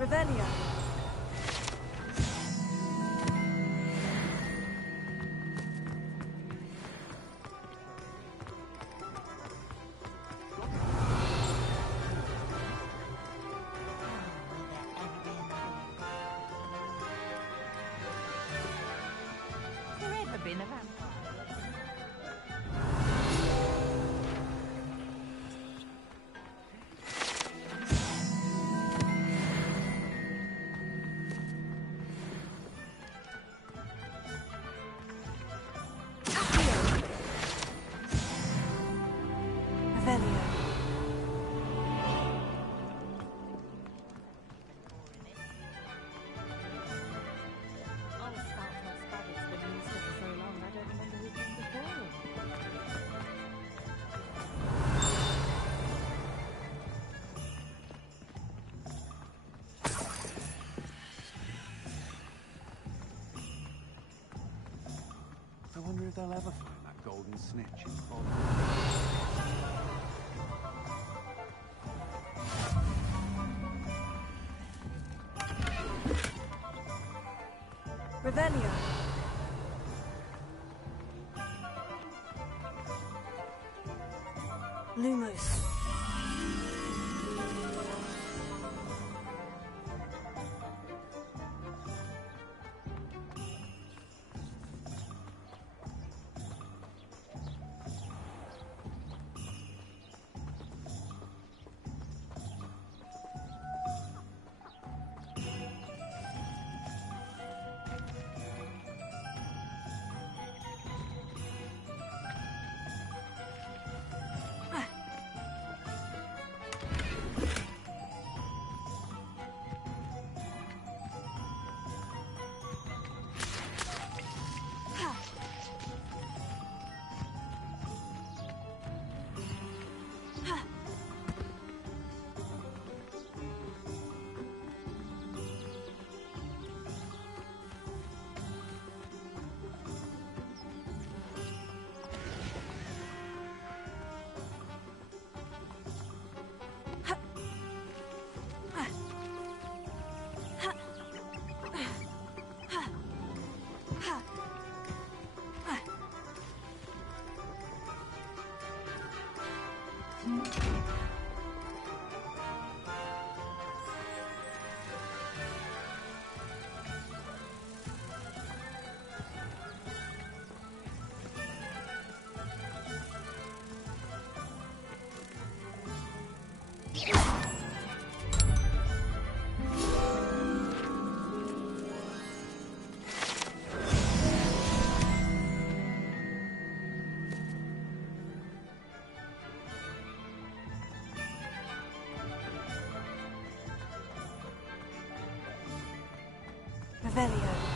Revelio. Has there ever been a vampire? Revelio. Oh, Salthouse Babbitt's been used for so long, I don't remember who came before. I wonder if they'll ever find that golden snitch in Fallout. Revelio. Lumos. Revelio.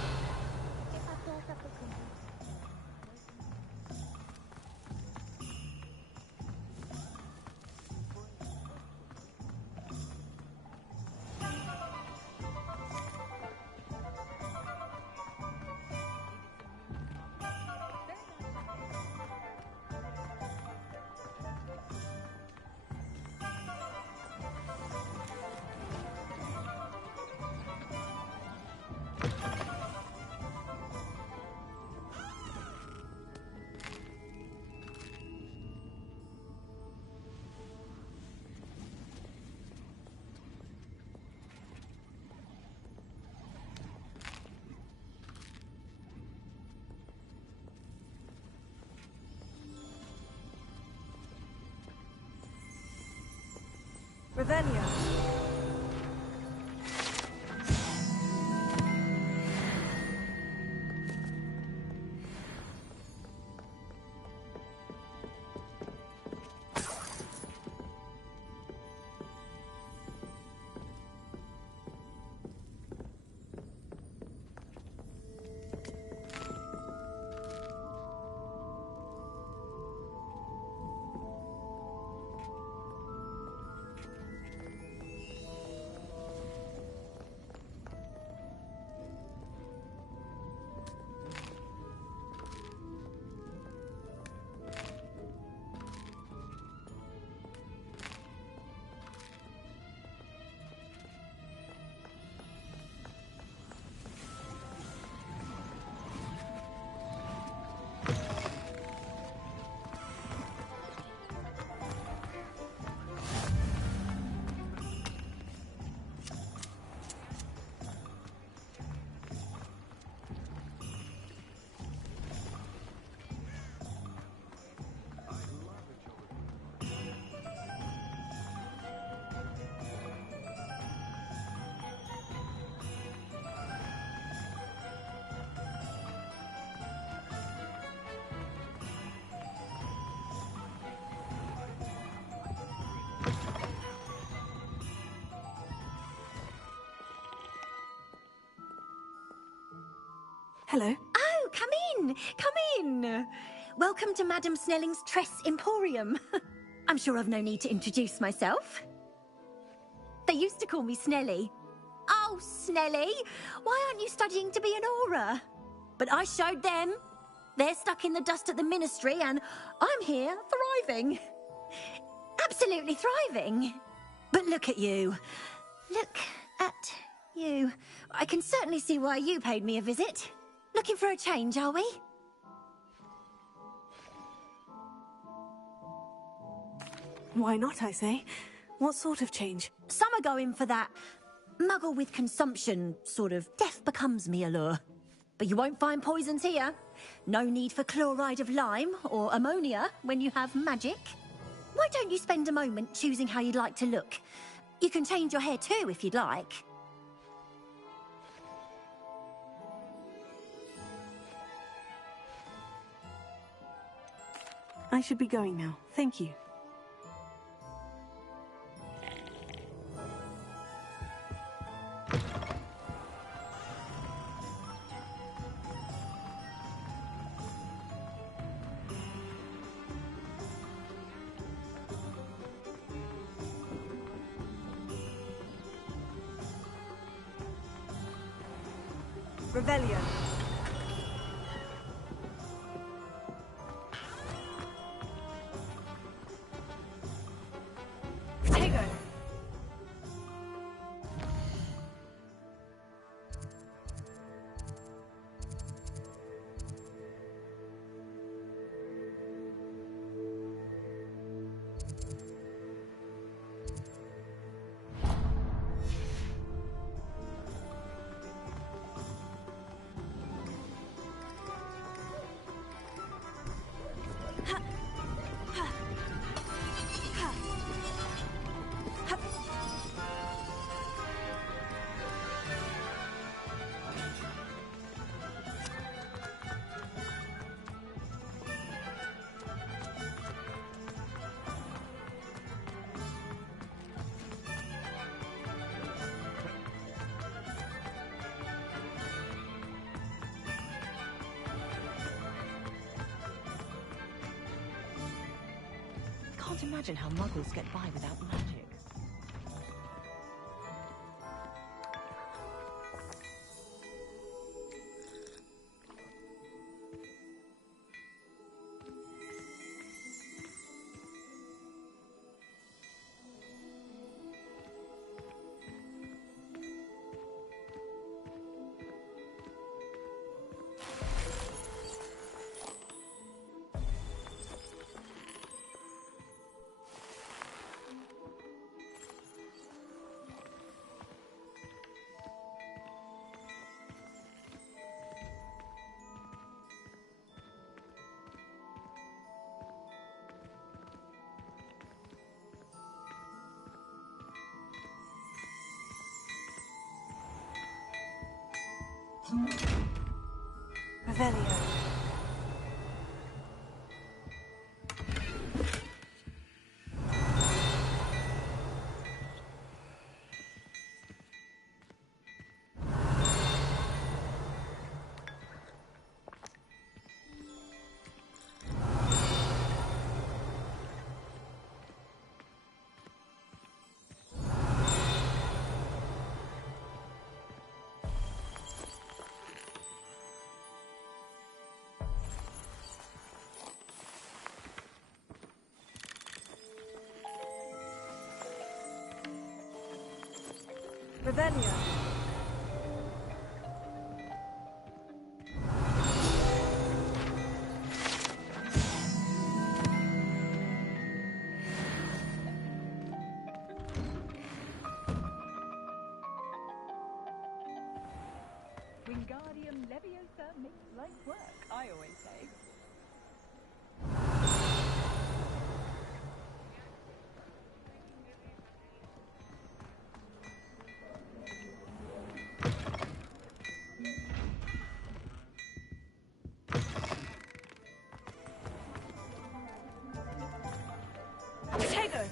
Revelio. Hello. Oh, come in. Come in. Welcome to Madame Snelling's Tress Emporium. I'm sure I've no need to introduce myself. They used to call me Snelly. Oh, Snelly, why aren't you studying to be an aura? But I showed them. They're stuck in the dust at the ministry, and I'm here thriving. Absolutely thriving. But look at you. Look at you. I can certainly see why you paid me a visit. Looking for a change, are we? Why not, I say? What sort of change? Some are going for that muggle with consumption, sort of death becomes me allure. But you won't find poisons here. No need for chloride of lime or ammonia when you have magic. Why don't you spend a moment choosing how you'd like to look? You can change your hair too if you'd like. I should be going now. Thank you. Revelio. Tego. Can't imagine how muggles get by without magic. Revelio. Revelio. Wingardium Leviosa makes light work, I always say. Tego.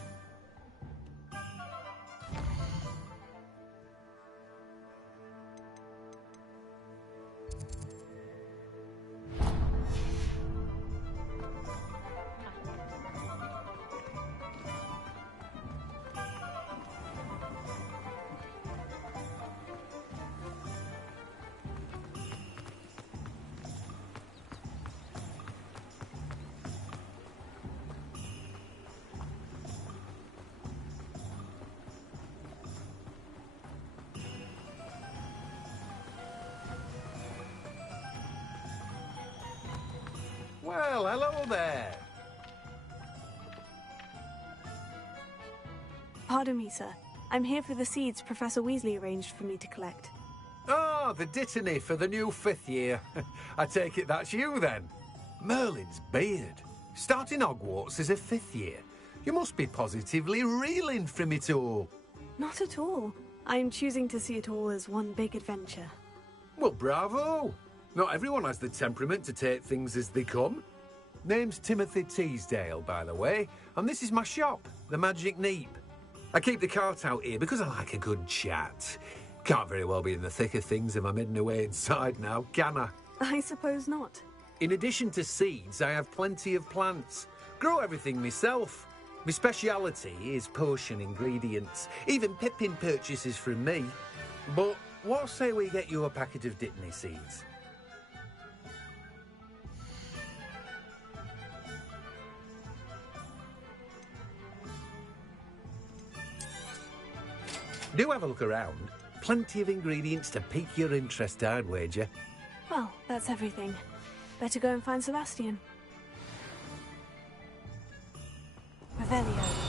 Hello there. Pardon me, sir. I'm here for the seeds Professor Weasley arranged for me to collect. Ah, the Dittany for the new 5th year. I take it that's you, then. Merlin's beard. Starting Hogwarts as a 5th year. You must be positively reeling from it all. Not at all. I'm choosing to see it all as one big adventure. Well, bravo. Not everyone has the temperament to take things as they come. Name's Timothy Teasdale, by the way, and this is my shop, the Magic Neep. I keep the cart out here because I like a good chat. Can't very well be in the thick of things if I'm hidden away inside now, can I? I suppose not. In addition to seeds, I have plenty of plants. Grow everything myself. My speciality is potion ingredients. Even Pippin purchases from me. But what say we get you a packet of Dittany seeds? Do have a look around. Plenty of ingredients to pique your interest, I'd wager. Well, that's everything. Better go and find Sebastian. Revelio.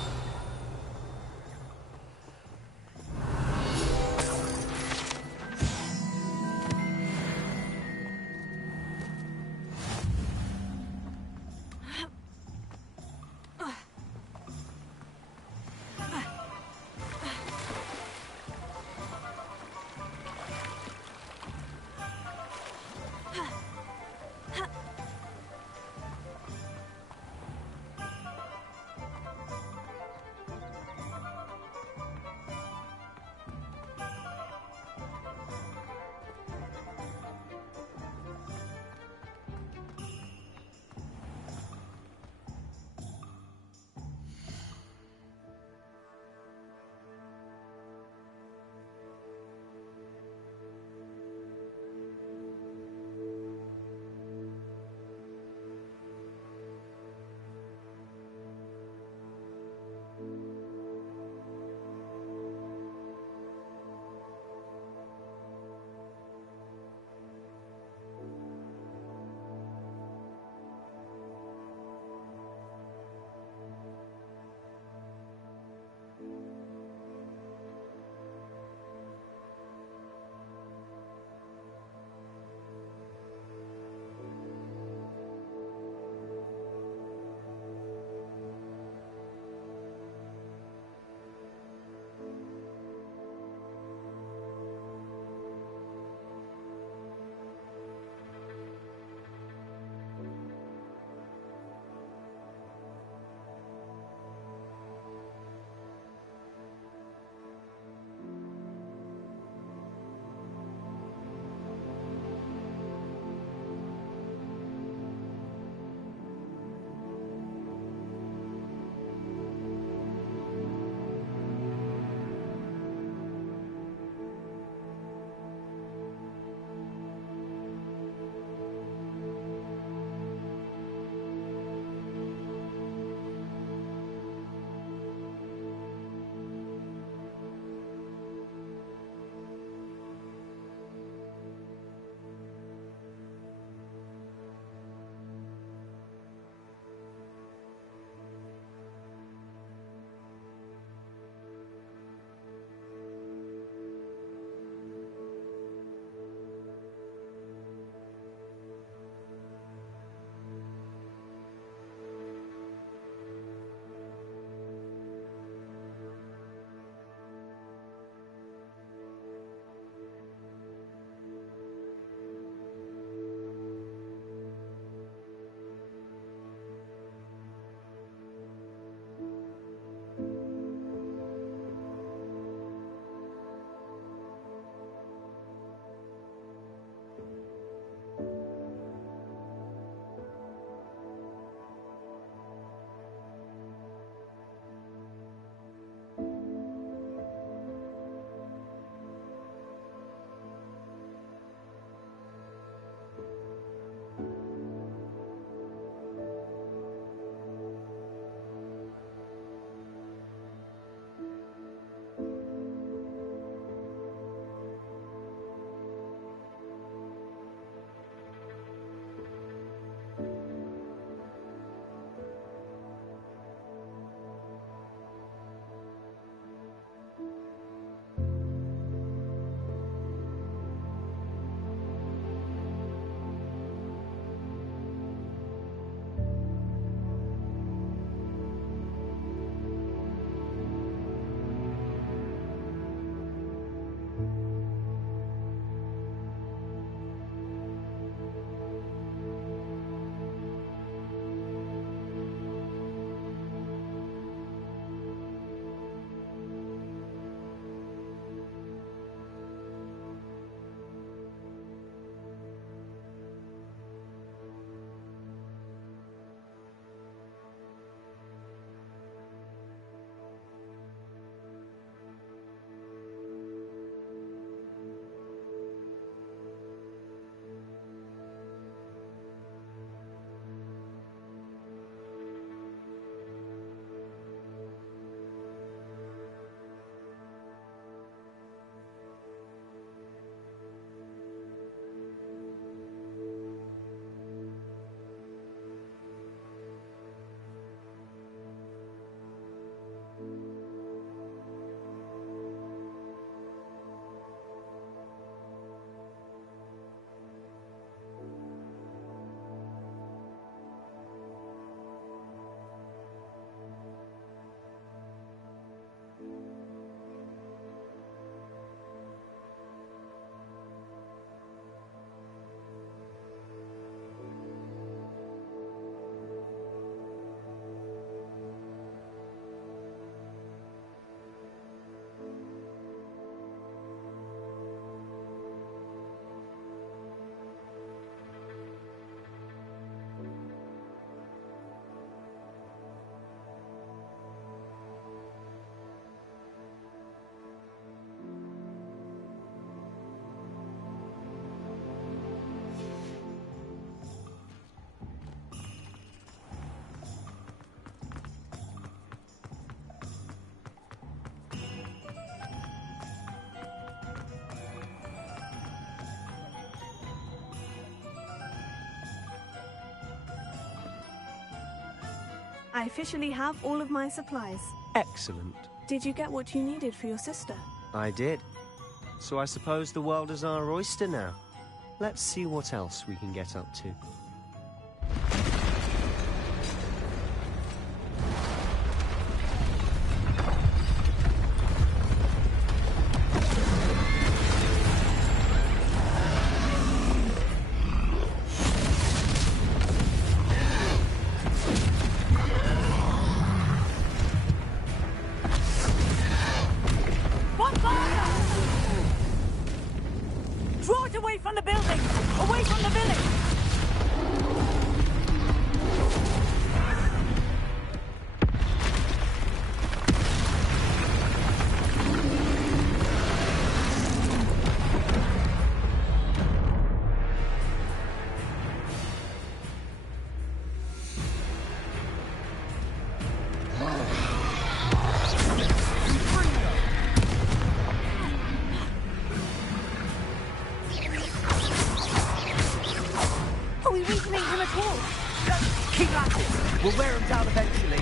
I officially have all of my supplies. Excellent. Did you get what you needed for your sister? I did. So I suppose the world is our oyster now. Let's see what else we can get up to. Draw it away from the building! Away from the village! Are we weakening him at all? Keep at it! We'll wear him down eventually.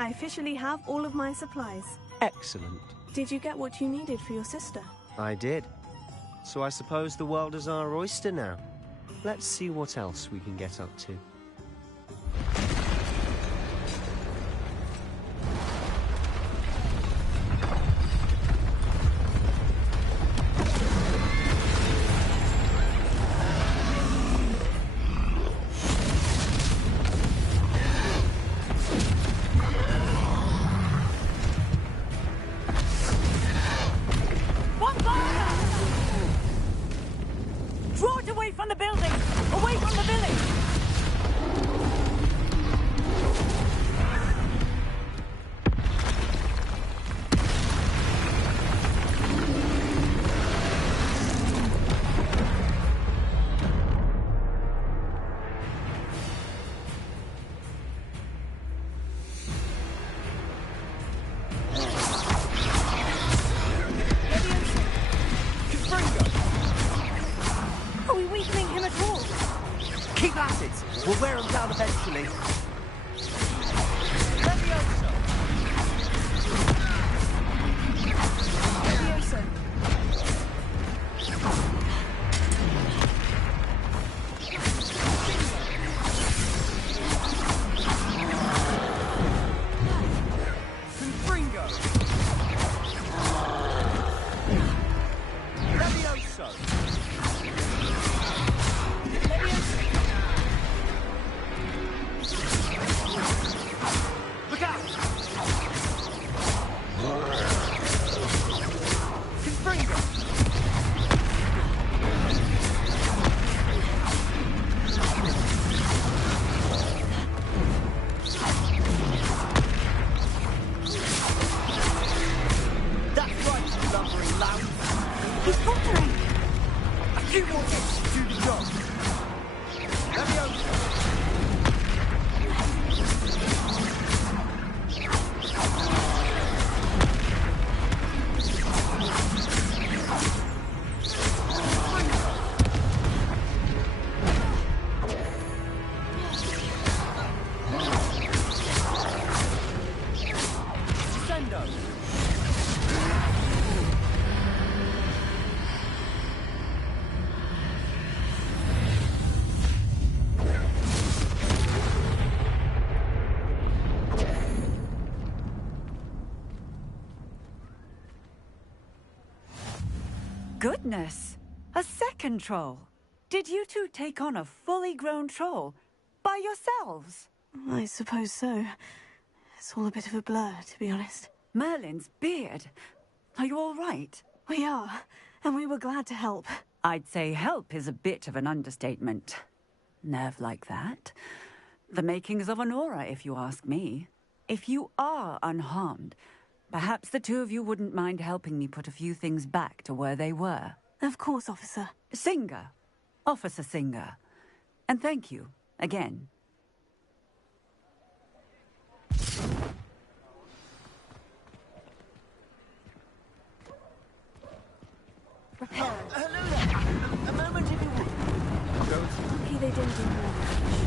I officially have all of my supplies. Excellent. Did you get what you needed for your sister? I did. So I suppose the world is our oyster now. Let's see what else we can get up to. Draw it away from the building! Away from the village! wear them down eventually. Levioso! Levioso! Confringo! Levioso! Look out! Confringo! That's right, you lumbering lout! He's faltering! A few more hits to do the job! Levioso! Sendo! Goodness! A second troll! Did you two take on a fully grown troll? By yourselves? I suppose so. It's all a bit of a blur, to be honest. Merlin's beard. Are you all right? We are, and we were glad to help. I'd say help is a bit of an understatement. Nerve like that. The makings of an aura, if you ask me. If you are unharmed, perhaps the two of you wouldn't mind helping me put a few things back to where they were. Of course, officer. Singer. Officer Singer. And thank you, again. Repair. Hello there! A moment if you would. Lucky they didn't do more damage.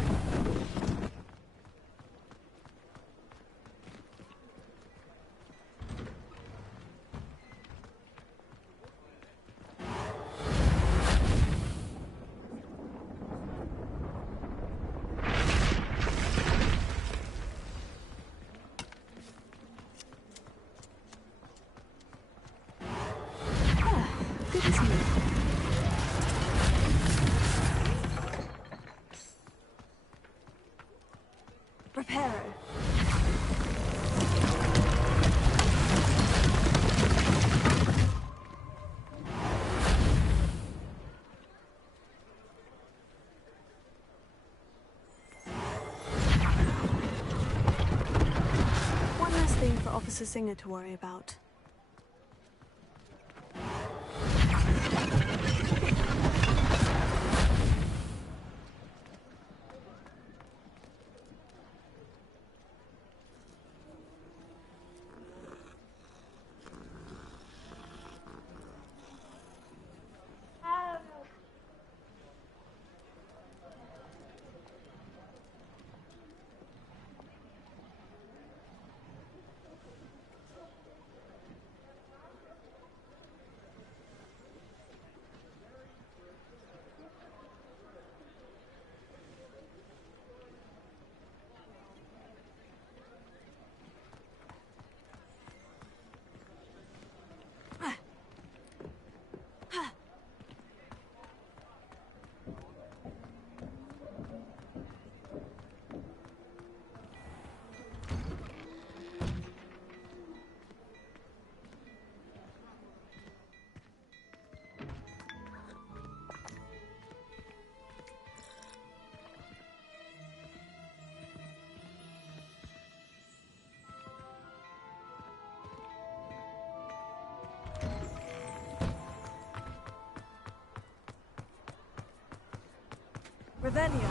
Good as new. Reparo. One less thing for Officer Singer to worry about. Revelio.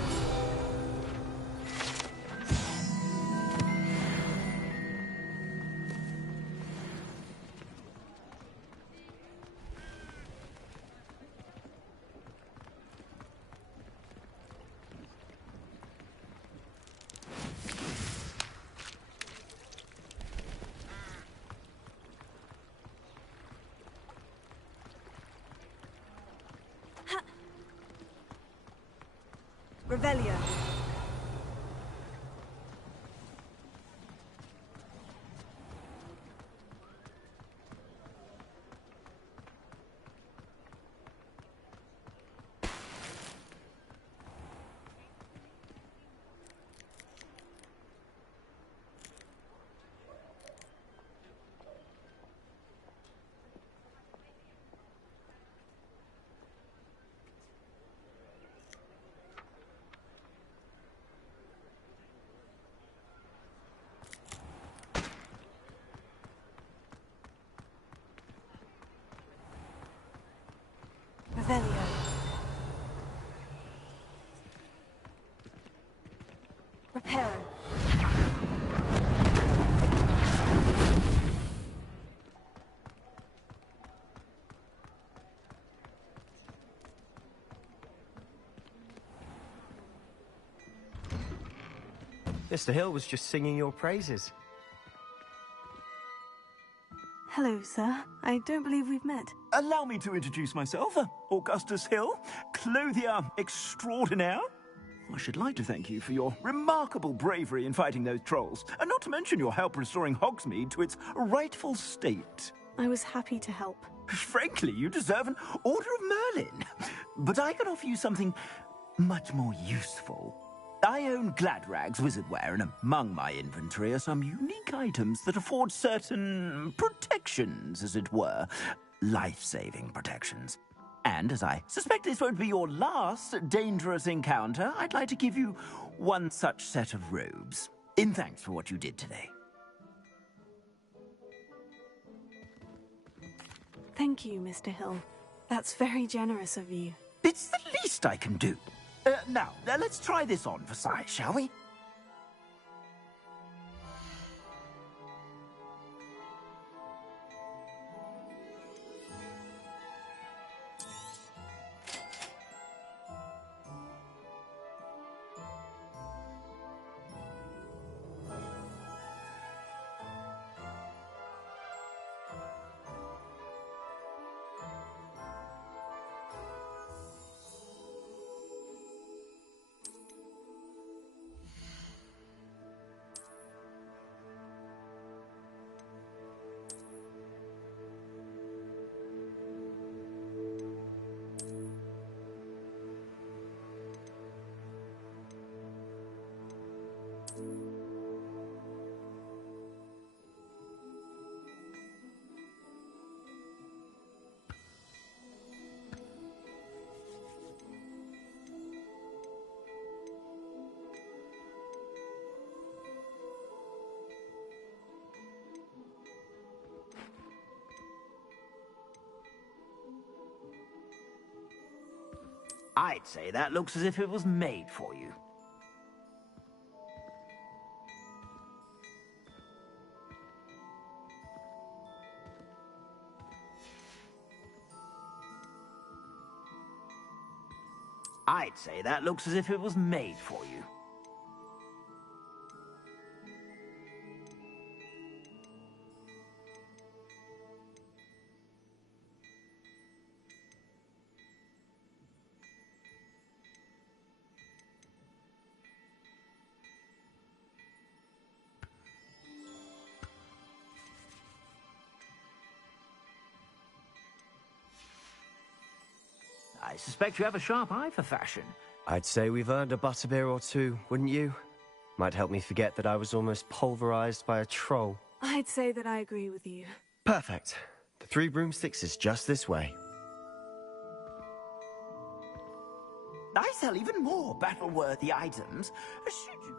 Revelio. Revelio. Reparo. Mr. Hill was just singing your praises. Hello, sir. I don't believe we've met. Allow me to introduce myself, Augustus Hill, clothier extraordinaire. I should like to thank you for your remarkable bravery in fighting those trolls, and not to mention your help restoring Hogsmeade to its rightful state. I was happy to help. Frankly, you deserve an Order of Merlin. But I can offer you something much more useful. I own Gladrag's wizardware, and among my inventory are some unique items that afford certain protections, as it were. Life-saving protections. And as I suspect this won't be your last dangerous encounter, I'd like to give you one such set of robes, in thanks for what you did today. Thank you, Mr. Hill. That's very generous of you. It's the least I can do. Now, let's try this on for size, shall we? I'd say that looks as if it was made for you. I'd say that looks as if it was made for you. I suspect you have a sharp eye for fashion. I'd say we've earned a butterbeer or two, wouldn't you? Might help me forget that I was almost pulverized by a troll. I'd say that I agree with you. Perfect. The 3 broomsticks is just this way. I sell even more battle-worthy items. Should you...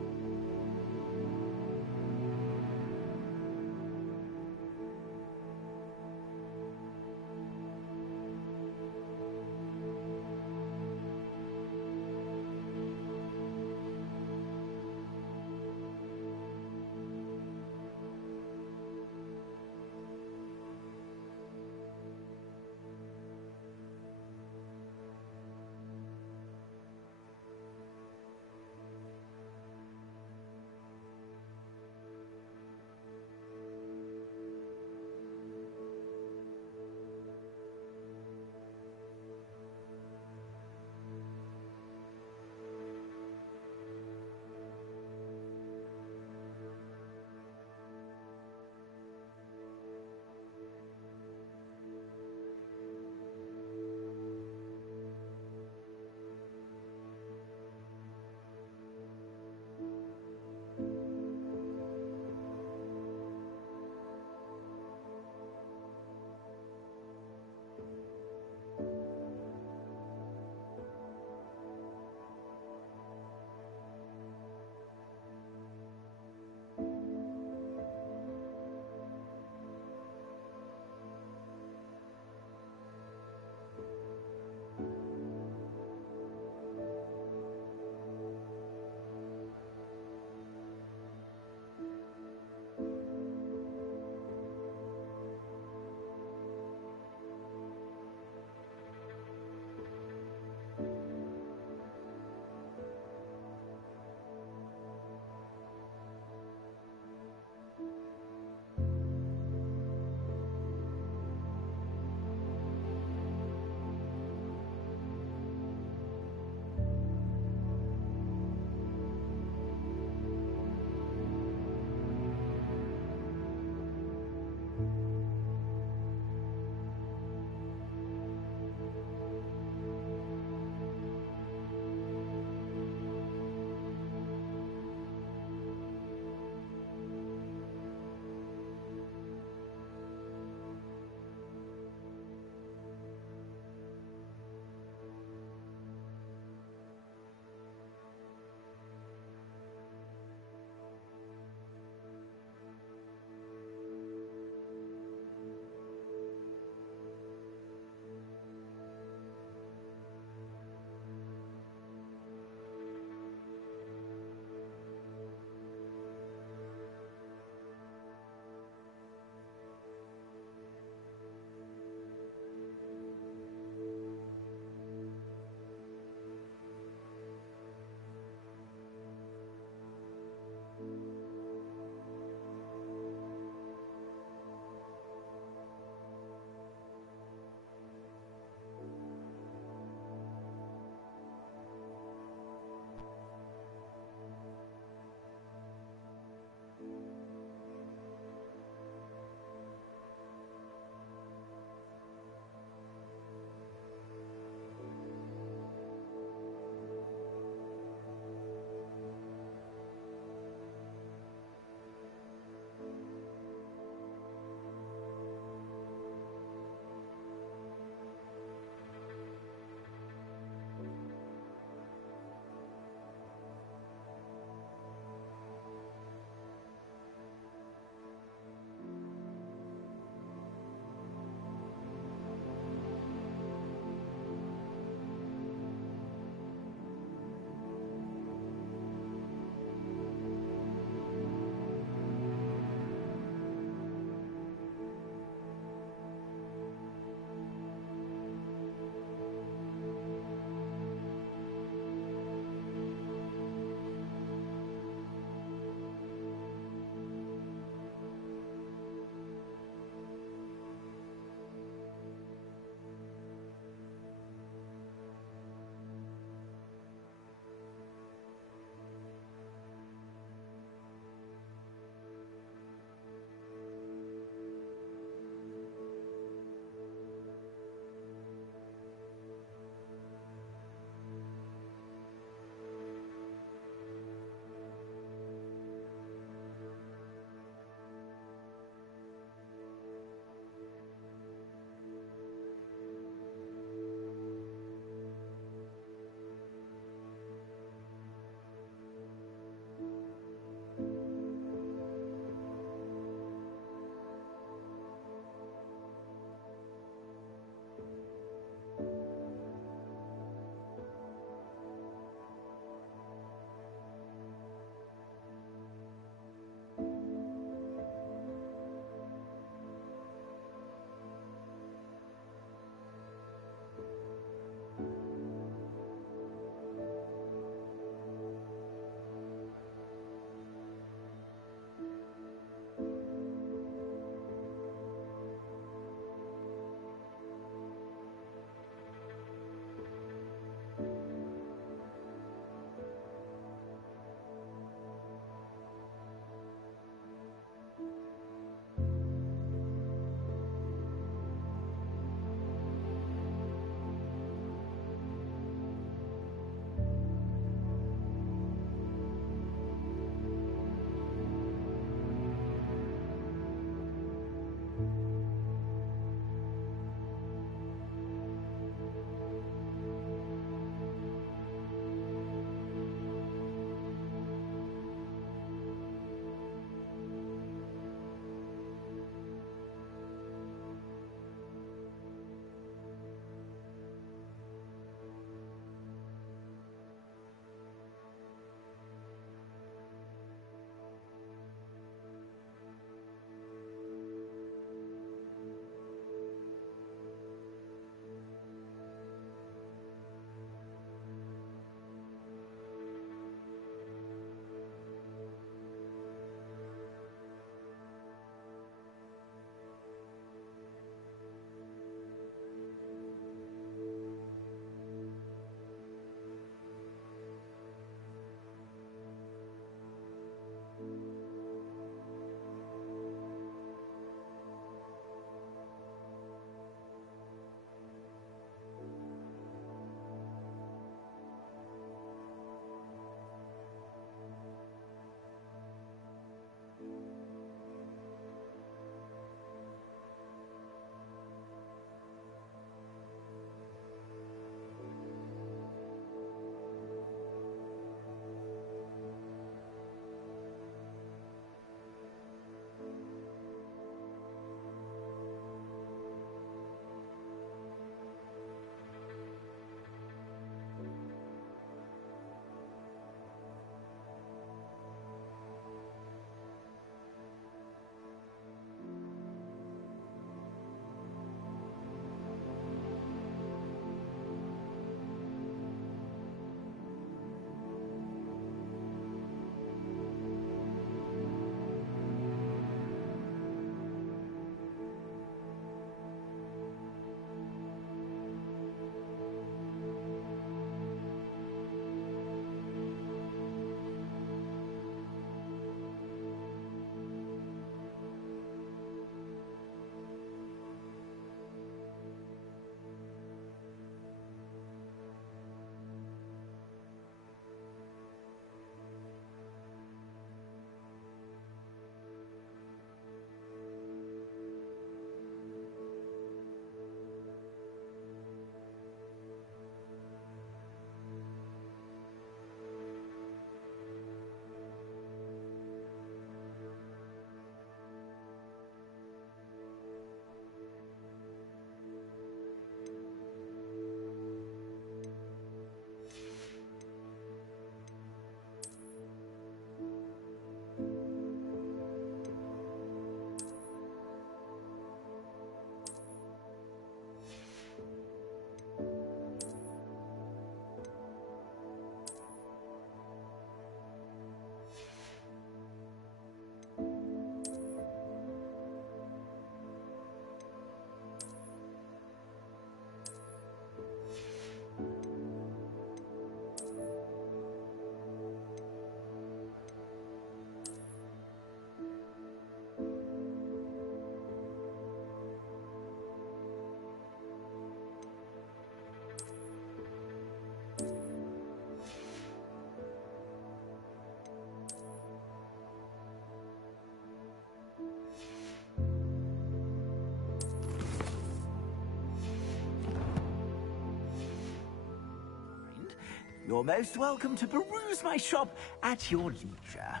You're most welcome to peruse my shop at your leisure.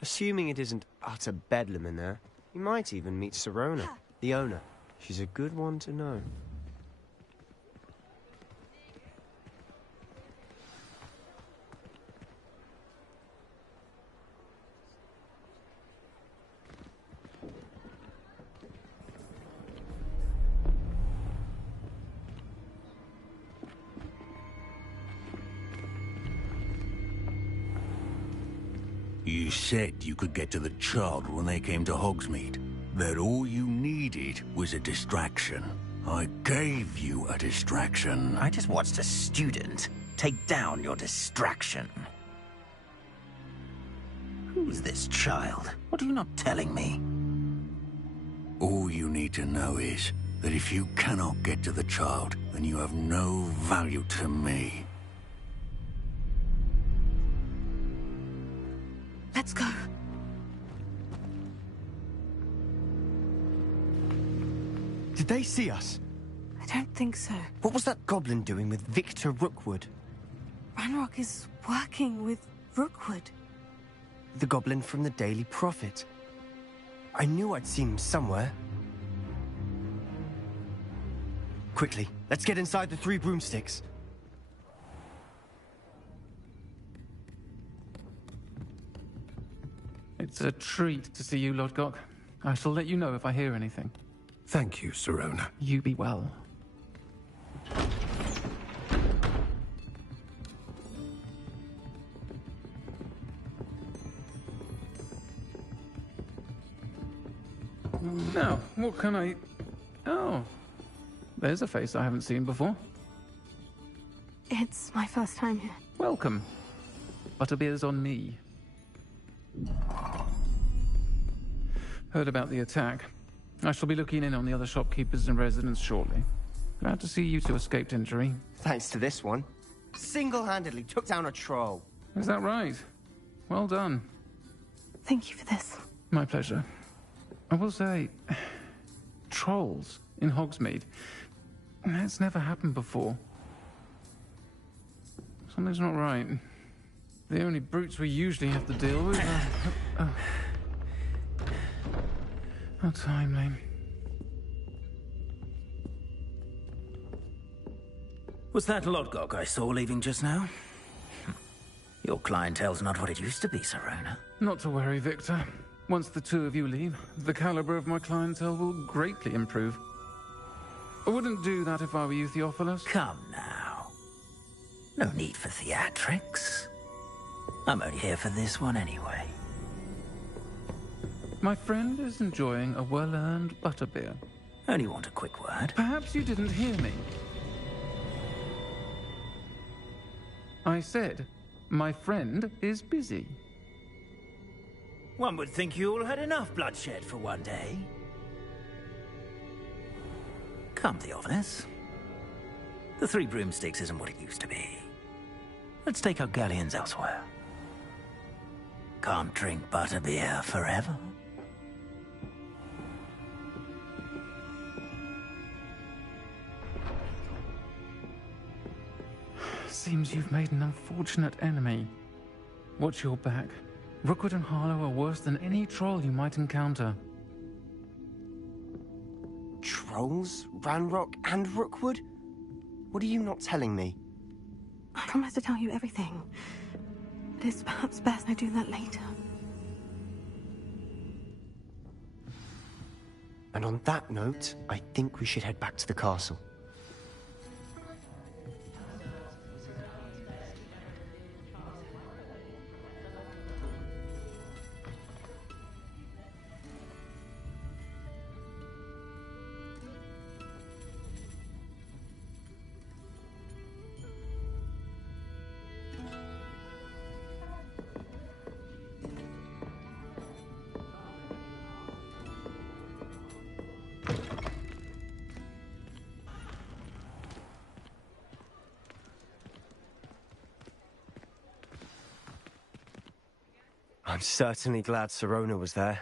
Assuming it isn't utter bedlam in there, you might even meet Sirona, the owner. She's a good one to know. You said you could get to the child when they came to Hogsmeade. That all you needed was a distraction. I gave you a distraction. I just watched a student take down your distraction. Who's this child? What are you not telling me? All you need to know is that if you cannot get to the child, then you have no value to me. Let's go. Did they see us? I don't think so. What was that goblin doing with Victor Rookwood? Ranrock is working with Rookwood. The goblin from the Daily Prophet. I knew I'd seen him somewhere. Quickly, let's get inside the 3 broomsticks. It's a treat to see you, Lodgok. I shall let you know if I hear anything. Thank you, Sirona. You be well. Now, what can I... Oh, there's a face I haven't seen before. It's my first time here. Welcome. Butterbeer's on me. Heard about the attack. I shall be looking in on the other shopkeepers and residents shortly. Glad to see you two escaped injury. Thanks to this one. Single-handedly took down a troll. Is that right? Well done. Thank you for this. My pleasure. I will say, trolls in Hogsmeade. That's never happened before. Something's not right. The only brutes we usually have to deal with are... How timely. Was that Lodgok I saw leaving just now? Your clientele's not what it used to be, Sirona. Not to worry, Victor. Once the two of you leave, the caliber of my clientele will greatly improve. I wouldn't do that if I were you, Theophilus. Come now. No need for theatrics. I'm only here for this one anyway. My friend is enjoying a well-earned butterbeer. Only want a quick word. Perhaps you didn't hear me. I said, my friend is busy. One would think you all had enough bloodshed for one day. Come, Theophilus. The 3 broomsticks isn't what it used to be. Let's take our galleons elsewhere. Can't drink butterbeer forever. Seems you've made an unfortunate enemy. Watch your back. Rookwood and Harlow are worse than any troll you might encounter. Trolls? Ranrock and Rookwood? What are you not telling me? I promise to tell you everything. But it's perhaps best I do that later. And on that note, I think we should head back to the castle. I'm certainly glad Sirona was there.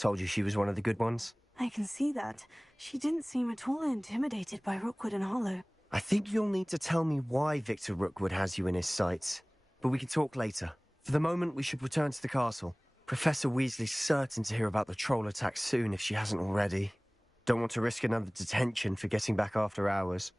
Told you she was one of the good ones. I can see that. She didn't seem at all intimidated by Rookwood and Hollow. I think you'll need to tell me why Victor Rookwood has you in his sights. But we can talk later. For the moment, we should return to the castle. Professor Weasley's certain to hear about the troll attack soon if she hasn't already. Don't want to risk another detention for getting back after hours.